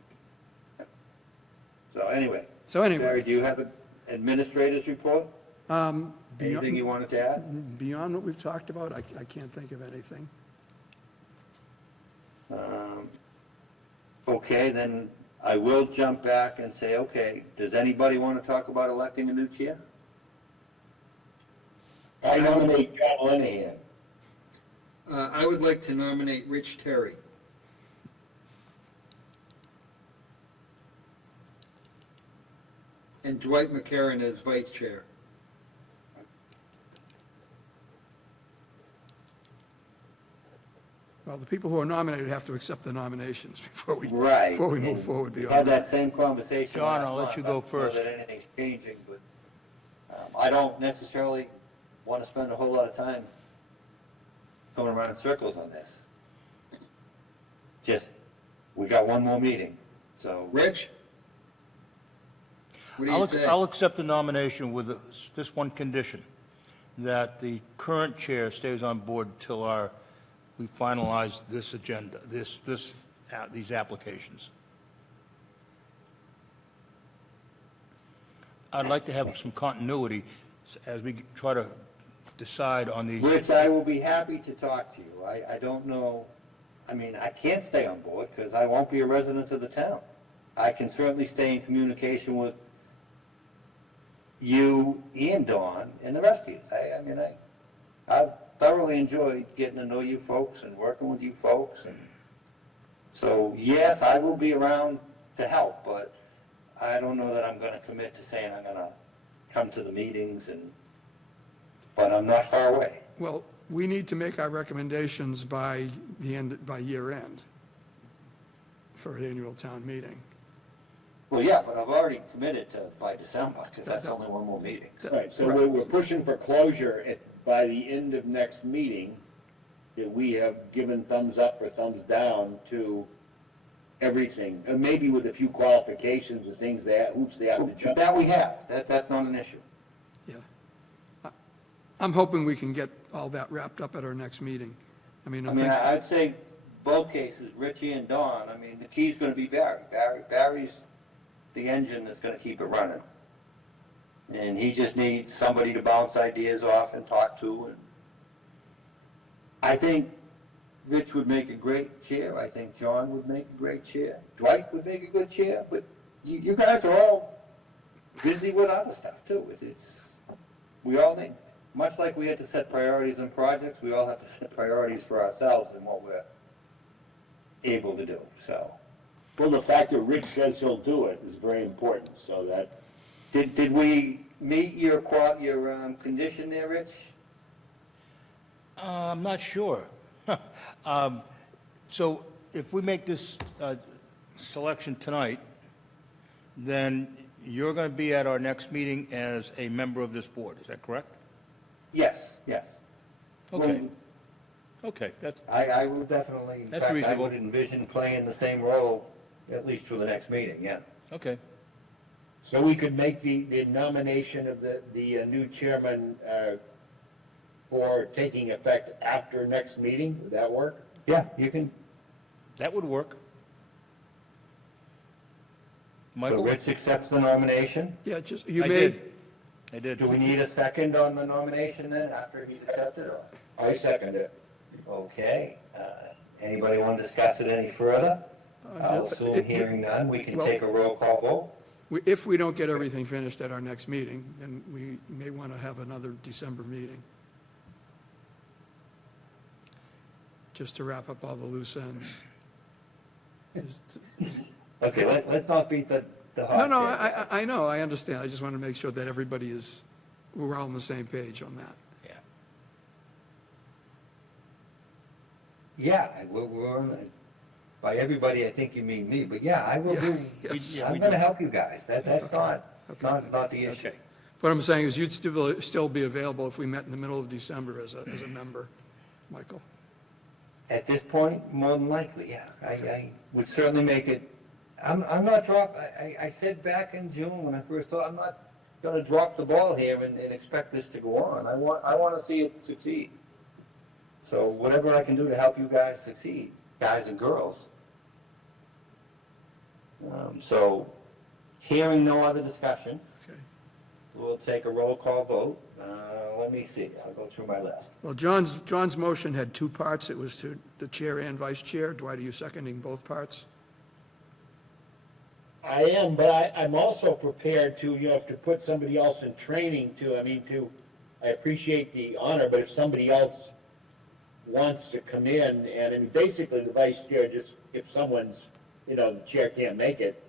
so anyway. So anyway. Barry, do you have an administrator's report? Anything you wanted to add? Beyond what we've talked about, I can't think of anything. Okay, then I will jump back and say, okay, does anybody want to talk about electing a new chair? I nominate John Linehan. I would like to nominate Rich Terry. And Dwight McCarron as vice chair. Well, the people who are nominated have to accept the nominations Right. before we move and forward we beyond had that. that same conversation. John, last I'll let month. you I go don't know first. that anything's changing, but I don't necessarily want to spend a whole lot of time going around in circles on this. Just, we got one more meeting, so. Rich? What do you say? I'll accept the nomination with this one condition, that the current chair stays on board till we finalize this agenda, these applications. I'd like to have some continuity as we try to decide on these. Rich, I will be happy to talk to you. I don't know, I mean, I can't stay on board because I won't be a resident of the town. I can certainly stay in communication with you and Dawn and the rest of you. I mean, I've thoroughly enjoyed getting to know you folks and working with you folks. And so, yes, I will be around to help, but I don't know that I'm going to commit to saying I'm going to come to the meetings, but I'm not far away. Well, we need to make our recommendations by year end for an annual town meeting. Well, yeah, but I've already committed to by December, because that's only one more meeting. Right, so we're pushing for closure by the end of next meeting, that we have given thumbs up or thumbs down to everything, and maybe with a few qualifications and things hoops they have to jump. That we have, that's not an issue. Yeah. I'm hoping we can get all that wrapped up at our next meeting. I mean, I'd say both cases, Richie and Dawn, I mean, the key's gonna be Barry. Barry's the engine that's gonna keep it running. And he just needs somebody to bounce ideas off and talk to, and I think Rich would make a great chair, I think John would make a great chair, Dwight would make a good chair, but you guys are all busy with other stuff too. We all need, much like we had to set priorities on projects, we all have to set priorities for ourselves and what we're able to do, so. Well, the fact that Rich says he'll do it is very important, so that. Did we meet your condition there, Rich? I'm not sure. So if we make this selection tonight, then you're going to be at our next meeting as a member of this board, is that correct? Yes. Okay. Okay, I will definitely, in That's fact, I reasonable. would envision playing the same role, at least for the next meeting, yeah. okay. So we could make the nomination of the new chairman for taking effect after next meeting, would that work? Yeah, you can, That would work. so Michael? Rich accepts the nomination. yeah, just, you I may, did. I did. Do we need a second on the nomination then, after he's accepted? Or- I second it. Okay, anybody want to discuss it any further? I'll assume hearing none, we can Well- take a roll call vote. if we don't get everything finished at our next meeting, then we may want to have another December meeting. Just to wrap up all the loose ends. Okay, let's not beat the horse. No, here. I know, I understand. I just want to make sure that we're all on the same page on that. Yeah. Yeah, by everybody, I think you mean me, but yeah, I will do, Yes. I'm gonna help you guys, that's not the issue. Okay. What I'm saying is you'd still be available if we met in the middle of December as a member, Michael. At this point, more than likely, yeah, I would certainly make it, I'm not I said back in June when I first thought, I'm not gonna drop the ball here and expect this to go on, I wanna see it succeed. So whatever I can do to help you guys succeed, guys and girls. So, hearing no other discussion, Okay. we'll take a roll call vote. Let me see, I'll go through my list. Well, John's motion had two parts. It was to the chair and vice chair. Dwight, are you seconding both parts? I am, but I'm also prepared to, to put somebody else in training I appreciate the honor, but if somebody else wants to come in, and basically the vice chair, just if someone's, the chair can't make it,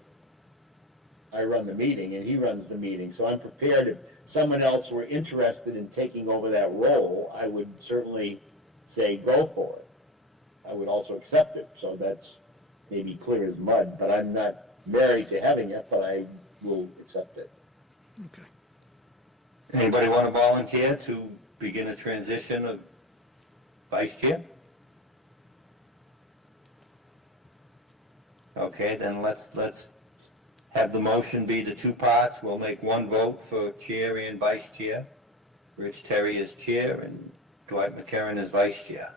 I run the meeting and he runs the meeting, so I'm prepared if someone else were interested in taking over that role, I would certainly say go for it. I would also accept it. So that's maybe clear as mud, but I'm not married to having it, but I will accept it. Okay. Anybody want to volunteer to begin a transition of vice chair? Okay, then let's have the motion be the two parts. We'll make one vote for chair and vice chair. Rich Terry is chair and Dwight McCarron is vice chair.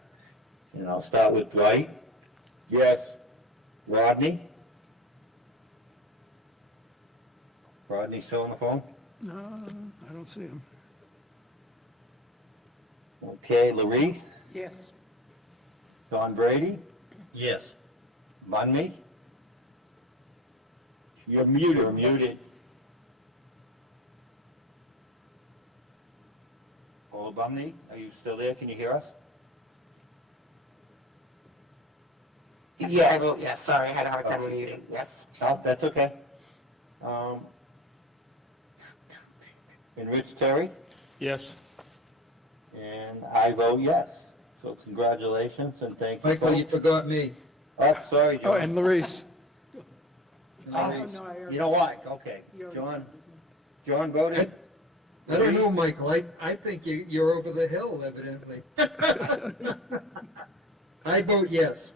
And I'll start with Dwight. Yes. Rodney? Rodney still on the phone? No, I don't see him. Okay, Larice? Yes. Don Brady? Yes. Munmy? You're muted. You're muted. Paul Bumney, are you still there? Can you hear us? Yeah, I vote yes. Sorry, I had a hard time muting. Yes. Oh, that's okay. And Rich Terry? Yes. And I vote yes. So congratulations and thank you. Michael, you forgot me. Oh, sorry, Oh, John. and Larice. You know what? Okay, John voted? I don't know, Michael. I think you're over the hill, evidently. I vote yes.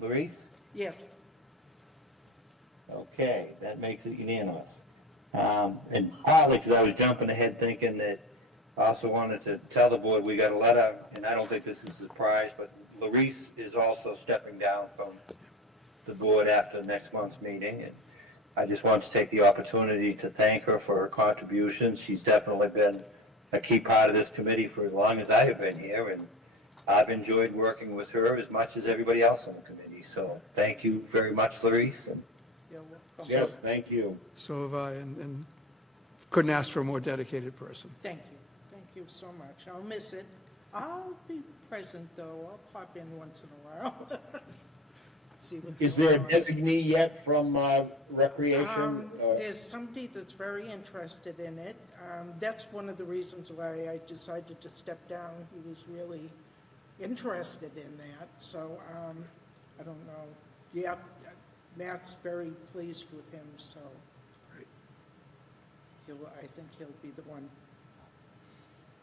Larice? Yes. Okay, that makes it unanimous. And partly because I was jumping ahead thinking that I also wanted to tell the board, we got a letter, and I don't think this is a surprise, but Larice is also stepping down from the board after next month's meeting. And I just want to take the opportunity to thank her for her contributions. She's definitely been a key part of this committee for as long as I have been here, and I've enjoyed working with her as much as everybody else on the committee. So thank you very much, Larice. And You're welcome. Yes, thank you. So have I, and couldn't ask for a more dedicated person. Thank you. Thank you so much. I'll miss it. I'll be present, though. I'll pop in once in a while. See what's Is there a going on. designee yet from Recreation? There's somebody that's very interested in it. That's one of the reasons why I decided to step down. He was really interested in that, so I don't know. Yeah, Matt's very pleased with him, so I think he'll be the one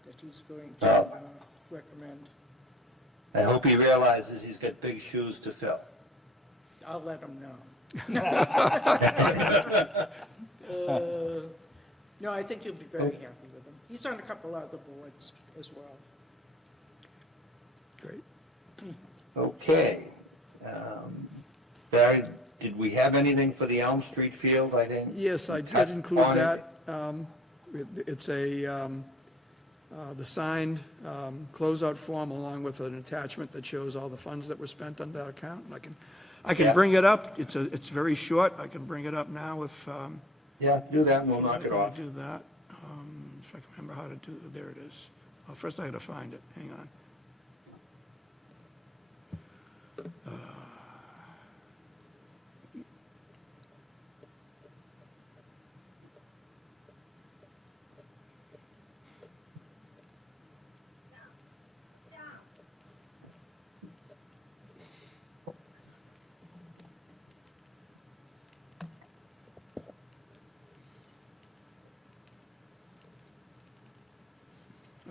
that he's going to recommend. I hope he realizes he's got big shoes to fill. I'll let him know. No, I think you'll be very happy with him. He's on a couple other boards as well. Great. Okay. Barry, did we have anything for the Elm Street field, I think? Yes, I did Touched include on it. that. It's the signed closeout form along with an attachment that shows all the funds that were spent on that account. And I can Yeah. bring it up. It's very short. I can bring it up now if. Yeah, do that and we'll knock it if I off. Do that. If I can remember how to do, there it is. Well, first I got to find it. Hang on.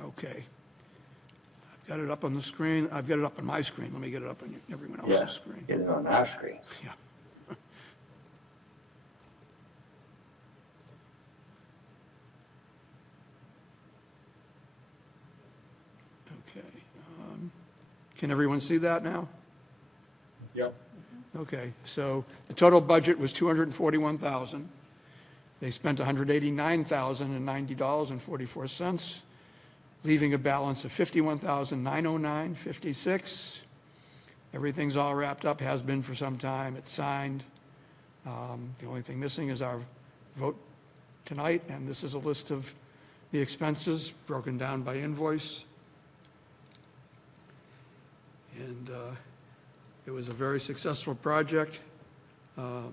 Okay. I've got it up on the screen. I've got it up on my screen. Let me get it up on everyone Yeah, else's screen. get it on our screen. Yeah. Okay. Can everyone see that now? Yep. Okay, so the total budget was $241,000. They spent $189,090.44, leaving a balance of $51,909.56. Everything's all wrapped up, has been for some time. It's signed. The only thing missing is our vote tonight, and this is a list of the expenses broken down by invoice. And it was a very successful project.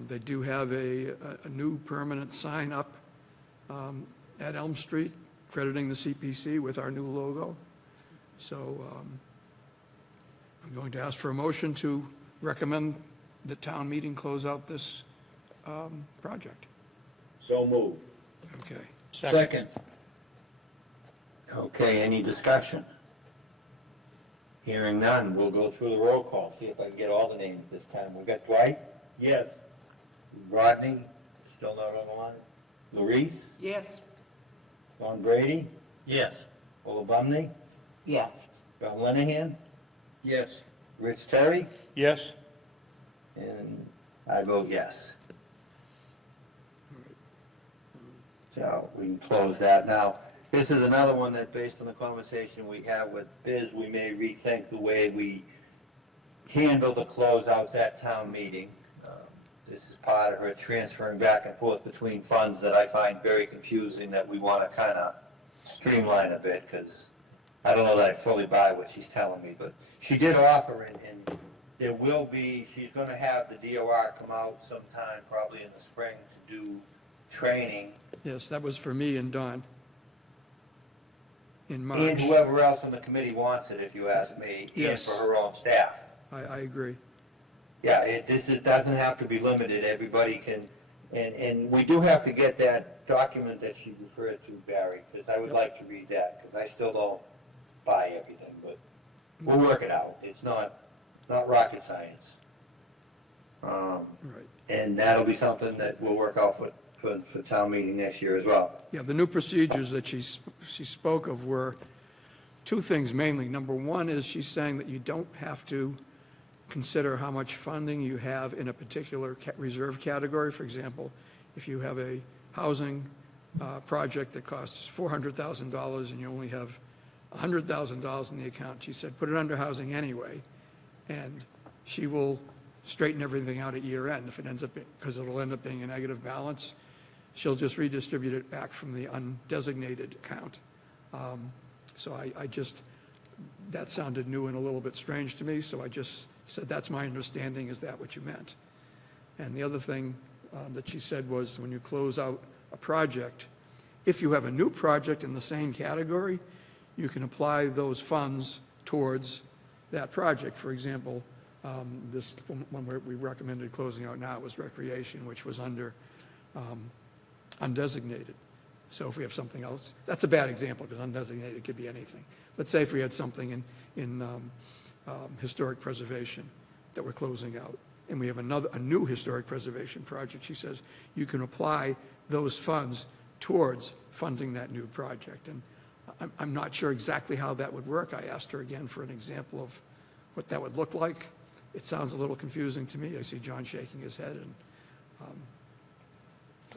They do have a new permanent sign up at Elm Street, crediting the CPC with our new logo. So I'm going to ask for a motion to recommend the town meeting close out this project. So moved. Okay. Second. Okay, any discussion? Hearing none, we'll go through the roll call, see if I can get all the names this time. We got Dwight, Yes. Rodney, still not on the line, Larice, Yes. Don Brady, Yes. Ola Bumney, Yes. John Lenahan, Yes. Rich Terry, Yes? and I vote yes. So we can close that. Now, this is another one that, based on the conversation we had with Biz, we may rethink the way we handle the closeouts at town meeting. This is part of her transferring back and forth between funds that I find very confusing, that we want to kind of streamline a bit, because I don't know that I fully buy what she's telling me, but she did offer, and there will be, she's going to have the DOR come out sometime, probably in the spring, to do training. Yes, that was for me and Don in March. And whoever else on the committee wants it, if you ask me, and Yes. for her own staff. I agree. Yeah, doesn't have to be limited, everybody can, and we do have to get that document that she referred to, Barry, because I would like to read that, because I still don't buy everything, but we'll work it out. It's not rocket science. Right. And that'll be something that we'll work out for town meeting next year as well. Yeah, the new procedures that she spoke of were two things mainly. Number one is she's saying that you don't have to consider how much funding you have in a particular reserve category. For example, if you have a housing project that costs $400,000 and you only have $100,000 in the account, she said, put it under housing anyway, and she will straighten everything out at year end. If it ends up, because it'll end up being a negative balance, she'll just redistribute it back from the undesignated account. So I just, that sounded new and a little bit strange to me, so I just said, that's my understanding, is that what you meant? And the other thing that she said was, when you close out a project, if you have a new project in the same category, you can apply those funds towards that project. For example, this one where we recommended closing out now was recreation, which was under undesignated. So if we have something else, that's a bad example, because undesignated could be anything. Let's say if we had something in historic preservation that we're closing out, and we have a new historic preservation project, she says you can apply those funds towards funding that new project. And I'm not sure exactly how that would work. I asked her again for an example of what that would look like. It sounds a little confusing to me. I see John shaking his head, and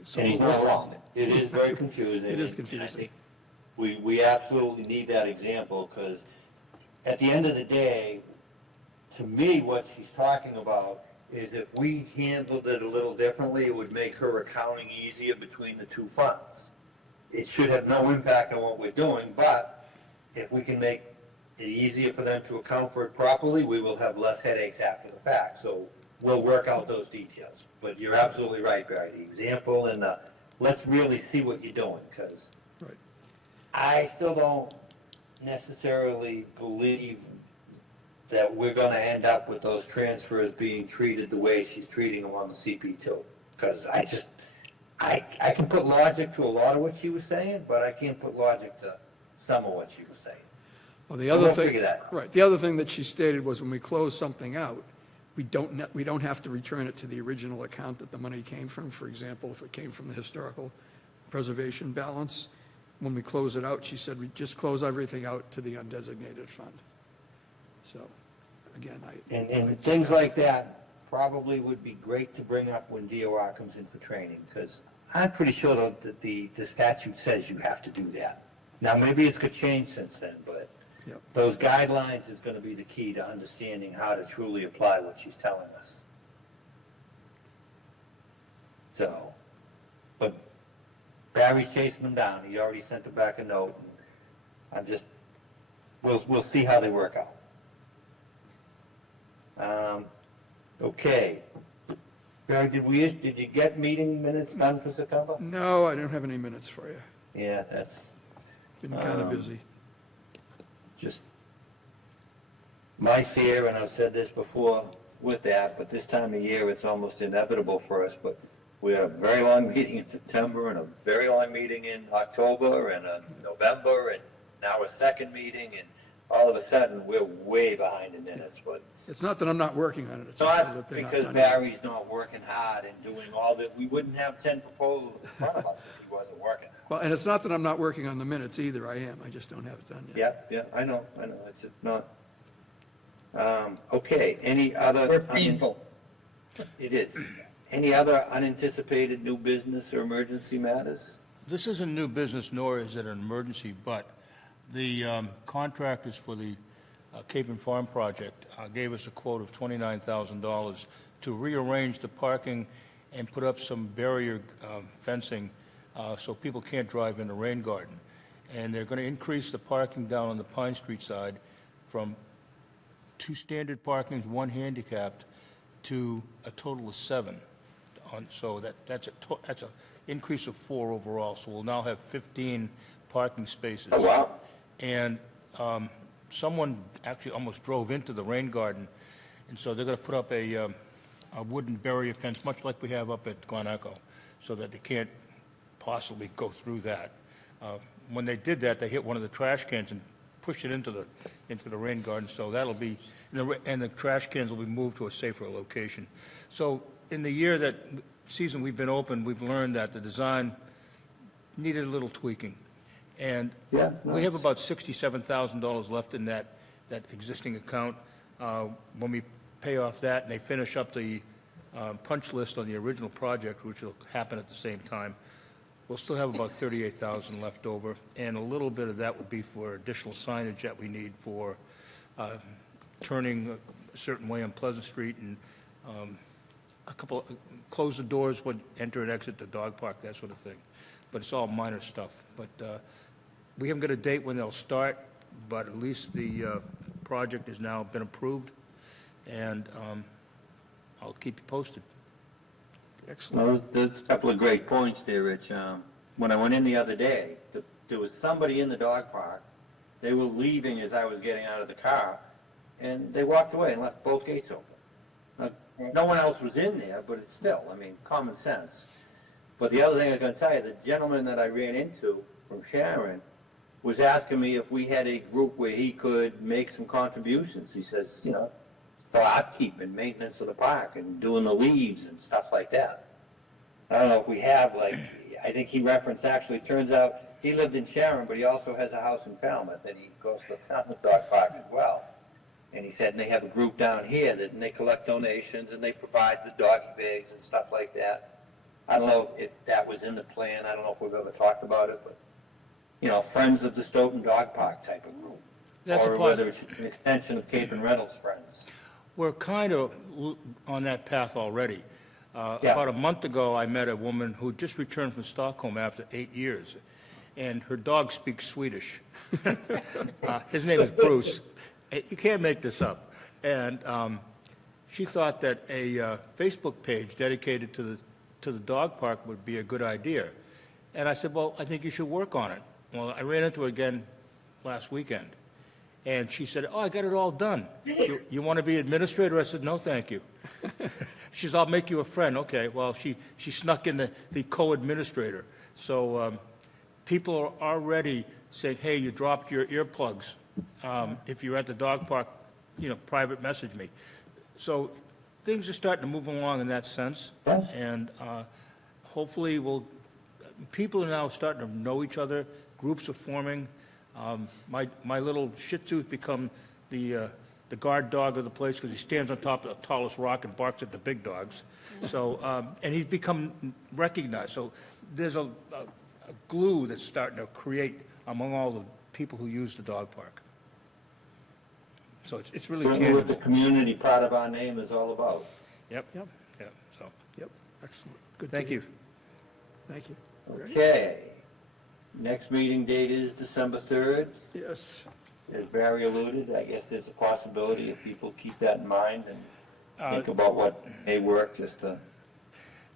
so And he's not wrong. It is very confusing. It is and I confusing. think we absolutely need that example, because at the end of the day, to me, what she's talking about is if we handled it a little differently, it would make her accounting easier between the two funds. It should have no impact on what we're doing, but if we can make it easier for them to account for it properly, we will have less headaches after the fact. So we'll work out those details. But you're absolutely right, Barry. The example and let's really see what you're doing, because Right. I still don't necessarily believe that we're going to end up with those transfers being treated the way she's treating them on the CP2. Because I can put logic to a lot of what she was saying, but I can't put logic to some of what she was saying. Well, the other We'll thing, figure that out. right, the other thing that she stated was when we close something out, we don't have to return it to the original account that the money came from. For example, if it came from the historical preservation balance, when we close it out, she said, we just close everything out to the undesignated fund. So, again, And things like that probably would be great to bring up when DOR comes in for training, because I'm pretty sure that the statute says you have to do that. Now, maybe it's could change since then, but Yep. those guidelines is going to be the key to understanding how to truly apply what she's telling us. So, but Barry's chasing them down. He already sent her back a note, and we'll see how they work out. Okay. Barry, did you get meeting minutes done for September? no, I don't have any minutes for you. Yeah, that's Been kind of busy. just, My fear, and I've said this before with that, but this time of year, it's almost inevitable for us, but we had a very long meeting in September and a very long meeting in October and a November and now a second meeting, and all of a sudden, we're way behind in minutes, but It's not that I'm not working on it, it's it's just not that they're not because done yet. Barry's not working hard and doing all that. We wouldn't have 10 proposals in front of us if he wasn't working. Well, and it's not that I'm not working on the minutes either, I am, I just don't have it done yet. Yeah, I know, it's not. Okay, any other? We're painful. It is. Any other unanticipated new business or emergency matters? This isn't new business, nor is it an emergency, but the contractors for the Cape and Farm project gave us a quote of $29,000 to rearrange the parking and put up some barrier fencing so people can't drive in the rain garden. And they're going to increase the parking down on the Pine Street side from 2 standard parkings, 1 handicapped, to a total of 7. So that's an increase of 4 overall. So we'll now have 15 parking spaces. Oh, wow. And someone actually almost drove into the rain garden, and so they're going to put up a wooden barrier fence, much like we have up at Glen Echo, so that they can't possibly go through that. When they did that, they hit one of the trash cans and pushed it into the rain garden, so that'll be, and the trash cans will be moved to a safer location. So in the season we've been open, we've learned that the design needed a little tweaking. And Yeah, we have nice. about $67,000 left in that existing account. When we pay off that and they finish up the punch list on the original project, which will happen at the same time, we'll still have about $38,000 left over, and a little bit of that would be for additional signage that we need for turning a certain way on Pleasant Street, and close the doors when enter and exit the dog park, that sort of thing. But it's all minor stuff. But we haven't got a date when they'll start, but at least the project has now been approved, and I'll keep you posted. Excellent. Well, there's a couple of great points there, Rich. When I went in the other day, there was somebody in the dog park. They were leaving as I was getting out of the car, and they walked away and left both gates open. Now, no one else was in there, but it's still, I mean, common sense. But the other thing I was going to tell you, the gentleman that I ran into from Sharon was asking me if we had a group where he could make some contributions. He says, for upkeep and maintenance of the park and doing the leaves and stuff like that. I don't know if we have, I think he referenced, actually, turns out he lived in Sharon, but he also has a house in Falmouth, and he goes to Falmouth Dog Park as well. And he said, and they have a group down here and they collect donations and they provide the doggy bags and stuff like that. I don't know if that was in the plan. I don't know if we've ever talked about it, but, Friends of the Stoughton Dog Park type of group. That's a Or whether it's an extension of Cape and Reynolds Friends. We're kind of on that path already. Yeah. About a month ago, I met a woman who just returned from Stockholm after 8 years, and her dog speaks Swedish. His name is Bruce. You can't make this up. And she thought that a Facebook page dedicated to the dog park would be a good idea. And I said, well, I think you should work on it. Well, I ran into her again last weekend. And she said, oh, I got it all done. You want to be administrator? I said, no, thank you. She says, I'll make you a friend. Okay, well, she snuck in the co-administrator. So people are already saying, hey, you dropped your earplugs. If you're at the dog park, private message me. So things are starting to move along in that sense. And hopefully people are now starting to know each other. Groups are forming. My little Shih Tzu's become the guard dog of the place because he stands on top of the tallest rock and barks at the big dogs. So, and he's become recognized. So there's a glue that's starting to create among all the people who use the dog park. So it's really Certainly what the tangible. community part of our name is all about. Yep. Yep. Yeah. So Yep, excellent. Good to thank hear. you. Thank you. Okay. Next meeting date is December 3rd. Yes. As Barry alluded, I guess there's a possibility if people keep that in mind and think about what may work, just to.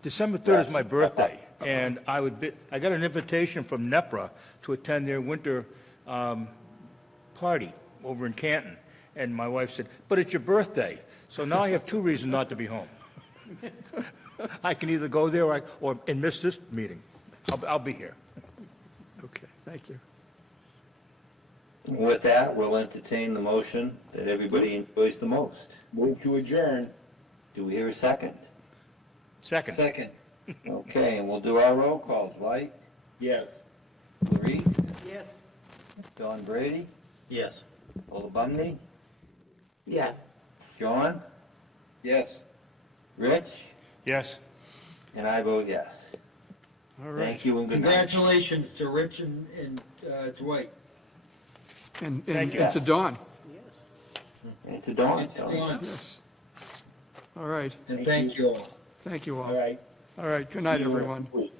December 3rd is my birthday, and I got an invitation from NEPRA to attend their winter party over in Canton. And my wife said, but it's your birthday. So now I have 2 reasons not to be home. I can either go there and miss this meeting. I'll be here. Okay, thank you. With that, we'll entertain the motion that everybody enjoys the most. Move to adjourn. Do we hear a second? Second. Second. Okay, and we'll do our roll calls. Light, Yes. Clarice, Yes. Don Brady, Yes. Paul Bundy, Yes. John, Yes. Rich, Yes. and I vote yes. All right. Thank you and good night. Congratulations to Rich and Dwight. And Thank you. it's a dawn. And to Dawn. And to Dawn. Yes. All right. And thank you all. Thank you all. All right. All right, good night, See you next everyone. week.